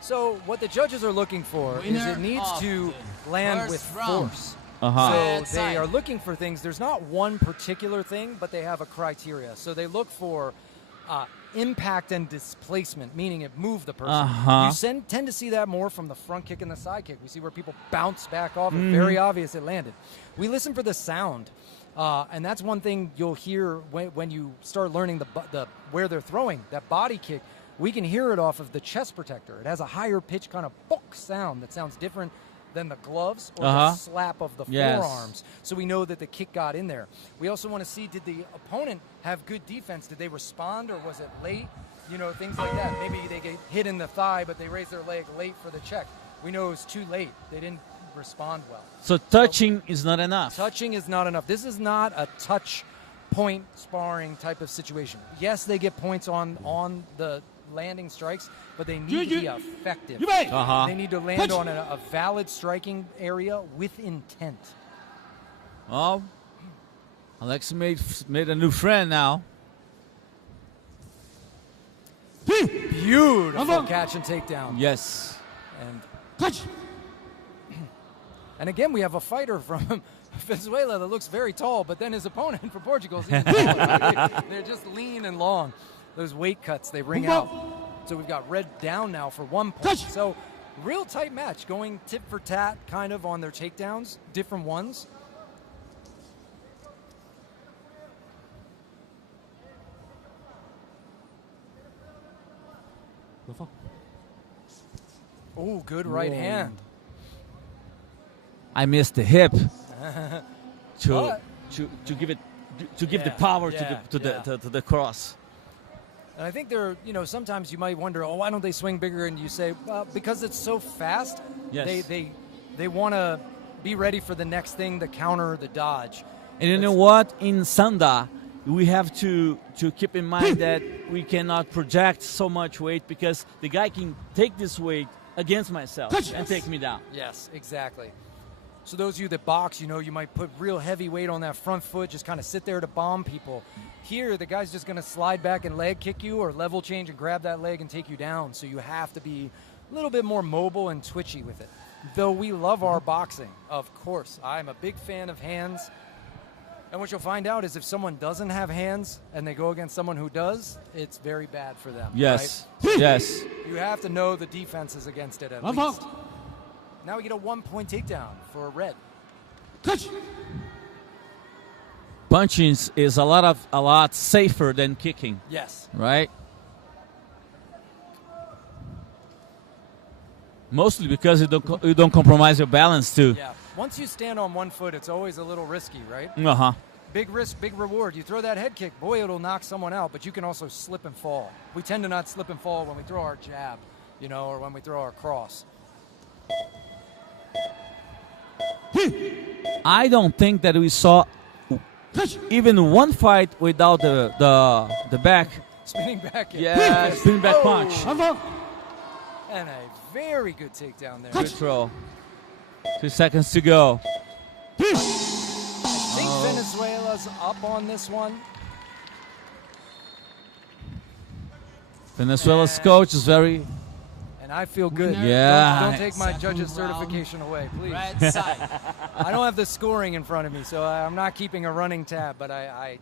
So what the judges are looking for is Winner it needs of to the land first with round. force. Uh-huh. So they are looking for things. There's not one particular thing, but they have a criteria. So they look for impact and displacement, meaning it moved the person. Uh-huh. You tend to see that more from the front kick and the side kick. We see where people bounce back off. It's very obvious it landed. We listen for the sound. And that's one thing you'll hear when you start learning the where they're throwing. That body kick, we can hear it off of the chest protector. It has a higher pitch kind of book sound that sounds different than the gloves or the slap of the forearms. So we know that the kick got in there. We also want to see, did the opponent have good defense? Did they respond, or was it late? You know, things like that. Maybe they get hit in the thigh, but they raised their leg late for the check. We know it was too late. They didn't respond well. So touching is not enough. Touching is not enough. This is not a touch point sparring type of situation. Yes, they get points on the landing strikes, but they need to be effective. They need to land on a valid striking area with intent. Oh, Alex made a new friend now. Beautiful catch and takedown. Yes. And again, we have a fighter from Venezuela that looks very tall, but then his opponent for Portugal is even taller. They're just lean and long. Those weight cuts they bring out. So we've got red down now for 1 point. So real tight match, going tit for tat kind of on their takedowns, different ones. Oh, good right hand. I missed the hip to give it to give the power to the cross. And I think sometimes you might wonder, oh, why don't they swing bigger? And you say, well, because it's so fast. Yes. They want to be ready for the next thing, the counter, the dodge. And you know what? In Sanda, we have to keep in mind that we cannot project so much weight, because the guy can take this weight against myself and take me down. Yes, exactly. So those of you that box, you might put real heavy weight on that front foot, just kind of sit there to bomb people. Here, the guy's just going to slide back and leg kick you, or level change and grab that leg and take you down. So you have to be a little bit more mobile and twitchy with it. Though we love our boxing, of course. I'm a big fan of hands. And what you'll find out is if someone doesn't have hands and they go against someone who does, it's very bad for them. Yes. Right? Yes. You have to know the defenses against it at least. Now we get a 1 point takedown for red. Punching is a lot safer than kicking. Yes. Right? Mostly because you don't compromise your balance too. Yeah. Once you stand on one foot, it's always a little risky, right? Uh-huh. Big risk, big reward. You throw that head kick, boy, it'll knock someone out, but you can also slip and fall. We tend to not slip and fall when we throw our jab, or when we throw our cross. I don't think that we saw even one fight without the back. Spinning back. Yeah, spinning back punch. And a very good takedown there. Good throw. 2 seconds to go. I think Venezuela's up on this one. Venezuela's coach is very And And I feel good. Winner. Yeah. Don't take my Second judge's round. certification away, please. Red side. I don't have the scoring in front of me, so I'm not keeping a running tab, but I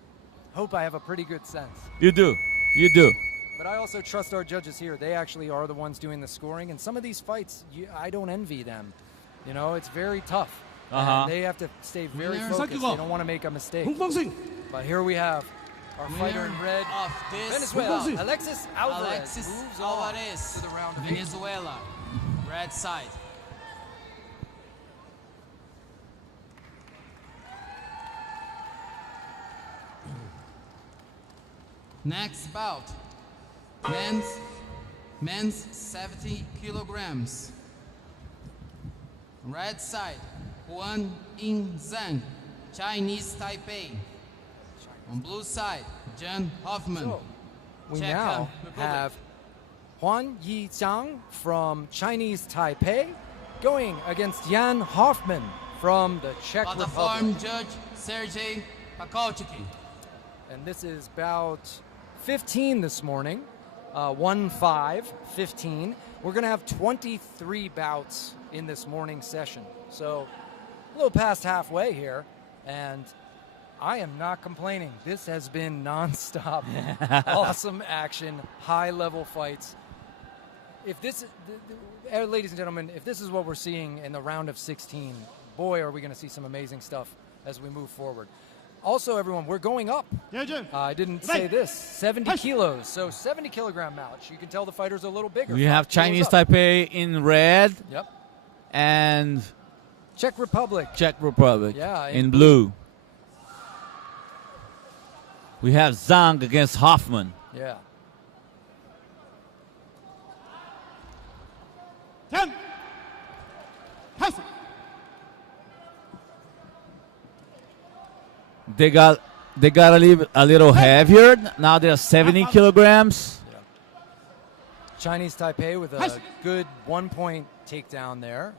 hope I have a pretty good sense. You do. You do. But I also trust our judges here. They actually are the ones doing the scoring. And some of these fights, I don't envy them. You know, it's very tough. And they have to stay very Winner. focused. They don't want to make a mistake. But here we have our fighter in red, of this Venezuela, Alexis Alvarez. Alexis moves on Alvarez, to the round of Venezuela, red side. Next bout, men's 70 kilograms. Red side, Huan Yin Zhang, Chinese Taipei. On blue side, Jan Hoffman. So, we Czech now Republic. have Huan Yijiang from Chinese Taipei going against Jan Hoffman from the Czech On the Republic. farm judge, Sergey Pakolchiki. And this is bout 15 this morning, 1-5-15. We're going to have 23 bouts in this morning session. So a little past halfway here, and I am not complaining. This has been nonstop, awesome action, high-level fights. If this, ladies and gentlemen, if this is what we're seeing in the round of 16, boy, are we going to see some amazing stuff as we move forward. Also, everyone, we're going up. I didn't say this. 70 kilos, so 70 kilogram match. You can tell the fighter's a little bigger. We have 5 kilos Chinese up. Taipei in red Yep. and Czech Republic. Czech Republic Yeah, in blue. We have Zhang against Hoffman. Yeah. They got a little heavier. Now they're 70 kilograms. Chinese Taipei with a good 1-point takedown there.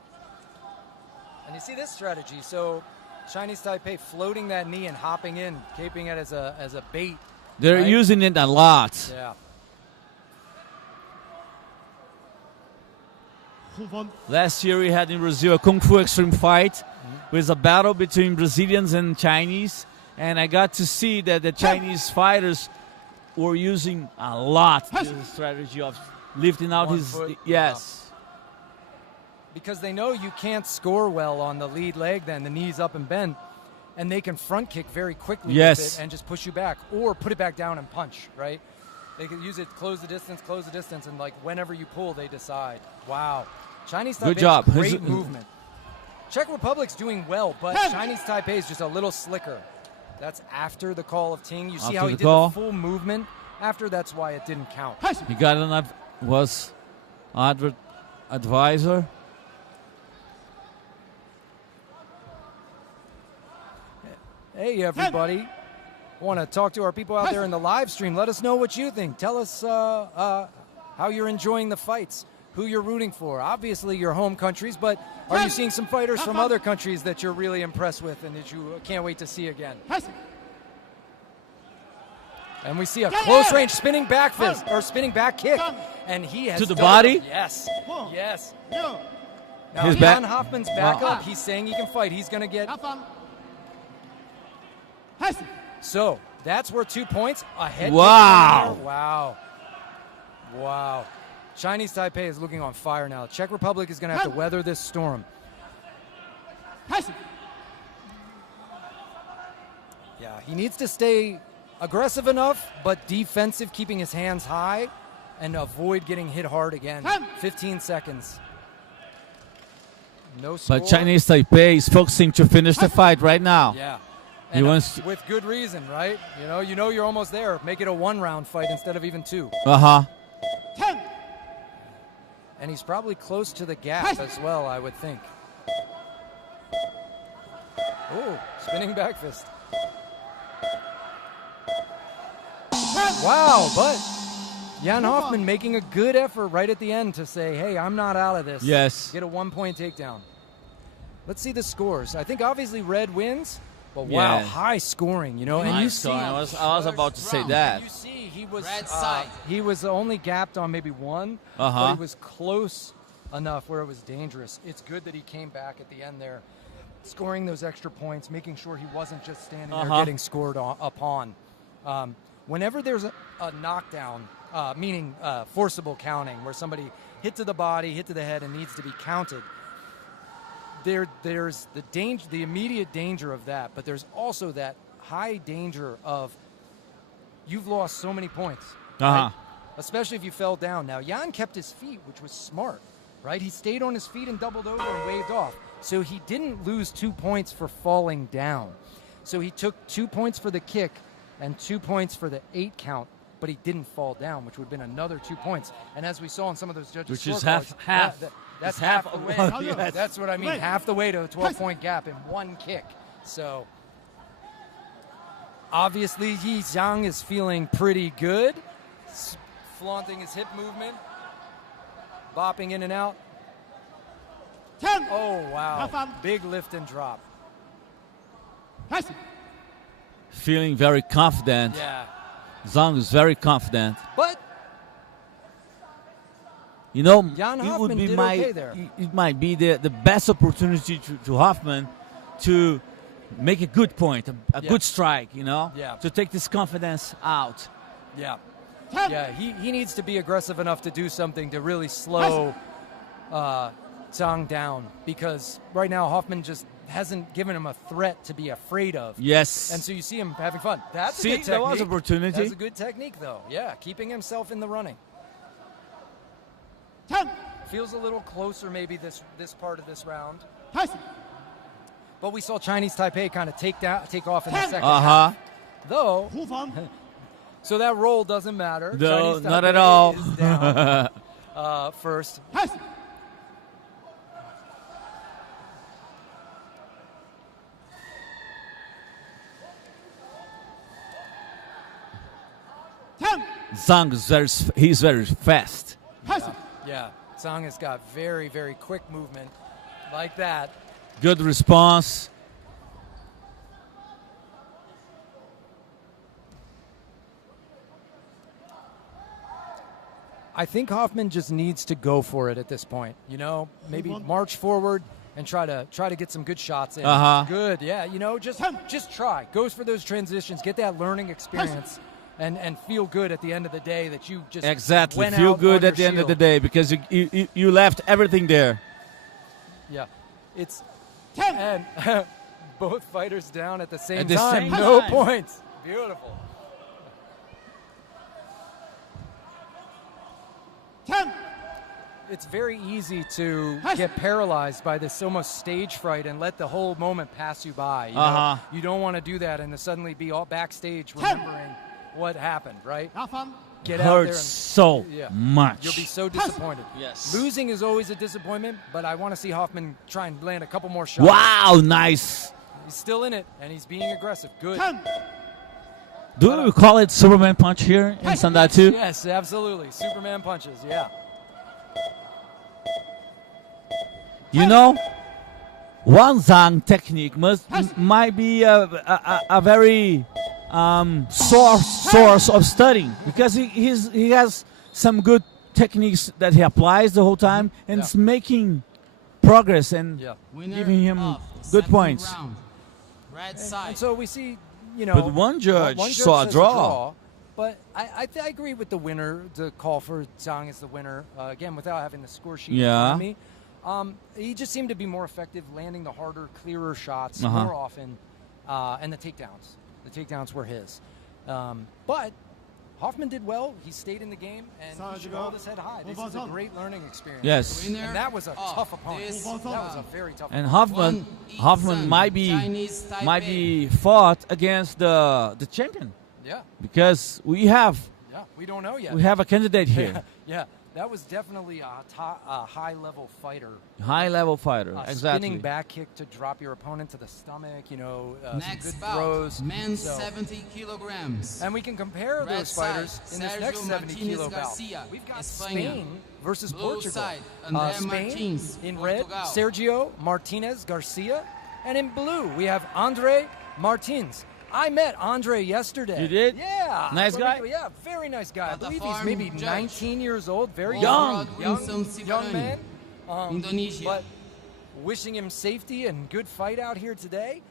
And you see this strategy. So Chinese Taipei floating that knee and hopping in, keeping it as a bait. They're Right. using it a lot. Yeah. Last year we had in Brazil a Kung Fu Extreme fight with a battle between Brazilians and Chinese. And I got to see that the Chinese fighters were using a lot this strategy of lifting out One his... foot, Yes. Because they know you can't score well on the lead leg then, the knee's up and bent, and they can front kick very quickly Yes. with it and just push you back, or put it back down and punch, right? They can use it, close the distance, and like whenever you pull, they decide. Wow. Chinese Taipei, Good job. great movement. Czech Republic's doing well, but Chinese Taipei is just a little slicker. That's after the call of Ting. You see After how he the did call. the full movement after? That's why it didn't count. He got an advisor. Hey, everybody. Want to talk to our people out there in the live stream. Let us know what you think. Tell us how you're enjoying the fights, who you're rooting for. Obviously, your home countries, but are you seeing some fighters from other countries that you're really impressed with and that you can't wait to see again? And we see a close-range spinning back fist, or spinning back kick, and he has To the done body? it. Yes, yes. Now, His Jan back- Hoffman's back Wow. up. He's saying he can fight. He's going to get... So, that's worth 2 points. A head kick Wow. down there. Wow. Wow. Chinese Taipei is looking on fire now. Czech Republic is going to have to weather this storm. Yeah, he needs to stay aggressive enough, but defensive, keeping his hands high, and avoid getting hit hard again. 15 seconds. No score. But Chinese Taipei is focusing to finish the fight right now. Yeah. He And wants to- with good reason, right? You know you're almost there. Make it a 1-round fight instead of even 2. Uh-huh. And he's probably close to the gap as well, I would think. Oh, spinning back fist. Wow, but Jan Hoffman making a good effort right at the end to say, hey, I'm not out of this. Yes. Get a 1-point takedown. Let's see the scores. I think obviously red wins, But Yeah. wow, high scoring, you know. And High you scoring. see, I was about to say round. that. you see, he was Red side. he was only gapped on maybe one, Uh-huh. but he was close enough where it was dangerous. It's good that he came back at the end there, scoring those extra points, making sure he wasn't just standing there Uh-huh. getting scored upon. Whenever there's a knockdown, meaning forcible counting, where somebody hit to the body, hit to the head, and needs to be counted, there's the danger, the immediate danger of that, but there's also that high danger of you've lost so many points, right? Especially if you fell down. Now, Jan kept his feet, which was smart, right? He stayed on his feet and doubled over and waved off. So he didn't lose 2 points for falling down. So he took 2 points for the kick and 2 points for the 8 count, but he didn't fall down, which would have been another 2 points. And as we saw in some of those judges' Which is scorecards, half. that's It's half half the of way. what- yes. That's what I mean, half the way to a 12-point gap in one kick. So obviously, Yi Zhang is feeling pretty good, flaunting his hip movement, bopping in and out. 10. Oh, wow. Have fun. Big lift and drop. Nice. Feeling very confident. Yeah. Zhang is very confident. But You know, Jan it would Hoffman be did my. okay there. It might be the best opportunity to Hoffman to make a good point, a Yeah. good strike. You know, Yeah. to take this confidence out. yeah. 10. Yeah, he needs to be aggressive enough to do something to really slow Zhang down, because right now Hoffman just hasn't given him a threat to be afraid of. Yes. And so you see him having fun. That's See, a good technique. that was opportunity. That's a good technique, though. Yeah, keeping himself in the running. 10. Feels a little closer maybe this part of this round. Nice. But we saw Chinese Taipei kind of take off in the second Uh half. huh. Though, Move on. so that roll doesn't matter. No, Chinese not Taipei at all. is down first. Nice. Zhang is he's very fast. Nice. Yeah, Zhang has got very, very quick movement like that. Good response. I think Hoffman just needs to go for it at this point. You know, maybe march forward and try to get some good shots in. Uh-huh. Good, yeah. You know, just try. Goes for those transitions, get that learning experience, and feel good at the end of the day that you just Exactly. went Feel out good on at the your end of the shield. day because you left everything there. Yeah, it's 10. and both fighters down at the same At the time. same No time. points. Beautiful. 10. It's very easy to get paralyzed by this almost stage fright and let the whole moment pass you by. You know? Uh-huh. You don't want to do that and to suddenly be all backstage remembering what happened, right? Have fun. Get out there Hurts and so yeah. much. you'll be so disappointed. Yes. Losing is always a disappointment, but I want to see Hoffman try and land a couple more shots. Wow, nice. He's still in it, and he's being aggressive. Good. 10. Do we call it Superman punch here in Sanda too? Yes, absolutely. Superman punches, yeah. You know, one Zhang technique might be a very source of studying because he has some good techniques that he applies the whole time and it's making progress and Yeah. Winner giving him of good second points. round. Red side. And so we see, you know. But one judge saw a says draw. But I agree with the winner, the call for Zhang as the winner, again, without having the score sheet in Yeah. front of me. He just seemed to be more effective, landing the harder, clearer shots Uh-huh. more often, and the takedowns. The takedowns were his. But Hoffman did well. He stayed in the game, and he should hold his head high. This is a great learning experience. Yes. Winner And that was a of tough opponent. this That was a round. very tough And opponent. Hoffman might Chinese be Taipei. fought againh the champion Yeah, because we have we don't know yet. a candidate here, Yeah, that was definitely a high-level fighter. high level fighter. A Exactly. spinning back kick to drop your opponent to the stomach, you know, some Next good bout, throws. men's So- 70 kilograms. And we can compare Red those fighters side, in this Sergio next 70 Martinez kilo bout. Garcia, We've got España. Spain versus Blue Portugal. side, Andrea Spain Martins, in red, Portugal. Sergio Martinez Garcia. And in blue, we have Andre Martins. I met Andre yesterday. You did? Yeah. Nice guy? Yeah, very nice guy. I believe he's Platform maybe judge. 19 years old. Very Young. young man. Indonesia. But wishing him safety and good fight out here today.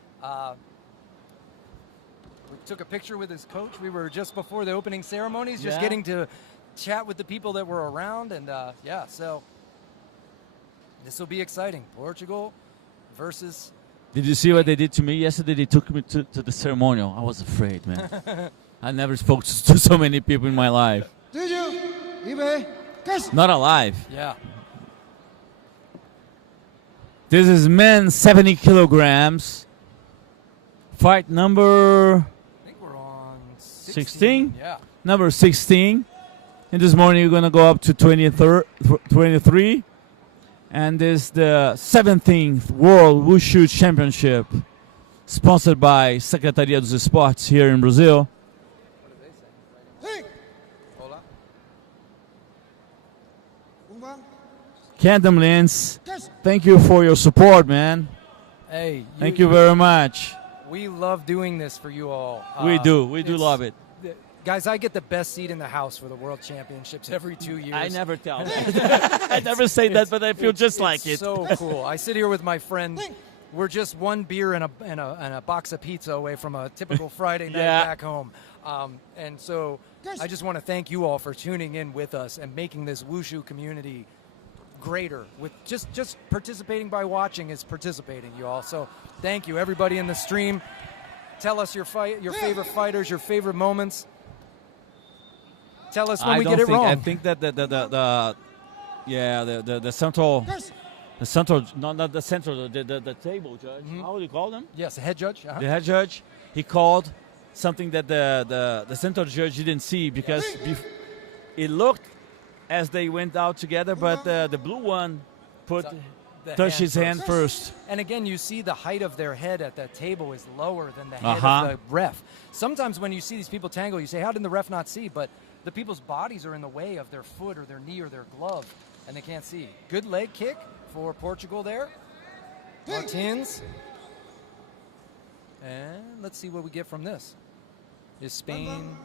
We took a picture with his coach. We were just before the opening ceremonies, just Yeah. getting to chat with the people that were around. And yeah, so this will be exciting. Portugal versus... Did you see what they did to me yesterday? They took me to the ceremonial. I was afraid, man. I never spoke to so many people in my life. Did you? Ibe, guys. Not alive. Yeah. This is men 70 kilograms. Fight number I think we're on 16? Yeah. number 16. And this morning you're going to go up to 23. And this is the 17th World Wushu Championship, sponsored by Secretaria dos Esportes here in Brazil. Hey. Hold on. Umbang. Kingdom Lens, Guys. thank you for your support, man. Hey, Thank you very much. we love doing this for you all. We do it's- love it. Guys, I get the best seat in the house for the World Championships every 2 years. I never tell that. I never say that, but I feel just like it. It's so cool. I sit here with my friend. We're just one beer and a box of pizza away from a typical Friday night Yeah. back home. And so I just want to thank you all for tuning in with us and making this Wushu community greater. With just participating by watching is participating, you all. So thank you, everybody in the stream. Tell us your favorite fighters, your favorite moments. Tell us when we get it wrong. I think that the central, not the central, the table judge. How would you call them? Yes, the head judge. Uh-huh. The head judge. He called something that the central judge didn't see because it looked as they went out together, but the blue one touched his hand first. And again, you see the height of their head at that table is lower than the head of the ref. Sometimes when you see these people tangle, you say, how did the ref not see? But the people's bodies are in the way of their foot or their knee or their glove, and they can't see. Good leg kick for Portugal there. Martins. And let's see what we get from this. Is Spain...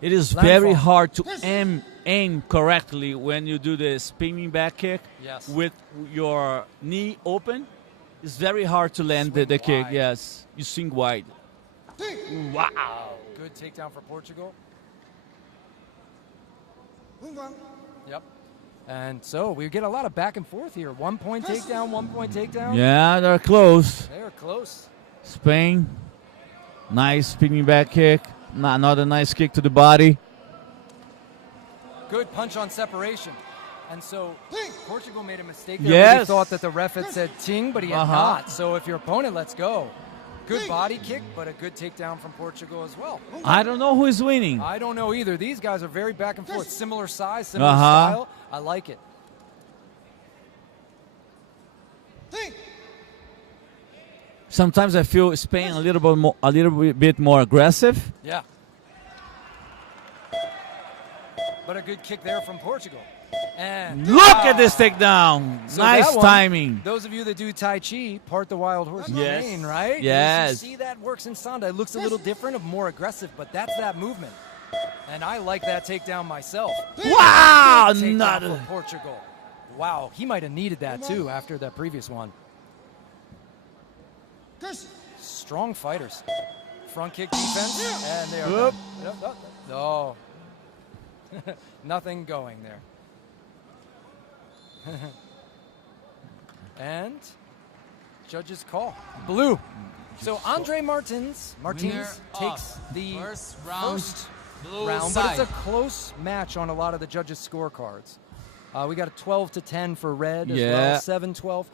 It is Landfall. very hard to aim correctly when you do the spinning back kick Yes. with your knee open. It's very hard to land the kick. wide. Yes, you swing wide. Wow. Good takedown for Portugal. Umbang. Yep. And so we get a lot of back and forth here. 1 point takedown, 1 point takedown. Yeah, they're close. They're close. Spain, nice spinning back kick. Another nice kick to the body. Good punch on separation. And so Portugal made a mistake there. Yes. He thought that the ref had said ting, but he had not. So if your opponent lets go, good body kick, but a good takedown from Portugal as well. I don't know who is winning. I don't know either. These guys are very back and forth. Similar size, similar style. I like it. Sometimes I feel Spain a little bit more aggressive. Yeah. But a good kick there from Portugal. And Look at this takedown. So Nice that one, timing. Those of you that do Tai Chi, part the wild horse's Yes. mane, right? Yes. You see that works in Sanda. It looks a little different, more aggressive, but that's that movement. And I like that takedown myself. Wow, Takedown not for Portugal. Wow, he might have needed that too after that previous one. Strong fighters. Front kick defense, and they are Whoop. done. No. Nothing going there. And judges call. Blue. So Andre Martins Winner takes of the first round, blue round, side. but it's a close match on a lot of the judges' scorecards. We got a 12-10 for red as well, 7-12.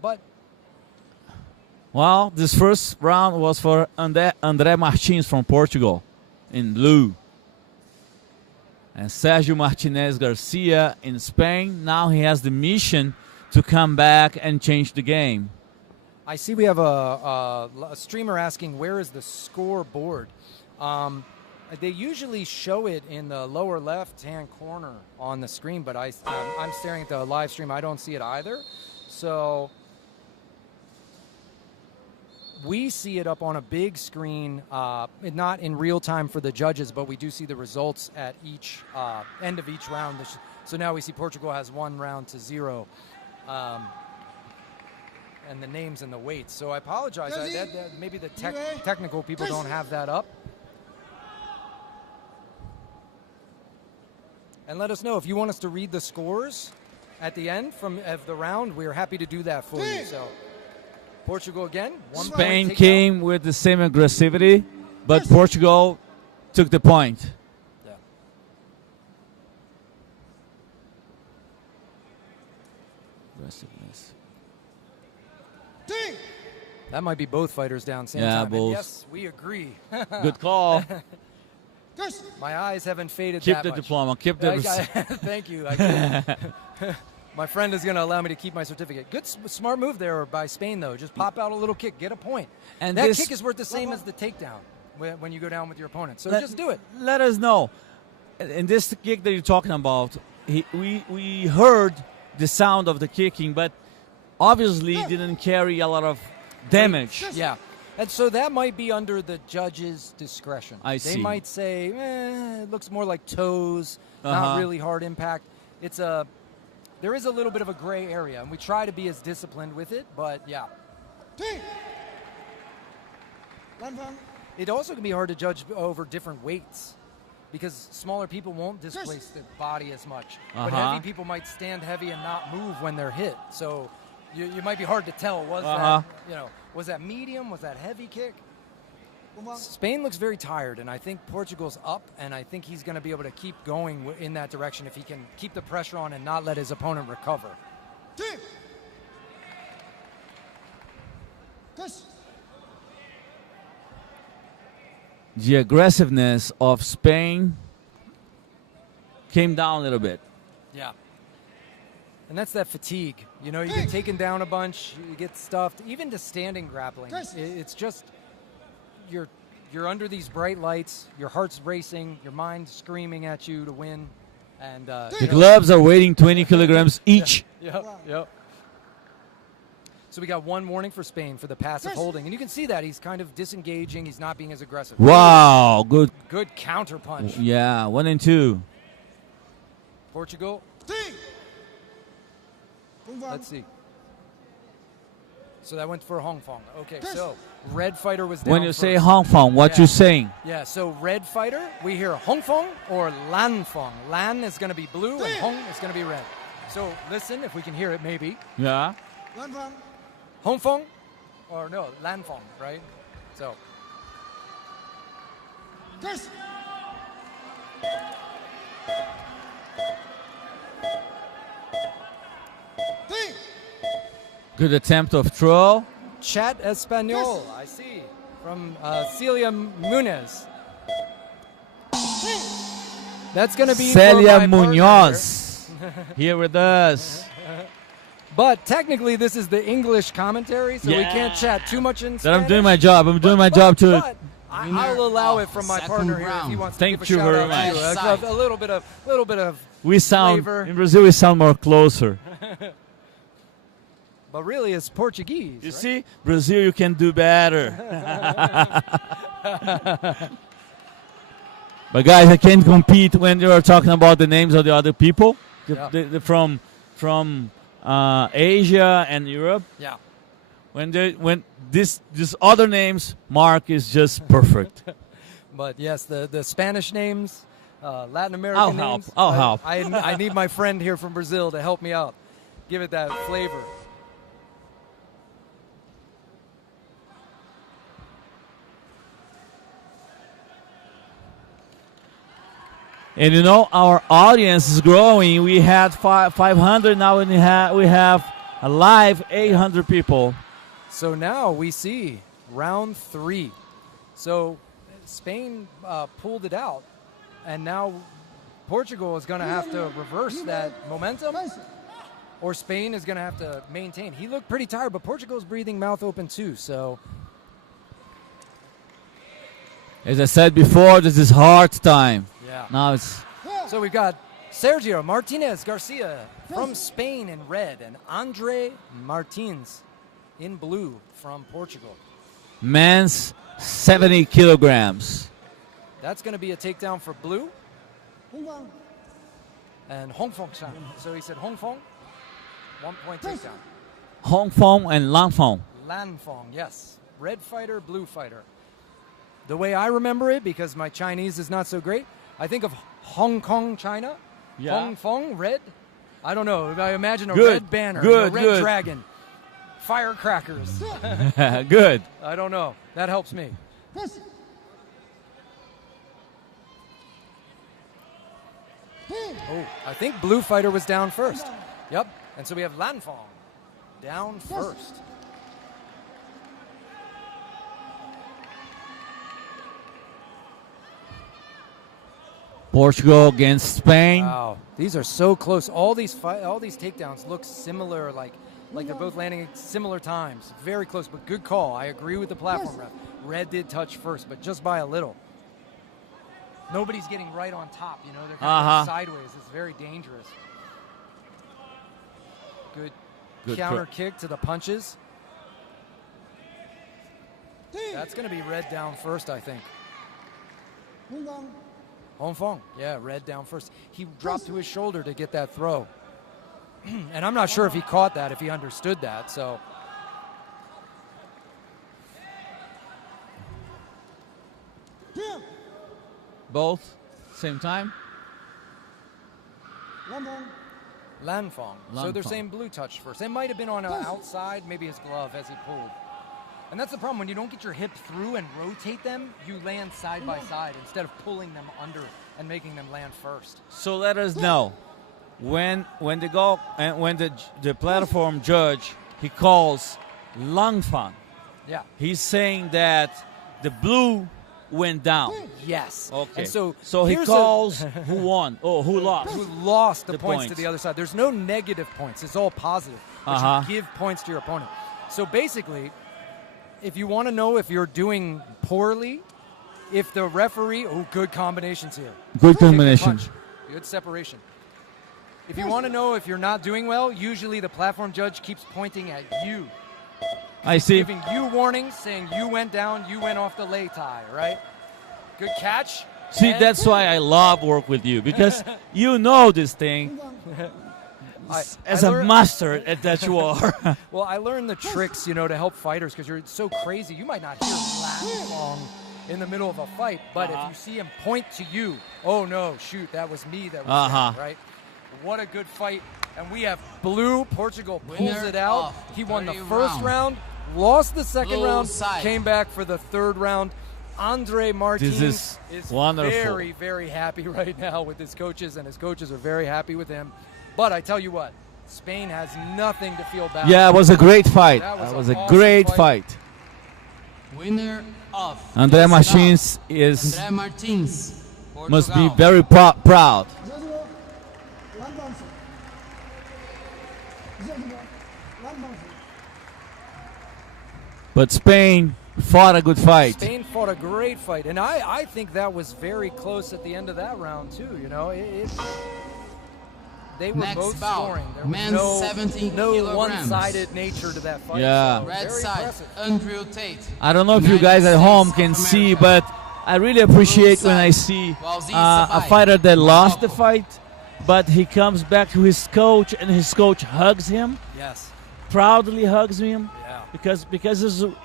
But Well, this first round was for André Martins from Portugal in blue. And Sergio Martinez Garcia in Spain. Now he has the mission to come back and change the game. I see we have a streamer asking, where is the scoreboard? They usually show it in the lower left-hand corner on the screen, but I'm staring at the live stream. I don't see it either. So we see it up on a big screen, not in real time for the judges, but we do see the results at each end of each round. So now we see Portugal has 1 round to 0, and the names and the weights. So I apologize. Maybe the technical people don't have that up. And let us know if you want us to read the scores at the end of the round. We're happy to do that for you. So Portugal again. Spain came with the same aggressivity, but Portugal took the point. Yeah. Aggressiveness. That might be both fighters down same Yeah, time. both. And yes, we agree. Good call. My eyes haven't faded Keep that the much. diploma. Keep the. Thank you. My friend is going to allow me to keep my certificate. Good, smart move there by Spain, though. Just pop out a little kick, get a point. And that this- kick is worth the same as the takedown when you go down with your opponent. So just do it. Let us know. In this kick that you're talking about, we heard the sound of the kicking, but obviously didn't carry a lot of damage. Yeah. And so that might be under the judge's discretion. I They see. might say, it looks more like toes, not Uh-huh. really hard impact. There is a little bit of a gray area, and we try to be as disciplined with it, but yeah. It also can be hard to judge over different weights because smaller people won't displace the body as much. But Uh-huh. heavy people might stand heavy and not move when they're hit. So you might be hard to tell. Was that medium? Was that heavy kick? Spain looks very tired, and I think Portugal's up, and I think he's going to be able to keep going in that direction if he can keep the pressure on and not let his opponent recover. The aggressiveness of Spain came down a little bit. Yeah. And that's that fatigue. You get taken down a bunch, you get stuffed. Even to standing grappling, it's just you're under these bright lights, your heart's racing, your mind's screaming at you to win. And The gloves are weighing 20 kilograms each. Yep. So we got one warning for Spain for the passive holding. And you can see that he's kind of disengaging. He's not being as aggressive. Wow, good. Good counter punch. Yeah, 1 and 2. Portugal. Let's see. So that went for Hong Fong. Okay, so red fighter was down When you first. say Hong Kong, what you saying? Yeah, so red fighter, we hear Hong Fong or Lan Fong. Lan is going to be blue and Hong is going to be red. So listen, if we can hear it maybe. Yeah. Hong Fong or no, Lan Fong, right? So. Good attempt of throw. Chat Espanol, I see, from Celia Munez. That's going to be Celia for my partner Munoz here with us. But technically, this is the English commentary, so we can't chat too much in That Spanish. I'm doing my job. I'm doing my job too. But I'll allow it from my partner here if he wants to Thank give you a shout very out much. to you. A little bit of We sound flavor. in Brazil. We sound more closer. But really, it's Portuguese. You right? see, Brazil, you can do better. But guys, I can't compete when you are talking about the names of the other people from Asia and Europe. Yeah. When these other names, Mark is just perfect. But yes, the Spanish names, Latin American names. I'll help. I need my friend here from Brazil to help me out. Give it that flavor. And you know, our audience is growing. We had 500, now we have a live 800 people. So now we see round 3. So Spain pulled it out, and now Portugal is going to have to reverse that momentum, or Spain is going to have to maintain. He looked pretty tired, but Portugal's breathing mouth open too, so... As I said before, this is hard time. Yeah. Now it's... So we've got Sergio Martinez Garcia from Spain in red, and Andre Martins in blue from Portugal. men's 70 kilograms. That's going to be a takedown for blue. 红方 And Hong Fong Chan. So he said Hong Fong, 1 point takedown. Hong Fong and Lang Fong. Lan Fong, yes. Red fighter, blue fighter. The way I remember it, because my Chinese is not so great, I think of Hong Kong, China. Yeah. Hong Fong, red. I don't know. I imagine a Good, red banner, good, a red good. dragon, firecrackers. Good. I don't know. That helps me. 开始 Oh, I think blue fighter was down first. Yep. And so we have Lan Fong down first. Portugal against Spain. Wow, these are so close. All these takedowns look similar, like they're both landing at similar times. Very close, but good call. I agree with the platform ref. Red did touch first, but just by a little. Nobody's getting right on top, you know. They're kind of sideways. It's very dangerous. Good counter kick to the punches. That's going to be red down first, I think. 红方 Hong Fong, yeah, red down first. He dropped to his shoulder to get that throw. And I'm not sure if he caught that, if he understood that, so. Both, same time. 蓝方 Lan Fong. So Lan they're Fong. saying blue touched first. It might have been on an outside, maybe his glove as he pulled. And that's the problem. When you don't get your hip through and rotate them, you land side by side instead of pulling them under and making them land first. So let us know when the platform judge he calls Lang Fong. Yeah. He's saying that the blue went down. Yes. Okay. And so he here's calls who won? Oh, who lost? who lost the The points to points. the other side. There's no negative points. It's all positive. But you give points to your opponent. So basically, if you want to know if you're doing poorly, if the referee, good combinations here. Good Kick and combination. punch. Good separation. If you want to know if you're not doing well, usually the platform judge keeps pointing at you, I see. giving you warnings, saying you went down, you went off the lei tai, right? Good catch. See, And that's why I love work with you because you know this thing as I a learned- master at that you are. Well, I learned the tricks, to help fighters because you're so crazy. You might not hear Lan Fong in the middle of a fight, but if you see him point to you, oh no, shoot, that was me that was down, right? What a good fight. And we have blue. Portugal pulls Winner it out. of He won the third first round, lost the second Blue round, side. came back for the third round. Andre Martins is wonderful. very, very happy right now with his coaches, and his coaches are very happy with him. But I tell you what, Spain has nothing to feel bad Yeah, it about. was a great fight. That was That an was a awesome great fight. fight. Winner of André this Martins bout, is André Martins, must be Portugal. very proud. 蓝方手一下这个蓝方手 But Spain fought a good fight. Spain fought a great fight, and I think that was very close at the end of that round too. They were Next both bout, scoring. There men's was 17 no kilograms. one-sided nature to that fight. Yeah. so Red very side, impressive. Andrew Tate. I don't know if you United guys at States home of can see, America. but I really appreciate when I side, see Wauzi a Sabai. fighter that lost the Morocco. fight, but he comes back to his coach and his coach hugs him, Yes. proudly hugs him, Yeah. because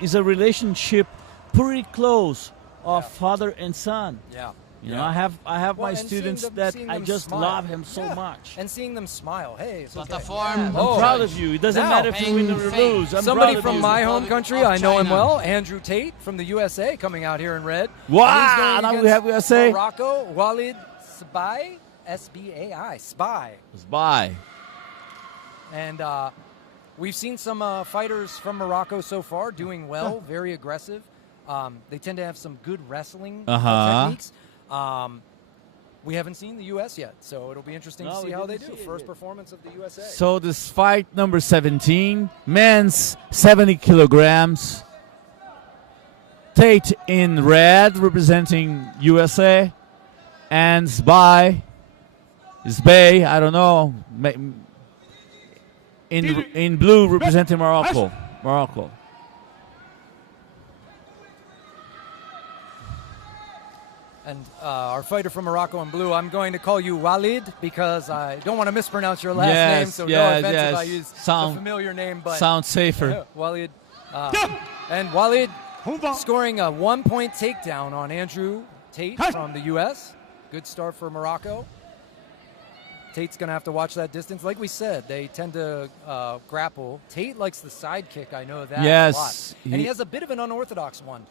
it's a relationship pretty close of father and son. Yeah. You know, I have Well, my and seeing students them- that seeing I them just smile. love him so Yeah. much. And seeing them smile. Hey, it's okay. Platform. Yeah. I'm Oh, proud of you. It doesn't Now, matter if you win or Peng lose. I'm Somebody proud of from you. my home Republic country, of I know him China. well, Andrew Tate from the USA, coming out here in red. Wow, And he's going now we against have USA. Morocco, Walid Sabai, S-B-A-I, Spy. It's bye. And we've seen some fighters from Morocco so far doing well, very aggressive. They tend to have some good wrestling techniques. We haven't seen the U.S. yet, so it'll be interesting No, to see we how they didn't do. see it First yet. performance of the USA. So this fight number 17, men's 70 kilograms. Tate in red representing USA, and Zbay, I don't know, in blue representing Morocco. And our fighter from Morocco in blue, I'm going to call you Walid because I don't want to mispronounce your last name, so no offense if I use a familiar name. But sounds safer. Walid. And Walid scoring a 1-point takedown on Andrew Tate from the U.S. Good start for Morocco. Tate's going to have to watch that distance. Like we said, they tend to grapple. Tate likes the side kick. I know that a lot. And he has a bit of an unorthodox one.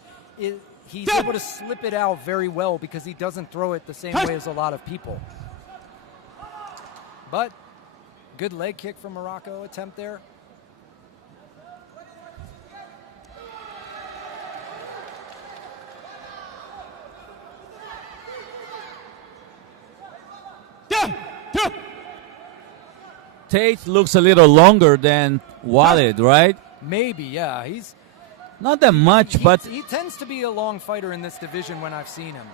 He's able to slip it out very well because he doesn't throw it the same way as a lot of people. But good leg kick from Morocco attempt there. Tate looks a little longer than Walid, right? Maybe, yeah. He's not that much, but he tends to be a long fighter in this division when I've seen him.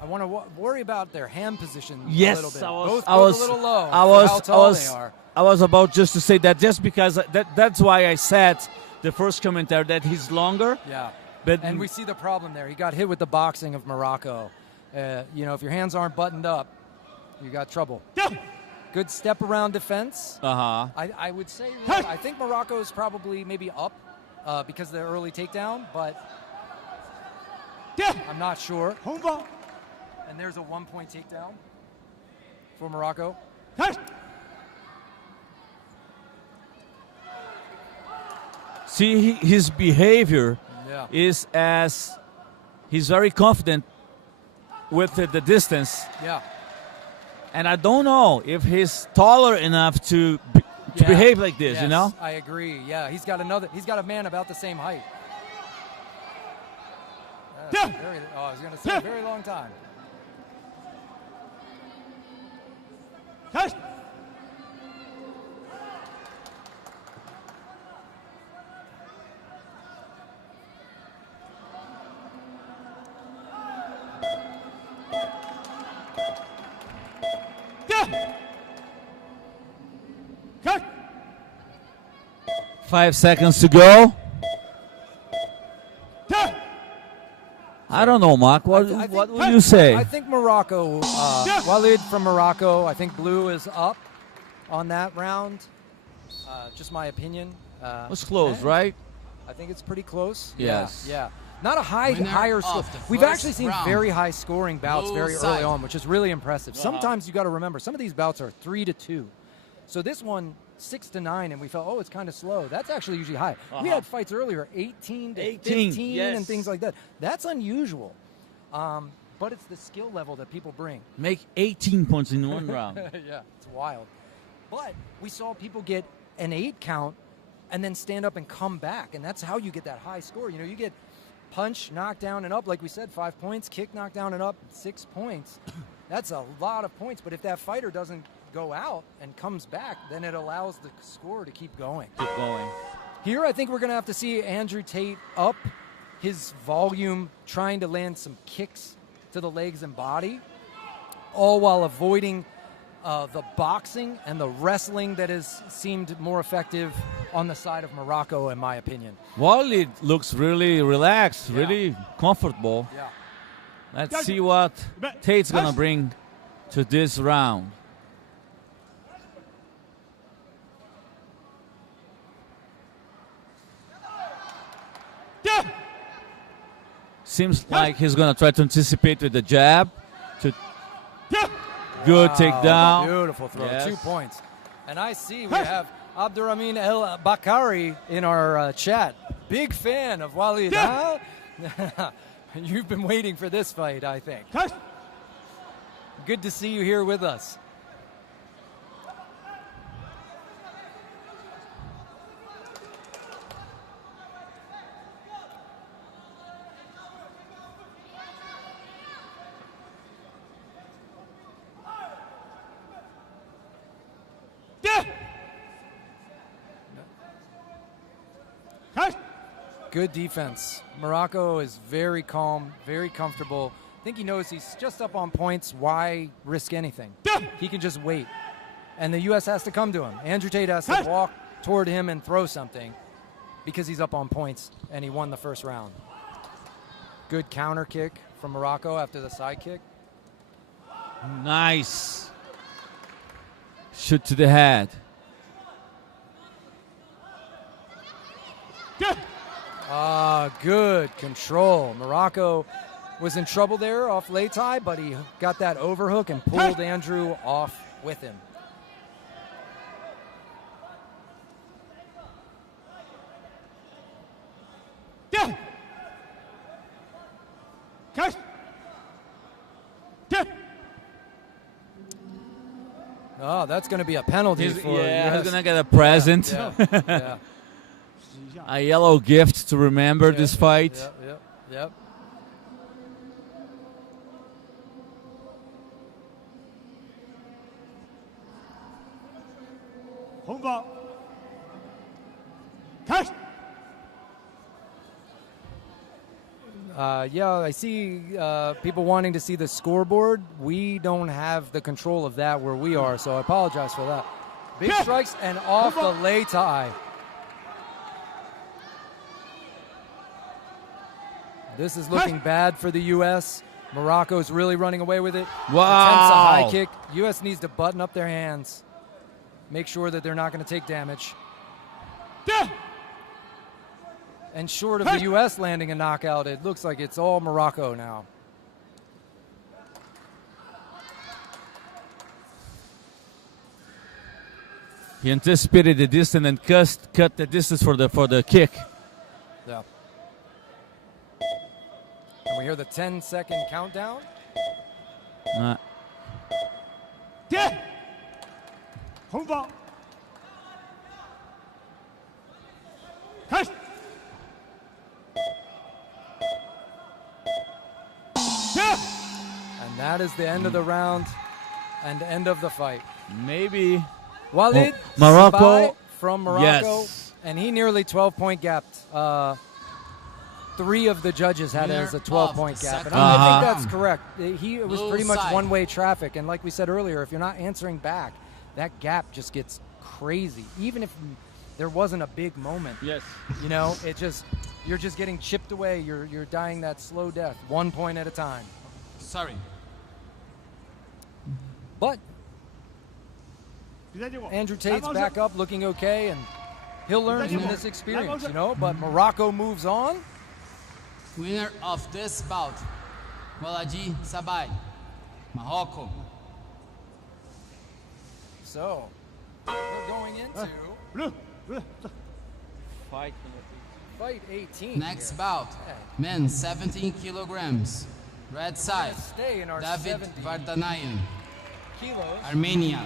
I want to worry about their hand position a little bit. Both a little low. I was about just to say that just because that's why I said the first commentary that he's longer. Yeah. But and we see the problem there. He got hit with the boxing of Morocco. If your hands aren't buttoned up, you got trouble. Good step around defense. I would say, I think Morocco is probably maybe up because of their early takedown, but I'm not sure. And there's a 1-point takedown for Morocco. See, his behavior is as he's very confident with the distance. Yeah. And I don't know if he's taller enough to behave like this, you know? I agree. Yeah, he's got a man about the same height. I was going to say a very long time. Cut. 5 seconds to go. I don't know, Mark. What would you say? I think Morocco, Walid from Morocco, I think blue is up on that round. Just my opinion. It was close, right? I think it's pretty close. Yes. Yeah. Not a higher score. We've actually seen very high scoring bouts very early on, which is really impressive. Sometimes you got to remember, some of these bouts are 3-2. So this one, 6-9, and we felt, it's kind of slow. That's actually usually high. We had fights earlier, 18-15 and things like that. That's unusual. But it's the skill level that people bring. Make 18 points in one round. Yeah, it's wild. But we saw people get an 8 count and then stand up and come back, and that's how you get that high score. You get punch, knockdown, and up, like we said, 5 points, kick, knockdown, and up, 6 points. That's a lot of points, but if that fighter doesn't go out and comes back, then it allows the score to keep going. Here, I think we're going to have to see Andrew Tate up his volume, trying to land some kicks to the legs and body, all while avoiding the boxing and the wrestling that has seemed more effective on the side of Morocco, in my opinion. Walid looks really relaxed, really comfortable. Yeah. Let's see what Tate's going to bring to this round. Seems like he's going to try to anticipate with the jab. Good takedown. Beautiful throw. 2 points. And I see we have Abdurrahman El Bakari in our chat. Big fan of Walid. Huh? You've been waiting for this fight, I think. Good to see you here with us. Good defense. Morocco is very calm, very comfortable. I think he knows he's just up on points. Why risk anything? He can just wait. And the U.S. has to come to him. Andrew Tate has to walk toward him and throw something because he's up on points, and he won the first round. Good counter kick from Morocco after the side kick. Nice. Shoot to the head. Good control. Morocco was in trouble there off Leitai, but he got that overhook and pulled Andrew off with him. Oh, that's going to be a penalty for he's going to get a present. Yeah. A yellow gift to remember this fight. Yep. I see people wanting to see the scoreboard. We don't have the control of that where we are, so I apologize for that. Big strikes and off the Leitai. This is looking bad for the U.S. Morocco's really running away with it. Wow. Attempts a high kick. U.S. needs to button up their hands. Make sure that they're not going to take damage. And short of the U.S. landing a knockout, it looks like it's all Morocco now. He anticipated the distance and cut the distance for the kick. Yeah. And we hear the 10-second countdown. And that is the end of the round and end of the fight. Maybe. Walid Morocco Sabai from Morocco, yes. And he nearly 12-point gapped. 3 of the judges had it as a 12-point gap. And I think that's correct. It was pretty much one-way traffic. And like we said earlier, if you're not answering back, that gap just gets crazy. Even if there wasn't a big moment. Yes. You know, you're just getting chipped away. You're dying that slow death, 1 point at a time. Sorry. But Andrew Tate's back up looking okay, and he'll learn from this experience, you know. But Morocco moves on. Winner of this bout, Walid Sabai, Morocco. So we're going into fight 18. Next bout, men 17 kilograms. Red side, Stay in our David 70 Vardanayan, kilos. Armenia.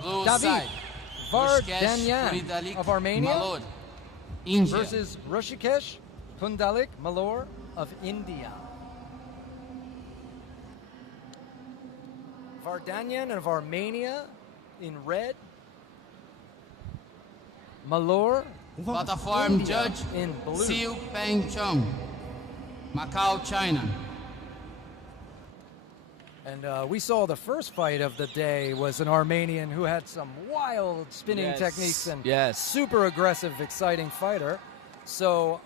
Blue David side, Vardanyan Rishikesh of Armenia Malod, India. versus Rishikesh Pundalik Malor of India. Vardanyan of Armenia in red. Malor Platform India judge, in blue. Siu Peng Chong, Macau, China. And we saw the first fight of the day was an Armenian who had some wild spinning techniques and super aggressive, exciting fighter. So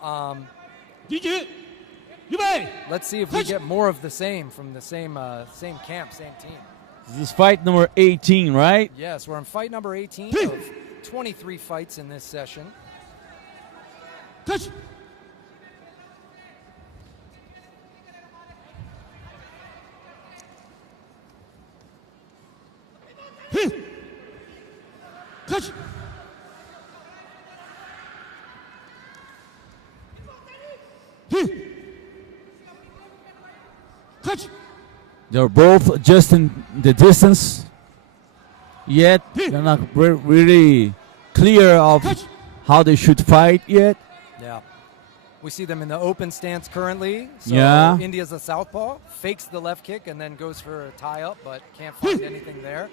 let's see if we get more of the same from the same camp, same team. This is fight number 18, right? Yes, we're on fight number 18 of 23 fights in this session. They're both adjusting the distance, yet they're not really clear of how they should fight yet. Yeah. We see them in the open stance currently. So India's a southpaw, fakes the left kick, and then goes for a tie-up, but can't find anything there.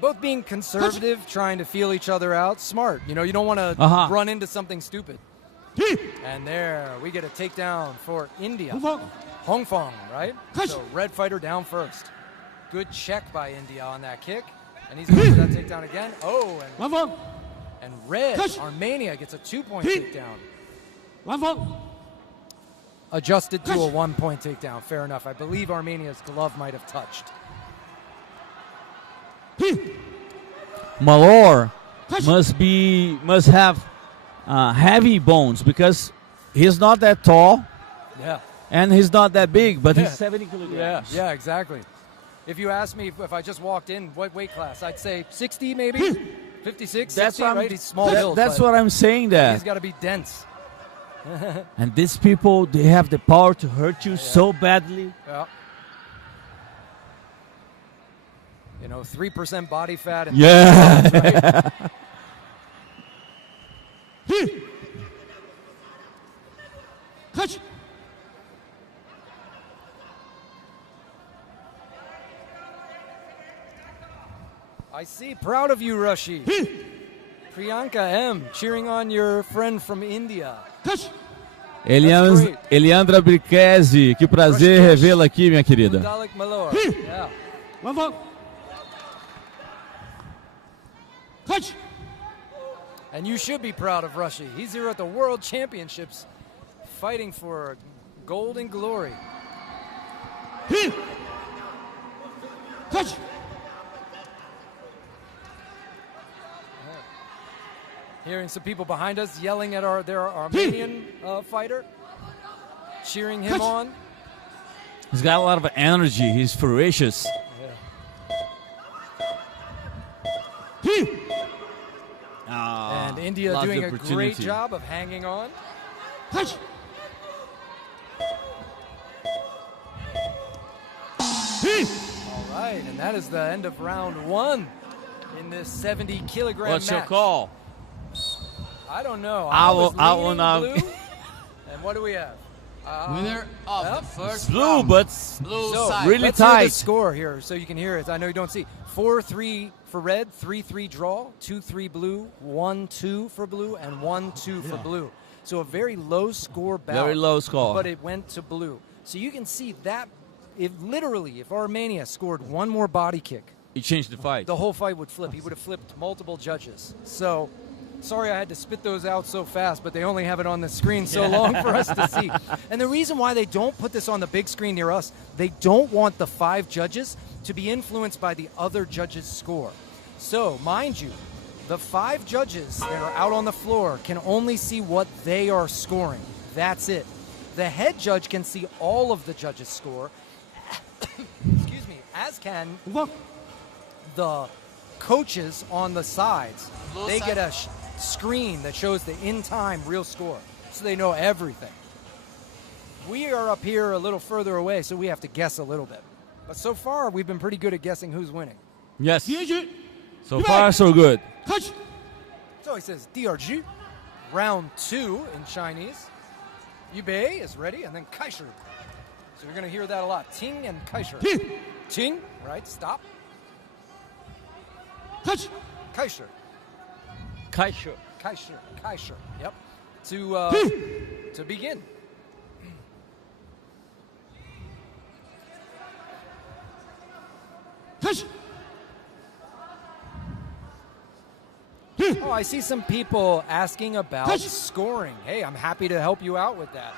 Both being conservative, trying to feel each other out. Smart. You know, you don't want to run into something stupid. And there, we get a takedown for India. Hong Fong, right? So red fighter down first. Good check by India on that kick. And he's going for that takedown again. Oh, and red, Armenia gets a 2-point takedown. adjusted to a 1-point takedown. Fair enough. I believe Armenia's glove might have touched. Malor must have heavy bones because he's not that tall. Yeah. And he's not that big, but Yeah. he's 70 kilograms. Yeah, exactly. If you asked me if I just walked in, what weight class, I'd say 60 maybe, 56, 60, right? He's small build. That's but what I'm saying there. he's got to be dense. And these people, they have the power to hurt you so badly. Yeah. 3% body fat. And Yeah. right? Catch. I see. Proud of you, Rashi. Priyanka M. cheering on your friend from India. Catch. Eliandra Brichesi, que prazer revê-la aqui, minha querida. Dalek Malor. Yeah. One vote. Catch. And you should be proud of Rashi. He's here at the World Championships fighting for gold and glory. Catch. Hearing some people behind us yelling at their Armenian fighter, cheering him on. He's got a lot of energy. He's ferocious. And India doing a great job of hanging on. Catch. All right, and that is the end of round 1 in this 70-kilogram What's your match. call? I don't know. I will leaning not. blue. And what do we have? Winner of well, the first Blue, round. but Blue So, side. really let's hear tight. the score here so you can hear it. I know you don't see. 4-3 for red, 3-3 draw, 2-3 blue, 1-2 for blue, and 1-2 for blue. So a very low score bout. Very low score. But it went to blue. So you can see that if Armenia scored one more body kick, He changed the fight. the whole fight would flip. He would have flipped multiple judges. So, sorry I had to spit those out so fast, but they only have it on the screen so long for us to see. And the reason why they don't put this on the big screen near us, they don't want the 5 judges to be influenced by the other judges' score. So, mind you, the 5 judges that are out on the floor can only see what they are scoring. That's it. The head judge can see all of the judges' score. Excuse me, as can the coaches on the sides. Blue They side. get a screen that shows the in-time real score, so they know everything. We are up here a little further away, so we have to guess a little bit. But so far, we've been pretty good at guessing who's winning. Yes. So far, so good. Catch. So he says DRG, round 2 in Chinese. Yubei is ready, and then Kaisher. So you're going to hear that a lot. Ting and Kaisher. Ting, right, stop. Catch. Kaisher. Kaisho. Kaisher. Yep. To begin. Catch. Oh, I see some people asking about scoring. Hey, I'm happy to help you out with that.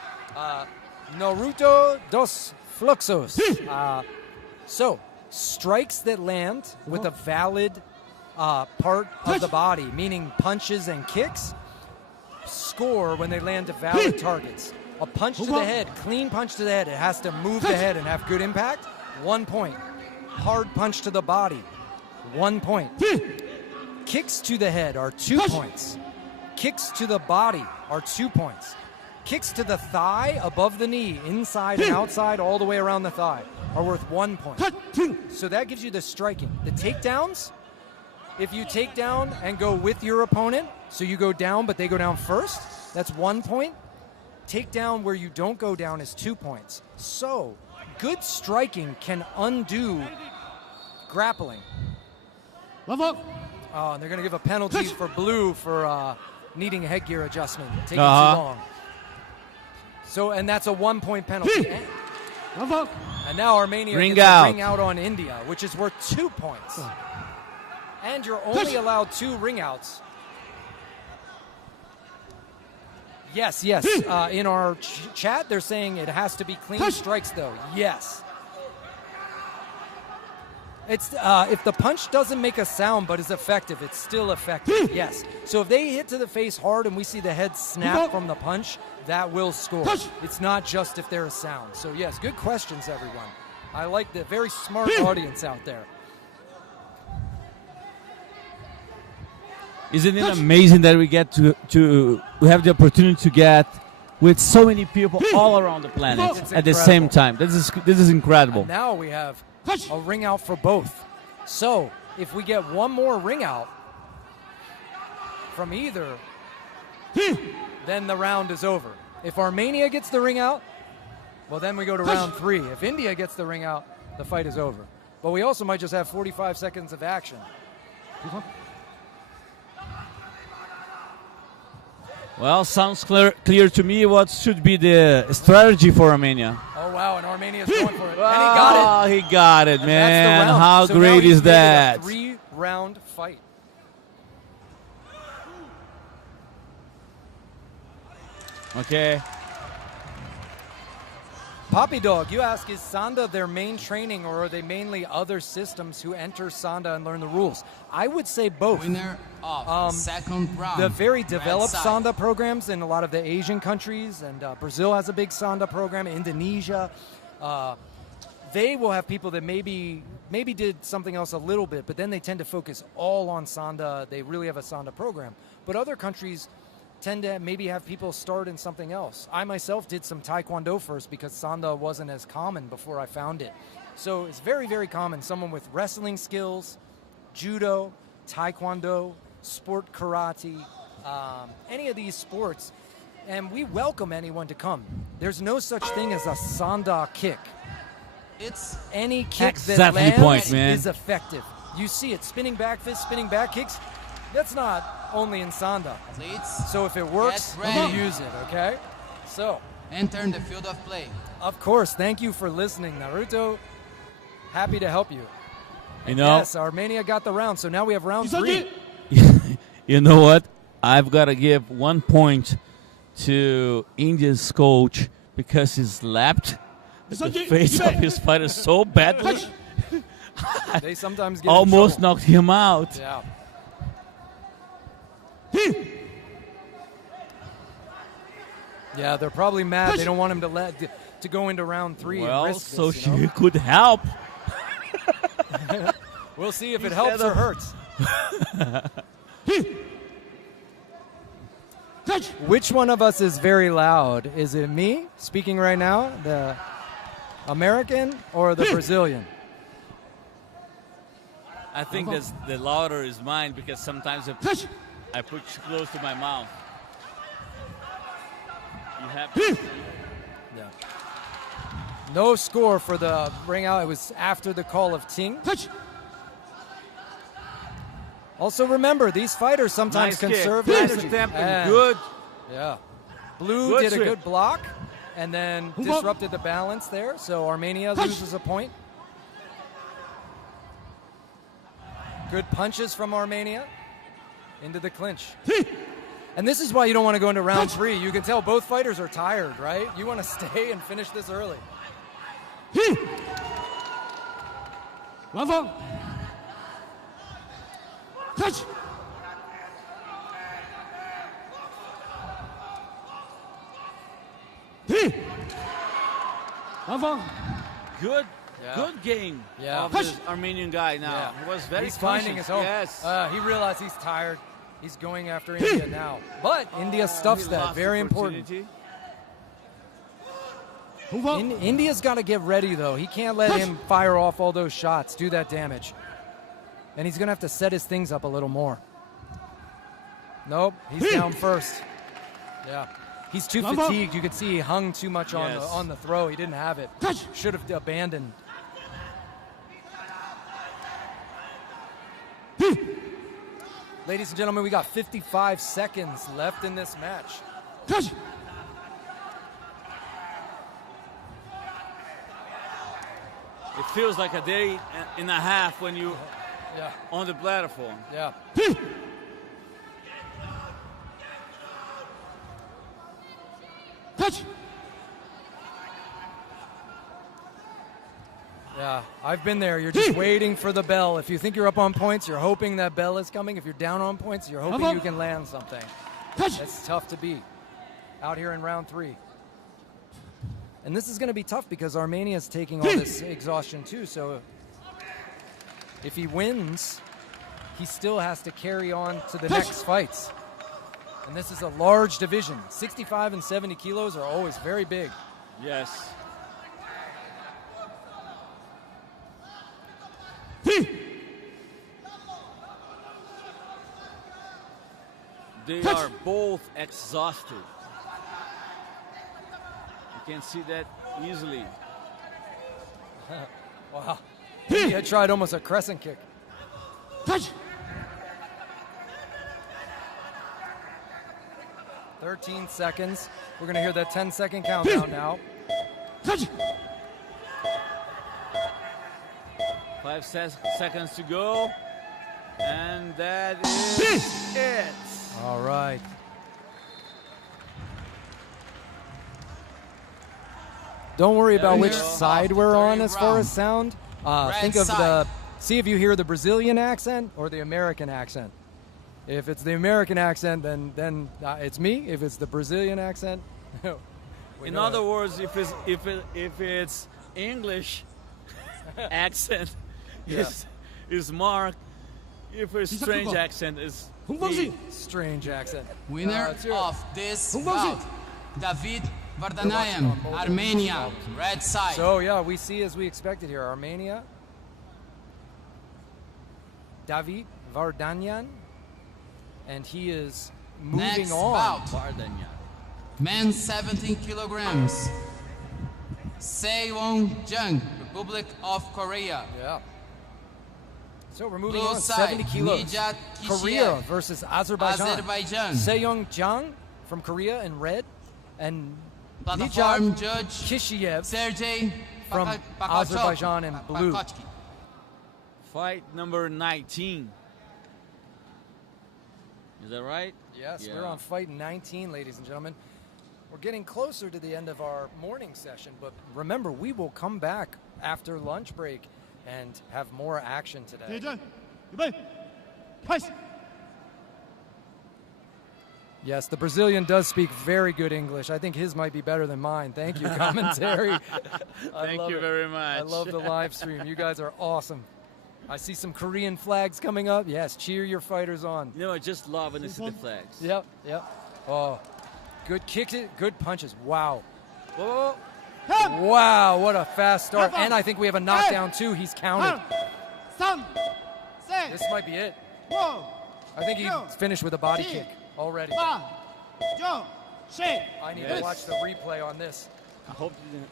Naruto dos Fluxos. So, strikes that land with a valid part of the body, meaning punches and kicks, score when they land to valid targets. A punch to the head, clean punch to the head, it has to move the head and have good impact, 1 point. Hard punch to the body, 1 point. Kicks to the head are 2 points. Kicks to the body are 2 points. Kicks to the thigh, above the knee, inside and outside, all the way around the thigh, are worth 1 point. So that gives you the striking. The takedowns, if you take down and go with your opponent, so you go down but they go down first, that's 1 point. Takedown where you don't go down is 2 points. So good striking can undo grappling. Oh, and they're going to give a penalty for blue for needing a headgear adjustment, taking too long. So, and that's a 1 point penalty. And now Armenia gets a ring out on India, which is worth 2 points. And you're only allowed 2 ring outs. Yes, yes. In our chat, they're saying it has to be clean strikes, though. Yes. It's if the punch doesn't make a sound but is effective, it's still effective. Yes. So if they hit to the face hard and we see the head snap from the punch, that will score. It's not just if there is sound. So yes, good questions, everyone. I like the very smart audience out there. Isn't it amazing that we get we have the opportunity to get with so many people all around the planet at the same time? This is incredible. And now we have a ring out for both. So if we get one more ring out from either, then the round is over. If Armenia gets the ring out, well, then we go to round 3. If India gets the ring out, the fight is over. But we also might just have 45 seconds of action. Well, sounds clear to me what should be the strategy for Armenia. Oh, wow, and Armenia's going for it. And he got it. He got it, And man. that's the round. How So great now he's is made it that? a 3-round fight. Okay. Poppy Dog, you ask, is Sanda their main training, or are they mainly other systems who enter Sanda and learn the rules? I would say both. Winner of second round. The very red developed side. Sanda programs in a lot of the Asian countries, and Brazil has a big Sanda program, Indonesia. They will have people that maybe did something else a little bit, but then they tend to focus all on Sanda. They really have a Sanda program. But other countries tend to maybe have people start in something else. I myself did some Taekwondo first because Sanda wasn't as common before I found it. So it's very, very common. Someone with wrestling skills, judo, Taekwondo, sport karate, any of these sports. And we welcome anyone to come. There's no such thing as a Sanda kick. It's Any kick that Exactly lands point, man. is effective. You see it, spinning back fist, spinning back kicks. That's not only in Sanda. athletes. So if it works, Get ready. you use it, okay? So, Enter in the field of play. of course, thank you for listening, Naruto. Happy to help you. You know, Yes, Armenia got the round, so now we have round 3. you know what? I've got to give 1 point to India's coach because he slapped the face of his fighter so badly, They sometimes get almost in trouble. knocked him out. Yeah. Yeah, they're probably mad. They don't want him to go into round 3 and Well, risk so this, you know? she could help. We'll see if it helps or hurts. Which one of us is very loud? Is it me speaking right now, the American, or the Brazilian? I think that's the louder is mine because sometimes I put too close to my mouth. You have Yeah. No score for the ring out. It was after the call of Ting. Also remember, these fighters sometimes nice conserve kick. Nice energy. attempt And- and good. Yeah. Blue Good did a trip. good block and then disrupted the balance there, so Armenia loses a point. Good punches from Armenia into the clinch. And this is why you don't want to go into round 3. You can tell both fighters are tired, right? You want to stay and finish this early. Level. Touch. Level. Good, Yeah. good game Yeah. of this Armenian guy now. Yeah. He was very He's finding his home. Yes. He realized he's tired. He's going after India now. But India stuffs He that. lost Very the important. opportunity. Move up. India's got to get ready, though. He can't let him fire off all those shots, do that damage. And he's going to have to set his things up a little more. Nope, he's down first. Yeah. He's too Love up. fatigued. You could see he hung too much Yes. on the throw. He didn't have it. Touch. Should have abandoned. Ladies and gentlemen, we got 55 seconds left in this match. Touch. It feels like a day and a half when you Yeah, on the platform. yeah. I've been there. You're just waiting for the bell. If you think you're up on points, you're hoping that bell is coming. If you're down on points, you're hoping you can land something. That's tough to beat out here in round 3. And this is going to be tough because Armenia's taking all this exhaustion too. So if he wins, he still has to carry on to the next fights. And this is a large division. 65 and 70 kilos are always very big. Yes. They are both exhausted. You can see that easily. Wow. He had tried almost a crescent kick. 13 seconds. We're going to hear that 10-second countdown now. 5 seconds to go. And that is it. All right. Don't worry about which side we're on as far as sound. Think of see if you hear the Brazilian accent or the American accent. If it's the American accent, then it's me. If it's the Brazilian accent, in other words, if it's English accent, is Mark. If it's strange accent, is me. Strange accent. Winner of this bout, David Vardanayan, Armenia, red side. So yeah, we see as we expected here, Armenia. David Vardanyan, and he is moving Next on. bout. Vardanyan. Men 17 kilograms. Sewon Jung, Republic of Korea. Yeah. So we're moving Blue on. side, 70 kilos. Nijat Korea Kishiev, versus Azerbaijan. Azerbaijan. Seyong Jang from Korea in red, and Platform Nijat judge Kishiev Sergey from Azerbaijan in blue. Pakochki. Fight number 19. Is that right? Yes, Yeah. we're on fight 19, ladies and gentlemen. We're getting closer to the end of our morning session, but remember, we will come back after lunch break and have more action today. 대전 이번 파이스. Yes, the Brazilian does speak very good English. I think his might be better than mine. Thank you, commentary. Thank you very much. I love the live stream. You guys are awesome. I see some Korean flags coming up. Yes, cheer your fighters on. You know, I just love when I see the flags. Yep. Oh, good kicks, good punches. Wow. Whoa. Wow, what a fast start. And I think we have a knockdown too. He's counted. 3, 4, This might be it. 5, I think he's finished with a body kick already. 6, 7, I need to watch the replay on this. I hope you didn't.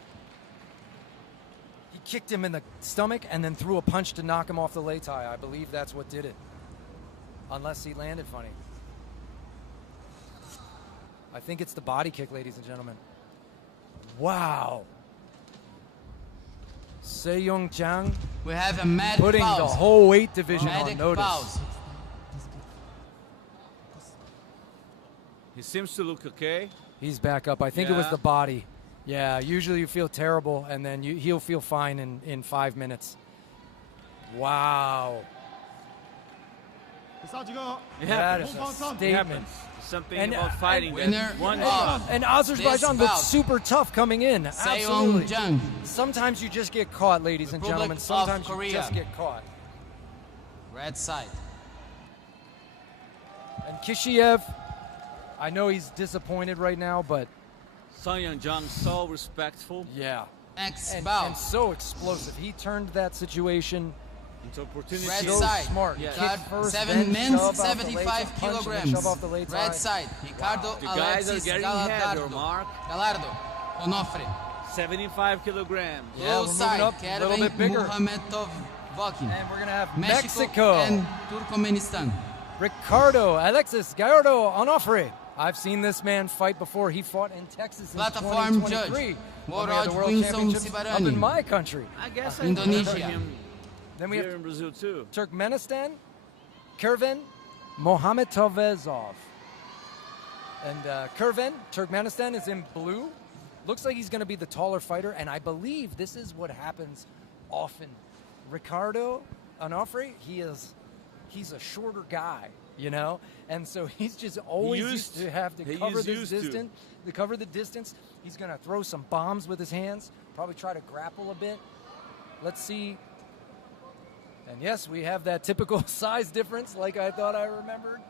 He kicked him in the stomach and then threw a punch to knock him off the lei tai. I believe that's what did it. Unless he landed funny. I think it's the body kick, ladies and gentlemen. Wow. Seyong Jang We have a medic putting pause. the whole weight division Medic on notice. pause. He seems to look okay. He's back up. I think it was Yeah. the body. Yeah, usually you feel terrible, and then he'll feel fine in 5 minutes. Wow. It That happens. is a It statement. happens. Something And, about fighting. winner that one of shot. And Azerbaijan looks bout. super tough coming in. Seyong Absolutely. Jung, Sometimes you just get caught, ladies and Republic gentlemen. of Sometimes you Korea. just get caught. red side. And Kishiev, I know he's disappointed right now, but Sung Jung so respectful. yeah. Next And bout. so explosive. He turned that situation Into opportunity. Red so side. smart. Yeah. Kick Guard first, 7 then men, shove off the 75 lei tai, punch, and then kilograms. shove off the lei tai. Red side, Ricardo The guys are Alexis getting heavier, Galardo. Mark. Galardo, Onofre. 75 kilograms. Yeah, Blue we're moving side, up a little bit Kervin bigger. Muhammedov Vokin. And we're going to have Mexico Mexico. and Turkmenistan. Ricardo Alexis Gallardo Onofre. I've seen this man fight before. He fought in Texas in Platform 2023. judge, when we had the World World Winston Championships up in Sibarani. my country. I guess Indonesia. I remember him Then we here have in Brazil too. Turkmenistan, Kervin Mohammedov. And Kervin, Turkmenistan, is in blue. Looks like he's going to be the taller fighter, and I believe this is what happens often Ricardo Onofre, he's a shorter guy, you know, and so he's just always used to have to cover this distance. To cover the distance, he's going to throw some bombs with his hands, probably try to grapple a bit. Let's see. And yes, we have that typical size difference, like I thought I remembered.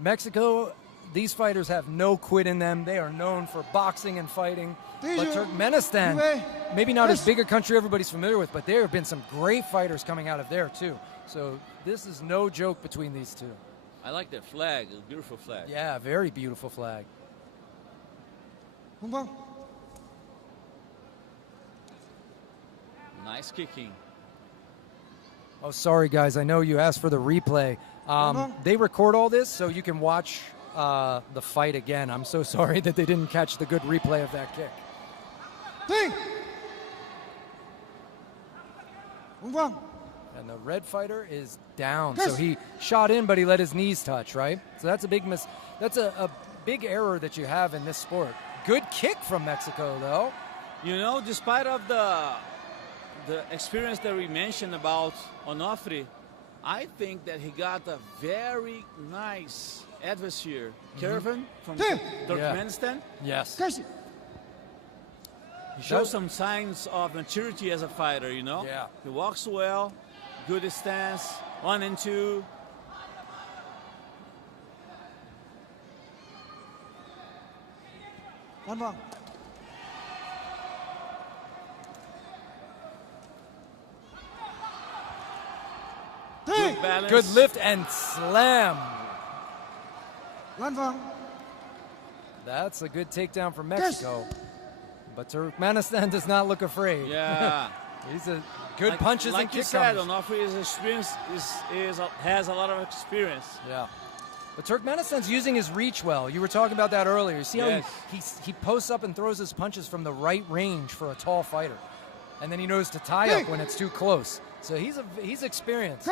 Mexico, these fighters have no quit in them. They are known for boxing and fighting. But Turkmenistan, maybe not as big a country everybody's familiar with, but there have been some great fighters coming out of there too. So this is no joke between these two. I like that flag, a beautiful flag. Yeah, very beautiful flag. Nice kicking. Oh, sorry, guys. I know you asked for the replay. They record all this so you can watch the fight again. I'm so sorry that they didn't catch the good replay of that kick. And the red fighter is down. So he shot in, but he let his knees touch, right? So that's a big that's a big error that you have in this sport. Good kick from Mexico, though. You know, despite of the experience that we mentioned about Onofre, I think that he got a very nice adversary, Kervan from Turkmenistan. Yes. He shows some signs of maturity as a fighter, you know? Yeah. He walks well, good stance, 1 and 2. Good balance. Good lift and slam. That's a good takedown from Mexico. But Turkmenistan does not look afraid. Yeah. He's a good punches and like kick you said, counters. Onofre is experienced, has a lot of experience. Yeah. But Turkmenistan's using his reach well. You were talking about that earlier. You see how he posts up and throws his punches from the right range for a tall fighter. And then he knows to tie up when it's too close. So he's experienced.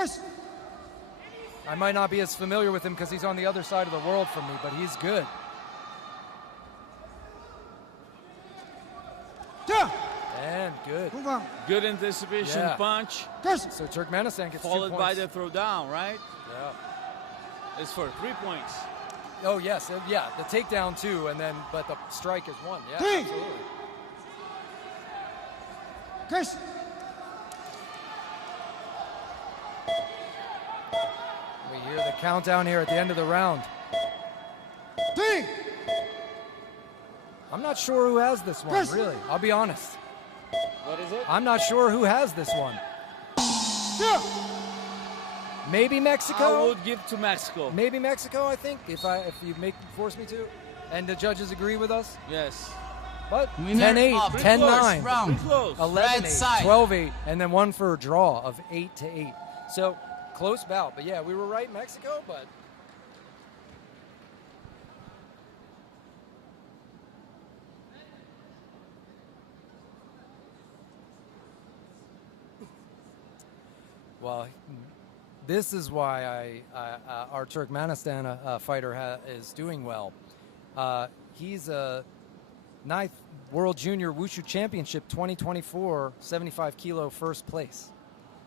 I might not be as familiar with him because he's on the other side of the world from me, but he's good. And good. Good anticipation punch. So Turkmenistan gets 2 followed points. by the throwdown, right? Yeah. It's for 3 points. Oh, yes. Yeah, the takedown, too, but the strike is 1. Yeah, absolutely. We hear the countdown here at the end of the round. I'm not sure who has this one, really. I'll be honest. What is it? I'm not sure who has this one. Maybe Mexico. I would give to Mexico. Maybe Mexico, I think, if you force me to. And the judges agree with us. Yes. But Winner 10-8, of the 10-9, round. 11-8, 12-8, and then one for a draw of 8-8. So close bout. But yeah, we were right, Mexico, but. Well, this is why our Turkmenistan fighter is doing well. He's a 9th World Junior Wushu Championship 2024 75 kilo first place.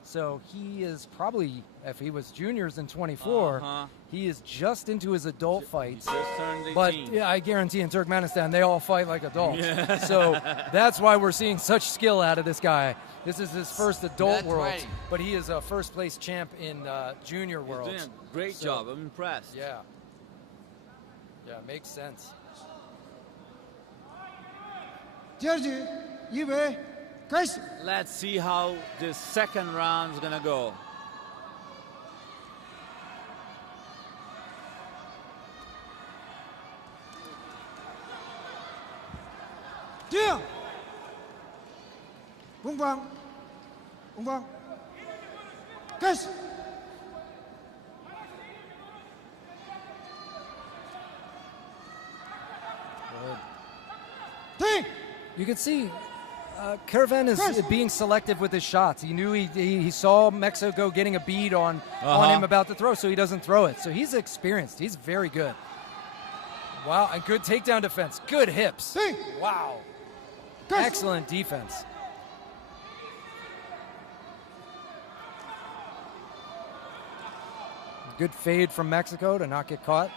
So he is probably, if he was juniors in 24, he is just into his adult fights. Just turned 18. But yeah, I guarantee in Turkmenistan they all fight like adults. Yeah. So that's why we're seeing such skill out of this guy. This is his first adult world, but he is a first place champ in junior world. He's doing a great job. I'm impressed. Yeah. Yeah, makes sense. Let's see how the second round is gonna go. You can see Kervan is being selective with his shots. He knew he saw Mexico getting a bead on him about to throw, so he doesn't throw it. So he's experienced. He's very good. Wow, and good takedown defense. Good hips. Wow. Excellent defense. Good fade from Mexico to not get caught.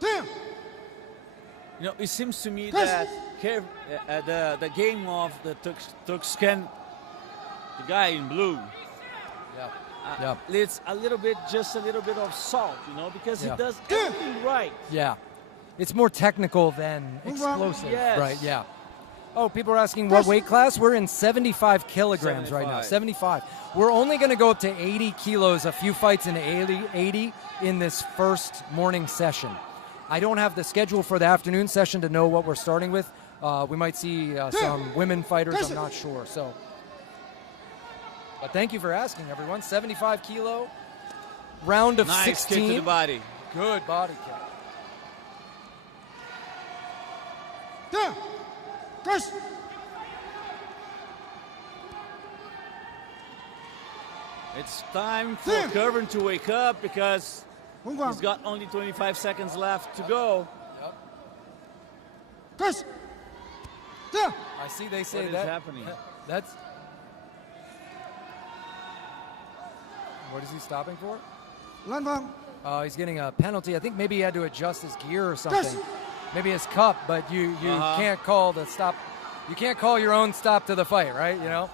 Damn. You know, it seems to me that the game of the Turkscan, the guy in blue, it's just a little bit of salt, you know, because he does everything right. Yeah. It's more technical than explosive. Yes. Right, yeah. Oh, people are asking what weight class? We're in 75 kilograms right now. 75. We're only going to go up to 80 kilos, a few fights in 80 in this first morning session. I don't have the schedule for the afternoon session to know what we're starting with. We might see some women fighters, I'm not sure. So, but thank you for asking, everyone. 75 kilo, round of nice 16. Kick to the body. Good body kick. Damn. Curse. It's time for Curvin to wake up because he's got only 25 seconds left to go. Yep. Curse. Damn. I see they say What that. is happening? That's. What is he stopping for? He's getting a penalty. I think maybe he had to adjust his gear or something. Maybe his cup, but you can't call the stop. You can't call your own stop to the fight, right? You know.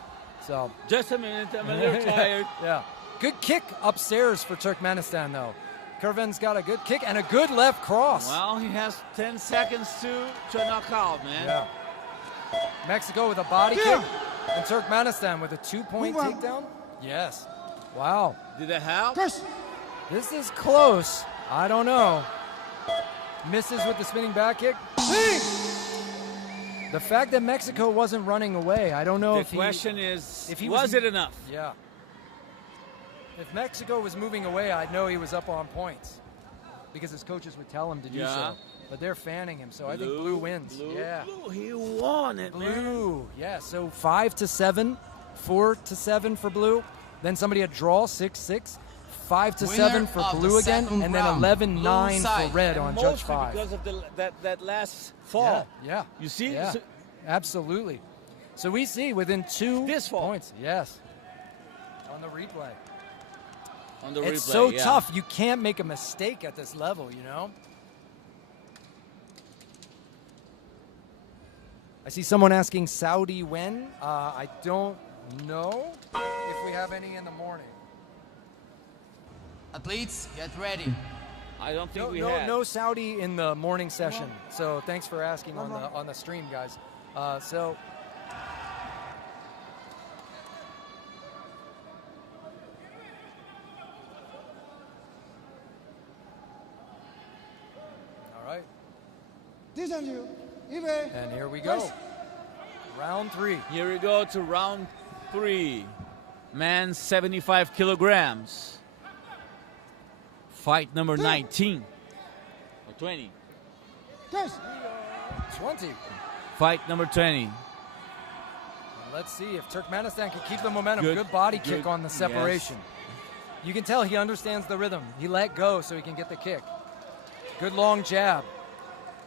So. Just a minute. I'm a little tired. Yeah. Good kick upstairs for Turkmenistan, though. Curvin's got a good kick and a good left cross. Well, he has 10 seconds to knock out, man. Yeah. Mexico with a body kick and Turkmenistan with a 2-point takedown. Yes. Wow. Did it help? This is close. I don't know. Misses with the spinning back kick. The fact that Mexico wasn't running away, I don't know The question is, was it enough? Yeah. If Mexico was moving away, I'd know he was up on points because his coaches would tell him to do so. But they're fanning him, so I think blue wins. Blue, he won it, man. Blue, yeah. So 5-7, 4-7 for blue. Then somebody had draw 6-6. 5-7 for blue again, and then 11-9 for red on Judge 5. Because of that last fall. Yeah. You see? Yeah. Absolutely. So we see within 2 points. Yes. On the replay. It's so tough. You can't make a mistake at this level, you know? I see someone asking Saudi when. I don't know if we have any in the morning. Athletes, get ready. I don't think we have. No Saudi in the morning session. So thanks for asking on the stream, guys. So. All right. And here we go. Round 3. Here we go to round 3. Man, 75 kilograms. Fight number 19. Or 20. 20. Fight number 20. Let's see if Turkmenistan can keep the momentum. Good body kick on the separation. Yes. You can tell he understands the rhythm. He let go so he can get the kick. Good long jab.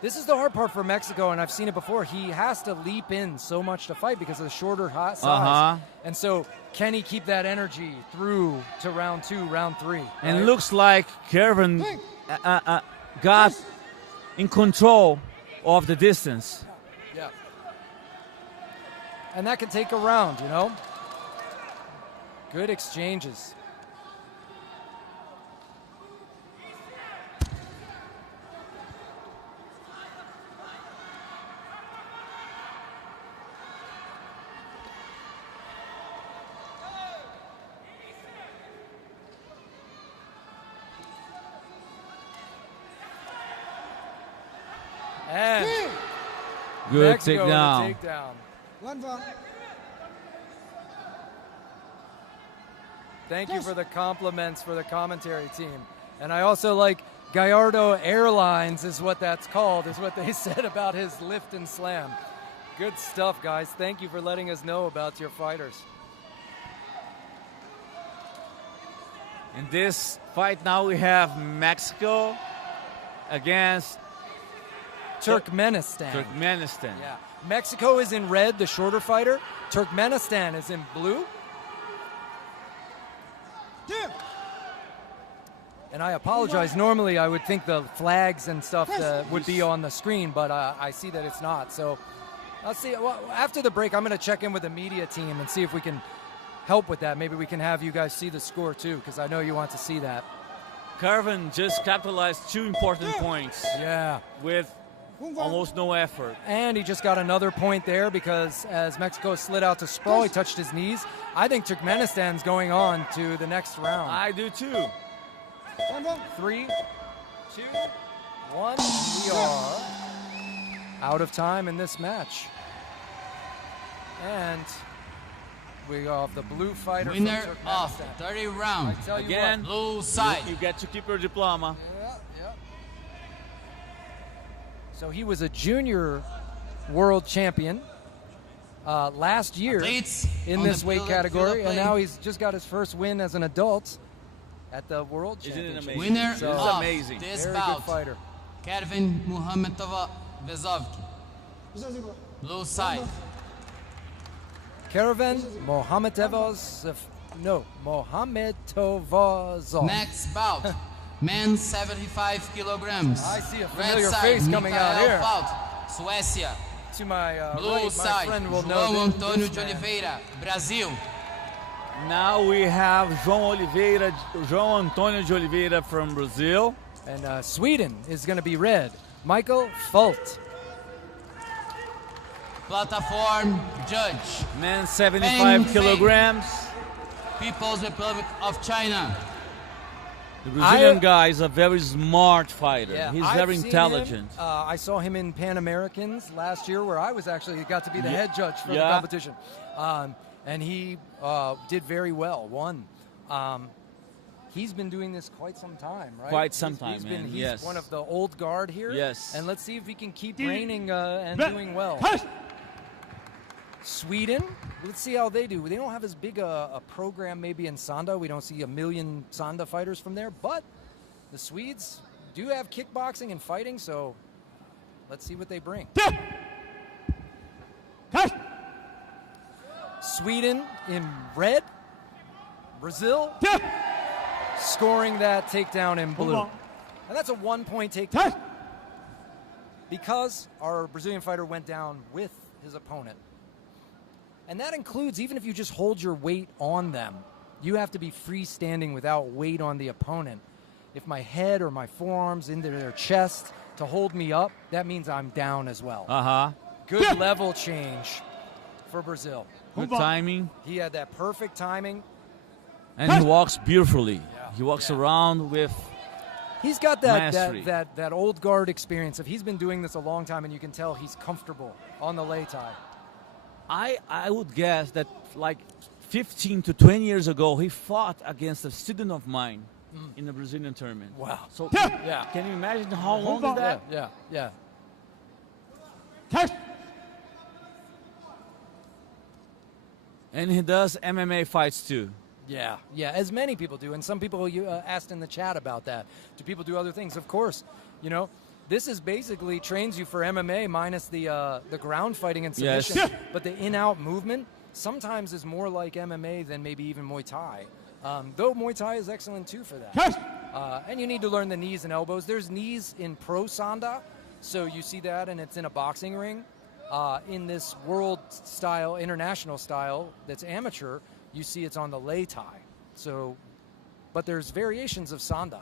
This is the hard part for Mexico, and I've seen it before. He has to leap in so much to fight because of the shorter size. And so can he keep that energy through to round 2, round 3? Right? And it looks like Kevin got in control of the distance. Yeah. And that can take a round, you know? Good exchanges. And good Mexico takedown. Thank you for the compliments for the commentary team. And I also like Gallardo Airlines is what that's called, is what they said about his lift and slam. Good stuff, guys. Thank you for letting us know about your fighters. In this fight now we have Mexico against Turkmenistan. Turkmenistan. Yeah. Mexico is in red, the shorter fighter. Turkmenistan is in blue. And I apologize. Normally, I would think the flags and stuff would be on the screen, but I see that it's not. So I'll see. Well, after the break, I'm going to check in with the media team and see if we can help with that. Maybe we can have you guys see the score too, because I know you want to see that. Carvin just capitalized 2 important points. Yeah. With almost no effort. And he just got another point there because as Mexico slid out to sprawl, he touched his knees. I think Turkmenistan's going on to the next round. I do too. 3, 2, 1. We are out of time in this match. And we have the blue fighter Winner from of Turkmenistan. the 30th round. I tell you Again, Blue side. You get to keep your diploma. Yeah. So he was a junior world champion last year Athletes in on this the weight field category, and play. now he's just got his first win as an adult at the World Isn't it Championship. amazing? Winner This is of amazing. this Very bout, good fighter. Kevin Muhammedova Vezovki. Blue side. Caravan Mohamedovazov. Next bout, men 75 kilograms. I see a Red familiar side, face coming out Mikael here. Fault, Suécia. To my Blue right, my side, friend will João know this Antônio man. de Oliveira, Brazil. Now we have João Antônio de Oliveira from Brazil. And Sweden is going to be red. Michael Fult. Platform judge, Men 75 Feng kilograms. People's Republic of China. The Brazilian guy is a very smart fighter. He's I've very seen intelligent. him. I saw him in Pan Americans last year, where I was actually got to be the head judge for the Yeah. competition, and he did very well. Won. He's been doing this quite some time, right? Quite some time, He's man, He's yes. one of the old guard here. Yes. And let's see if he can keep reigning and doing well. Sweden, let's see how they do. They don't have as big a program maybe in Sanda. We don't see a million Sanda fighters from there, but the Swedes do have kickboxing and fighting, so let's see what they bring. Sweden in red, Brazil scoring that takedown in blue. And that's a 1-point takedown because our Brazilian fighter went down with his opponent. And that includes even if you just hold your weight on them, you have to be freestanding without weight on the opponent. If my head or my forearms into their chest to hold me up, that means I'm down as well. Good level change for Brazil. Good timing. He had that perfect timing. And he walks beautifully. He walks around with He's got mastery. that old guard experience. If he's been doing this a long time, and you can tell he's comfortable on the lei tai. I would guess that like 15 to 20 years ago, he fought against a student of mine in the Brazilian tournament. Wow. So Yeah. can you imagine how long is that? Yeah. And he does MMA fights too. Yeah, as many people do. And some people you asked in the chat about that. Do people do other things? Of course. You know, this is basically trains you for MMA minus the ground fighting and submission. Yes. But the in-out movement sometimes is more like MMA than maybe even Muay Thai. Though Muay Thai is excellent too for that. And you need to learn the knees and elbows. There's knees in Pro Sanda, so you see that, and it's in a boxing ring. In this world style, international style, that's amateur, you see it's on the lei tai. So, but there's variations of Sanda.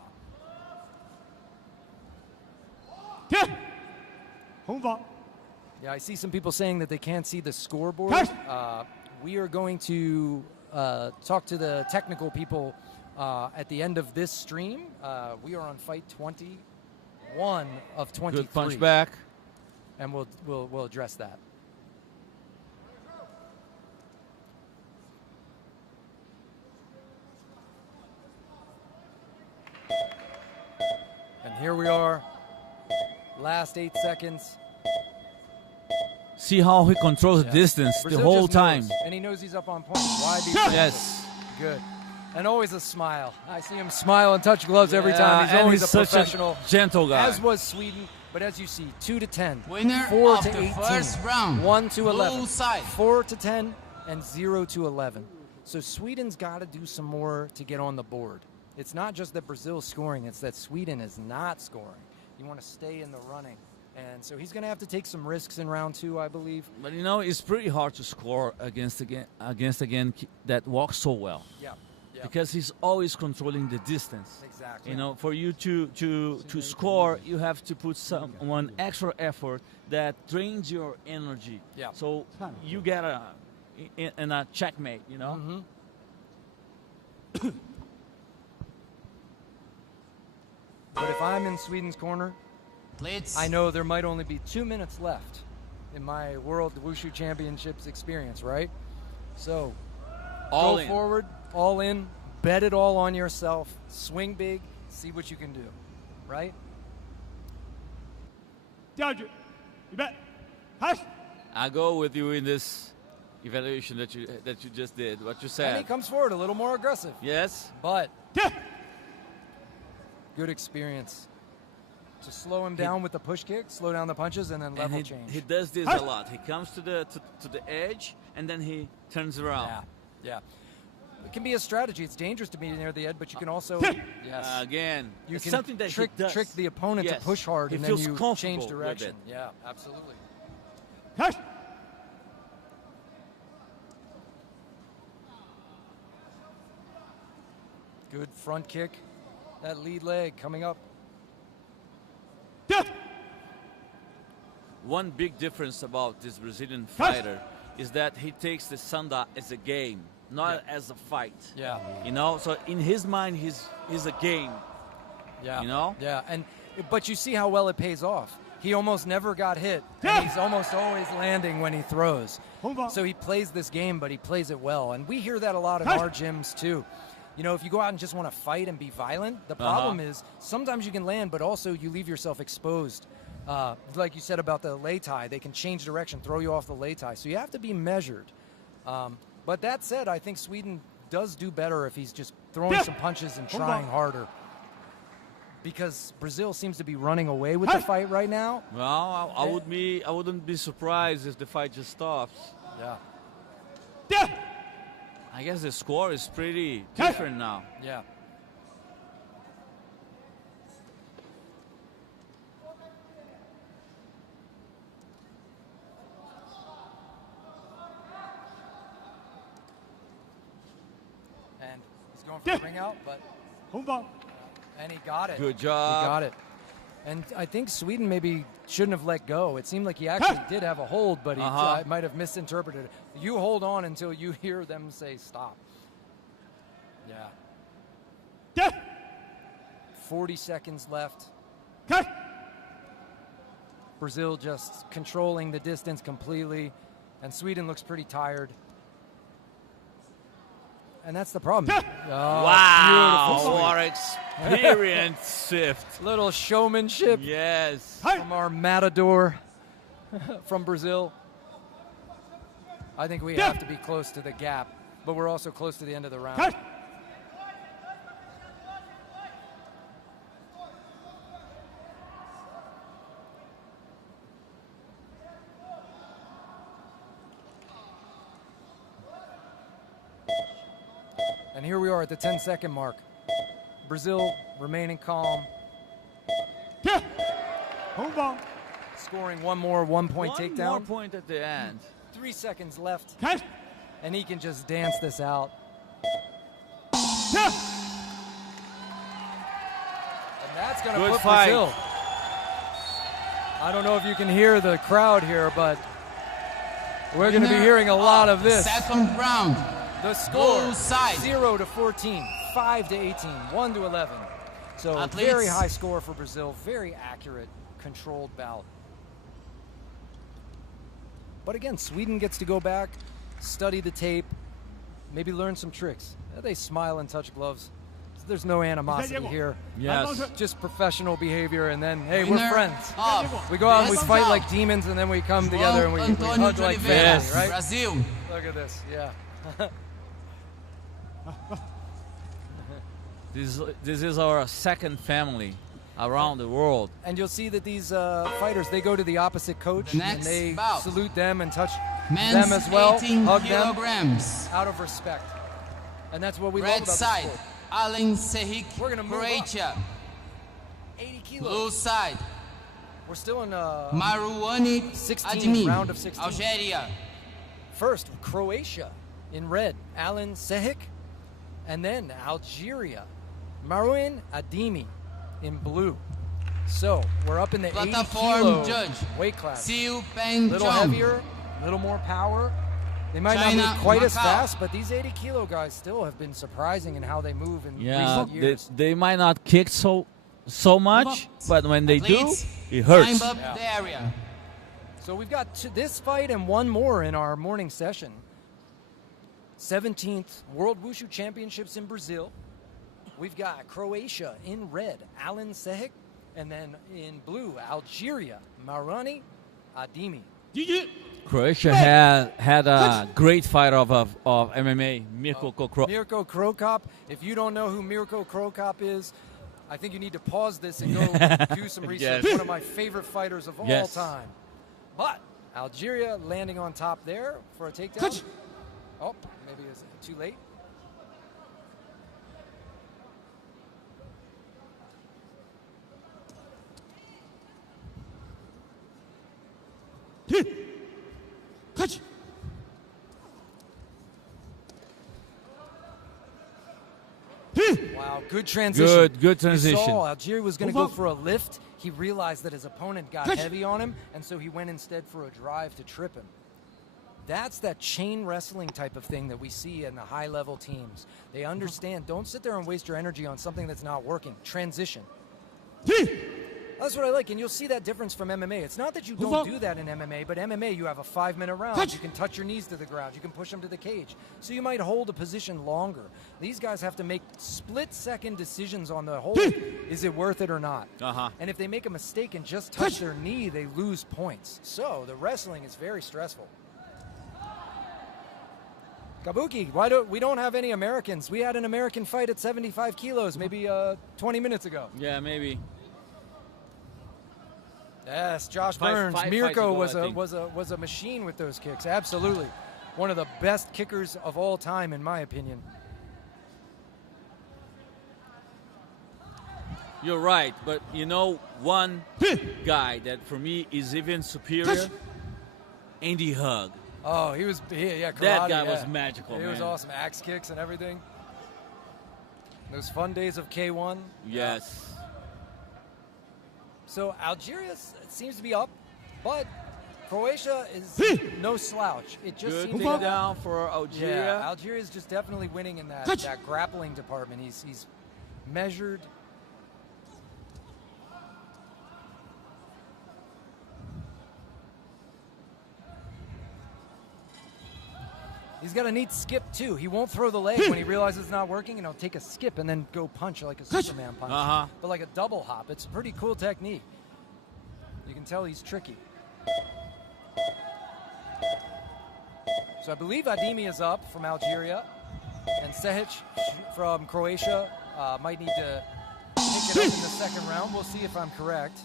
Yeah, I see some people saying that they can't see the scoreboard. We are going to talk to the technical people at the end of this stream. We are on fight 21 of 23. Good punch back. And we'll address that. And here we are, last 8 seconds. See how he controls the distance Brazil the whole just time. knows, and he knows he's up on point. Why be Yes. good? And always a smile. I see him smile and touch gloves every time. He's and always he's a such professional. a gentle guy. As was Sweden. But as you see, 2 to 10, Winner 4 of to the 18, first round, 1 to blue 11, side. 4 to 10, and 0 to 11. So Sweden's got to do some more to get on the board. It's not just that Brazil's scoring, it's that Sweden is not scoring. You want to stay in the running. And so he's going to have to take some risks in round 2, I believe. But you know, it's pretty hard to score against again that walks so well. Yeah. Because he's always controlling the distance. Exactly. You know, for you to score, you have to put one extra effort that drains your energy. Yeah. So you get in a checkmate, you know? Mm-hmm. But if I'm in Sweden's corner, I know there might only be 2 minutes left in my World Wushu Championships experience, right? So All go in. forward, all in, bet it all on yourself, swing big, see what you can do, right? I go with you in this evaluation that you just did. What you And said. he comes forward a little more aggressive, Yes. but good experience. To slow him down with the push kick, slow down the punches, and then level And change. he does this a lot. He comes to the edge and then he turns around. Yeah. It can be a strategy. It's dangerous to be near the edge, but you can also Again, you it's can something that trick he does. trick the opponent to Yes. push hard, He and feels then you comfortable change with direction. it. Yeah, absolutely. Good front kick. That lead leg coming up. One big difference about this Brazilian fighter is that he takes the Sanda as a game, not as a fight. Yeah. You know, so in his mind, he's a game. Yeah. You know? Yeah, but you see how well it pays off. He almost never got hit, and he's almost always landing when he throws. So he plays this game, but he plays it well. And we hear that a lot in our gyms, too. You know, if you go out and just want to fight and be violent, the problem is sometimes you can land, but also you leave yourself exposed. Like you said about the lei tai, they can change direction, throw you off the lei tai. So you have to be measured. But that said, I think Sweden does do better if he's just throwing some punches and trying harder. Because Brazil seems to be running away with the fight right now. Well, I wouldn't be surprised if the fight just stops. Yeah. I guess the score is pretty different now. Yeah. And he's going for the ring out, but and he got it. Good job. He got it. And I think Sweden maybe shouldn't have let go. It seemed like he actually did have a hold, but he might have misinterpreted it. You hold on until you hear them say stop. Yeah. 40 seconds left. Brazil just controlling the distance completely, and Sweden looks pretty tired. And that's the problem. Wow, beautiful. what experience shift. Little showmanship Yes. from our matador from Brazil. I think we have to be close to the gap, but we're also close to the end of the round. And here we are at the 10-second mark. Brazil remaining calm. Scoring one more one-point takedown. One more point at the end. 3 seconds left. And he can just dance this out. And that's going to Good put fight. Brazil. I don't know if you can hear the crowd here, but we're going to be hearing a lot of this. Second round. The score, Blue side. 0 to 14, 5 to 18, 1 to 11. So Athletes. very high score for Brazil, very accurate, controlled bout. But again, Sweden gets to go back, study the tape, maybe learn some tricks. They smile and touch gloves. There's no animosity here. Yes. Just professional behavior, and then, hey, Winner we're friends. of We go out and we this fight round, like demons, and then we come together and we Antônio hug de like Oliveira, family, right? Brazil. Look at this, yeah. This is our second family. around the world. And you'll see that these fighters, they go to the opposite coach The and next they bout. salute them and touch Men's them as well, 18 hug them kilograms. out of respect. And that's what we love Red about side, the sport. Alen Sehik, We're gonna move up. Croatia. 80 Blue kilos. side, We're still in Marouane 16, Admin, round of 16. Algeria. first Croatia in red, Alen Sehik, and then Algeria, Marouane Adimi in blue. So we're up in the 80 Platform kilo judge, weight class. Siu A Peng little Chong. heavier, a little more power. They might China, not move quite as Macau. fast, but these 80 kilo guys still have been surprising in how they move in Yeah, recent years. they might not kick so much, but when they do, Athletes, it hurts. climb up Yeah. the area. So we've got this fight and one more in our morning session. 17th World Wushu Championships in Brazil. We've got Croatia in red, Alen Sehik, and then in blue, Algeria, Marouane Adimi. Croatia had a great fighter of MMA, Mirko Kokro. Mirko Krokop. If you don't know who Mirko Krokop is, I think you need to pause this and go do some research. Yes. One of my favorite fighters of all Yes. time. But Algeria landing on top there for a takedown. Oh, maybe it's too late. Catch. Wow, good transition. Good transition. You saw Algeria was going to Move go up. for a lift. He realized that his opponent got Catch. heavy on him, and so he went instead for a drive to trip him. That's that chain wrestling type of thing that we see in the high-level teams. They understand, don't sit there and waste your energy on something that's not working. Transition. That's what I like, and you'll see that difference from MMA. It's not that you Move don't up. do that in MMA, but MMA, you have a 5-minute round. Catch. You can touch your knees to the ground. You can push them to the cage. So you might hold a position longer. These guys have to make split-second decisions on the hold. Is it worth it or not? Uh-huh. And if they make a mistake and just touch Catch. their knee, they lose points. So the wrestling is very stressful. Kabuki, we don't have any Americans. We had an American fight at 75 kilos maybe 20 minutes ago. Yeah, maybe. Yes, Josh Five Burns. fights Mirko ago, was I think. was a machine with those kicks. Absolutely, one of the best kickers of all time, in my opinion. You're right, but you know one guy that for me is even superior, Andy Hug. Oh, he was yeah. Karate, That guy yeah. was magical, He was man. awesome. Axe kicks and everything. Those fun days of K1. Yes. So Algeria seems to be up, but Croatia is no slouch. It just Good seems takedown for Algeria. Yeah, Algeria is just definitely winning in that Catch. that grappling department. He's measured. He's got a neat skip too. He won't throw the leg when he realizes it's not working, and he'll take a skip and then go punch like a Superman punch, Uh-huh. but like a double hop. It's a pretty cool technique. You can tell he's tricky. So I believe Adimi is up from Algeria, and Sehic from Croatia might need to pick it up in the second round. We'll see if I'm correct.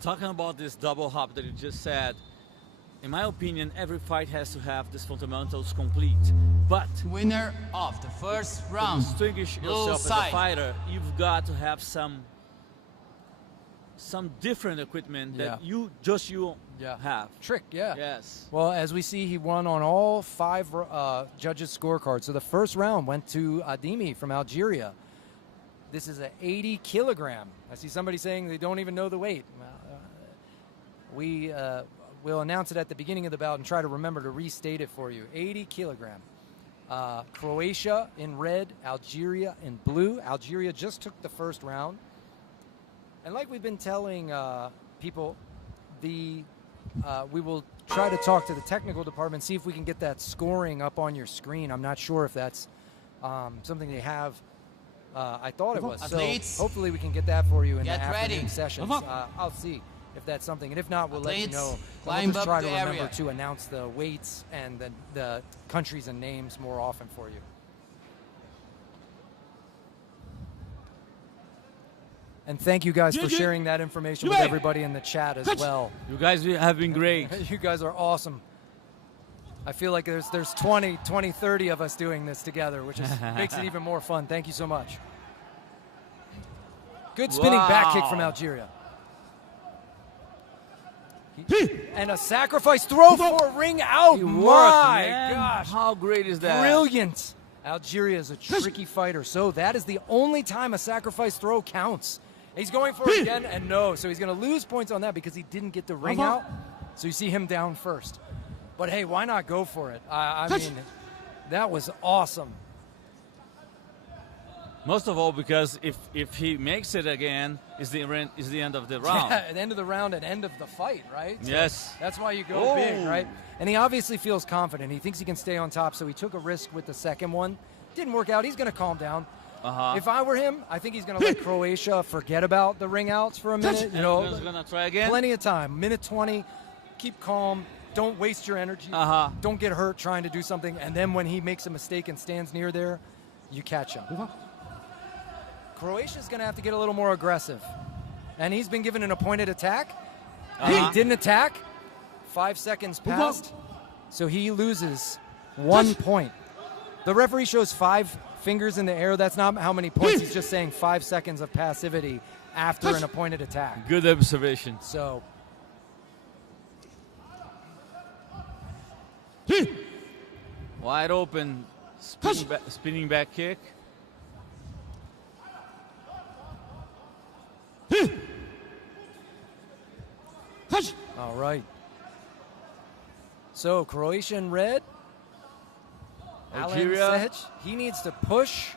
Talking about this double hop that you just said, in my opinion, every fight has to have these fundamentals complete. But Winner of the first to round. distinguish Blue yourself as a side. fighter, you've got to have some different equipment that you have. Trick, yeah. Yes. Well, as we see, he won on all 5 judges' scorecards. So the first round went to Adimi from Algeria. This is an 80 kilogram. I see somebody saying they don't even know the weight. We'll announce it at the beginning of the bout and try to remember to restate it for you. 80 kilogram. Croatia in red, Algeria in blue. Algeria just took the first round. And like we've been telling people, we will try to talk to the technical department, see if we can get that scoring up on your screen. I'm not sure if that's something they have. I thought it was. Athletes, so hopefully we can get that for you in the get afternoon ready. sessions. I'll see if that's something. And if not, we'll let you Athletes, know. And climb we'll just up try to the remember area. to announce the weights and the countries and names more often for you. And thank you guys for sharing that information with everybody in the chat as well. You guys have been great. You guys are awesome. I feel like there's 20, 30 of us doing this together, which makes it even more fun. Thank you so much. Good spinning back kick from Algeria. And a sacrifice throw for a ring out. My gosh. How great is that? Brilliant. Algeria is a tricky fighter, so that is the only time a sacrifice throw counts. He's going for it again, and no. So he's going to lose points on that because he didn't get the ring out. So you see him down first. But hey, why not go for it? I mean, that was awesome. Most of all because if he makes it again, it's the end of the round. Yeah, the end of the round and end of the fight, right? So yes. That's why you go big, right? And he obviously feels confident. He thinks he can stay on top, so he took a risk with the second one. Didn't work out. He's going to calm down. If I were him, I think he's going to let Croatia forget about the ring outs for a minute. You know, He's going to try again. Plenty of time. Minute 20. Keep calm. Don't waste your energy. Don't get hurt trying to do something. And then when he makes a mistake and stands near there, you catch him. Croatia's going to have to get a little more aggressive. And he's been given an appointed attack. He didn't attack. 5 seconds passed. So he loses 1 point. The referee shows 5 fingers in the air. That's not how many points. He's just saying 5 seconds of passivity after an appointed attack. Good observation. So wide open spinning back kick. all right. So Croatia in red. Algeria. Alan Sehec, he needs to push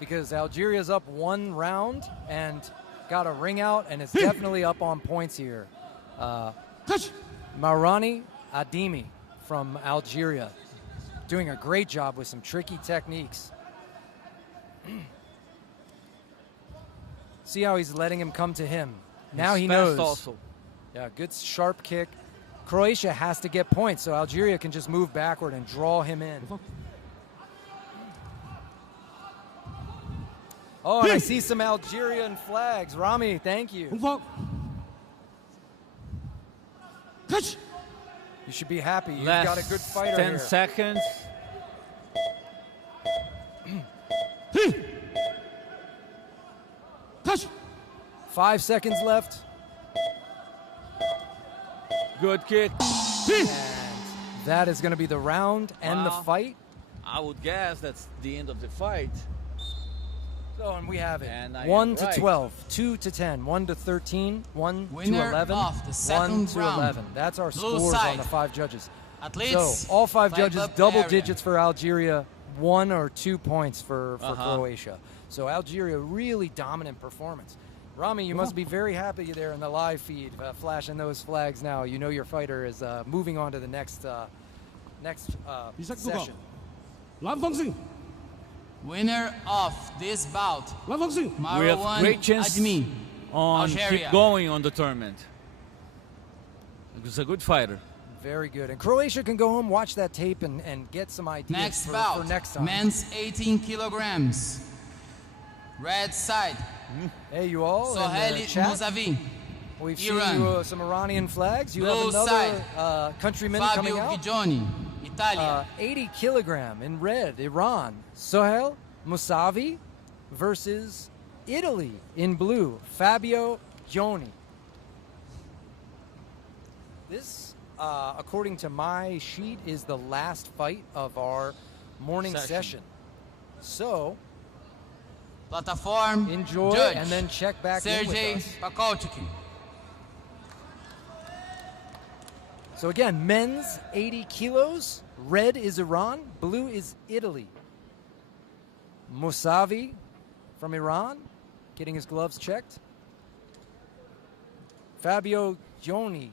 because Algeria's up 1 round and got a ring out and is definitely up on points here. Marani Adimi from Algeria doing a great job with some tricky techniques. See how he's letting him come to him. Now he knows. Also. Yeah, good sharp kick. Croatia has to get points, so Algeria can just move backward and draw him in. Oh, and I see some Algerian flags. Rami, thank you. You should be happy. You've got a good fighter 10 here. seconds. 5 seconds left. Good kick. And that is going to be the round and the fight. I would guess that's the end of the fight. So, and we have it. And 1 to 12, 2 to 10, 1 to 13, 1 to 11, of the 1 second to round. 11. That's our Blue scores side. on the 5 judges. Athletes, So all 5 fight judges, up double area. digits for Algeria, 1 or 2 points for Croatia. So Algeria, really dominant performance. Rami, you must be very happy there in the live feed, flashing those flags now. You know your fighter is moving on to the next session. Winner of this bout, We have Marwan great chance Admi, on Algeria. keep going on the tournament. He's a good fighter. Very good. And Croatia can go home, watch that tape, and get some ideas Next for bout, next time. men's 18 kilograms. Red side, Hey, you all in the Sohail chat. Mousavi. We've Iran. seen you, some Iranian flags. You have Blue another countryman coming Fabio out. Vigioni, Italia. 80 kilogram in red, Iran. Sohail Mousavi versus Italy in blue, Fabio Gioni. This, according to my sheet, is the last fight of our morning session. So Platform enjoy judge, and then check back in with Sergey us. Pakolchiki. So again, men's 80 kilos. Red is Iran, blue is Italy. Mousavi from Iran, getting his gloves checked. Fabio Gioni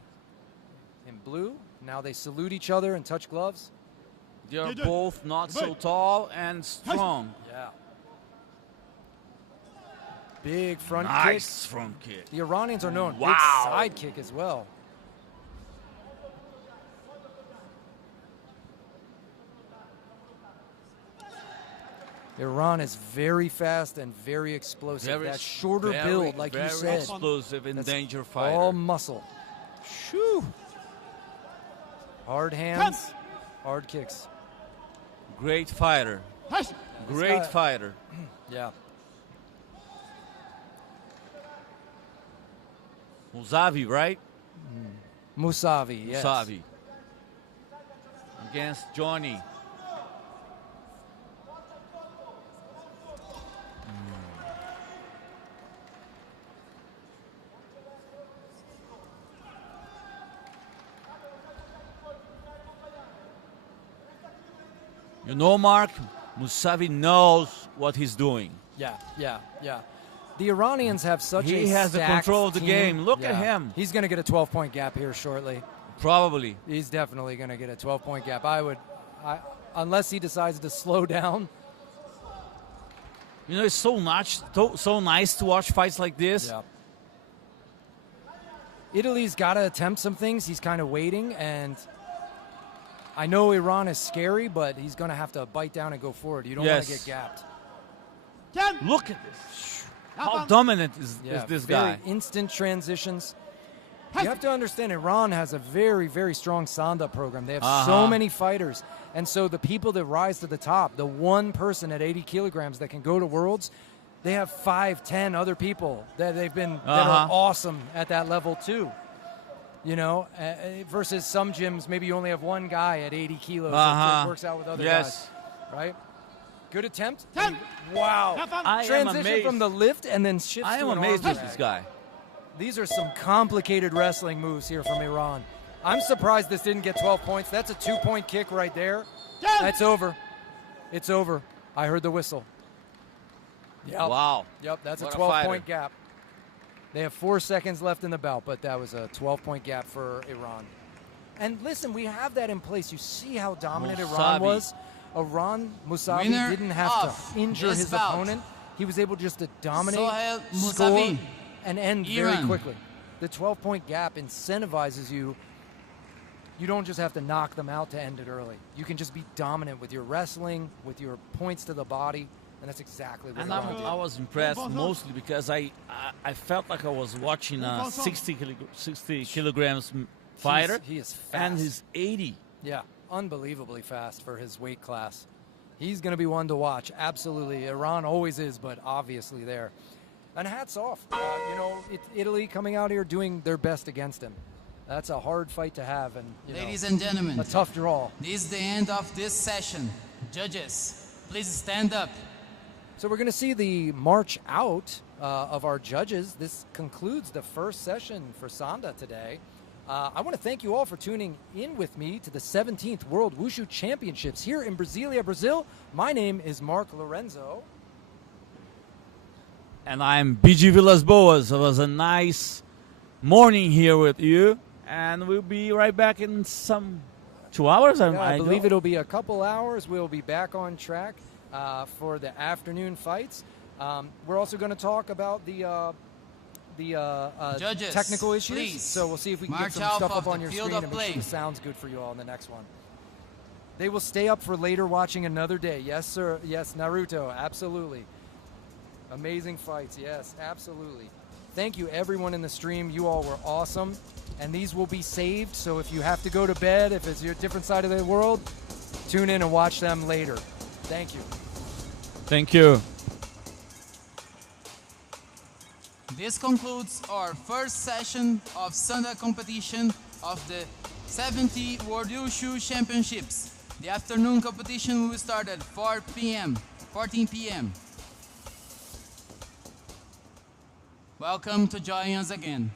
in blue. Now they salute each other and touch gloves. They are both not so tall and strong. Yeah. Big front kick. Nice front kick. The Iranians are known. Wow. Big side kick as well. Iran is very fast and very explosive. That shorter build, like you said. Very explosive and danger fighter. All muscle. Shoo! Hard hands, hard kicks. Great fighter. Great fighter. Yeah. Musavi, right? Musavi, yes. Musavi. Against Johnny. You know, Mark, Musavi knows what he's doing. Yeah. The Iranians have such He has the stacked control of the team. game. Look at him. He's going to get a 12-point gap here shortly. Probably. He's definitely going to get a 12-point gap. Unless he decides to slow down. You know, it's so nice to watch fights like this. Yeah. Italy's got to attempt some things. He's kind of waiting, and I know Iran is scary, but he's going to have to bite down and go forward. You don't want to get gapped. Look at this. How dominant is this guy? Instant transitions. You have to understand, Iran has a very, very strong Sanda program. They have so many fighters. And so the people that rise to the top, the one person at 80 kilograms that can go to Worlds, they have 5, 10 other people that that are awesome at that level too. You know, versus some gyms, maybe you only have one guy at 80 kilos that works out with other guys. Right? Good attempt. Wow. I am amazed. Transition from the lift and then shifts I am to an amazed arm with drag. this guy. These are some complicated wrestling moves here from Iran. I'm surprised this didn't get 12 points. That's a 2-point kick right there. That's over. It's over. I heard the whistle. Yep. Wow. Yep, that's What a a 12-point fighter. gap. They have 4 seconds left in the bout, but that was a 12-point gap for Iran. And listen, we have that in place. You see how dominant Iran was? Musavi Winner didn't have of to injure this his bout. opponent. He was able just to dominate, Sohail score, Musavi, and end very Iran. quickly. The 12-point gap incentivizes you. You don't just have to knock them out to end it early. You can just be dominant with your wrestling, with your points to the body, and that's exactly what And Iran did. I was impressed mostly because I felt like I was watching a 60 kilograms fighter. He is fast. And he's 80. Yeah, unbelievably fast for his weight class. He's going to be one to watch. Absolutely. Iran always is, but obviously there. And hats off. Italy coming out here doing their best against him. That's a hard fight to have. And Ladies and gentlemen, a tough draw. this is the end of this session. Judges, please stand up. So we're going to see the march out of our judges. This concludes the first session for Sanda today. I want to thank you all for tuning in with me to the 17th World Wushu Championships here in Brasilia, Brazil. My name is Mark Lorenzo. And I'm BG Villas Boas. It was a nice morning here with you. And we'll be right back in some 2 hours. I believe it'll be a couple hours. We'll be back on track for the afternoon fights. We're also going to talk about the Judges, technical issues. please So we'll see if we can get march some out stuff of up on the your field screen of and make sure play. the sound's good for you all in the next one. They will stay up for later watching another day. Yes, sir. Yes, Naruto. Absolutely. Amazing fights. Yes, absolutely. Thank you, everyone in the stream. You all were awesome. And these will be saved. So if you have to go to bed, if it's your different side of the world, tune in and watch them later. Thank you. Thank you. This concludes our first session of Sanda competition of the 70 World Wushu Championships. The afternoon competition will start at 14 p.m. Welcome to join us again.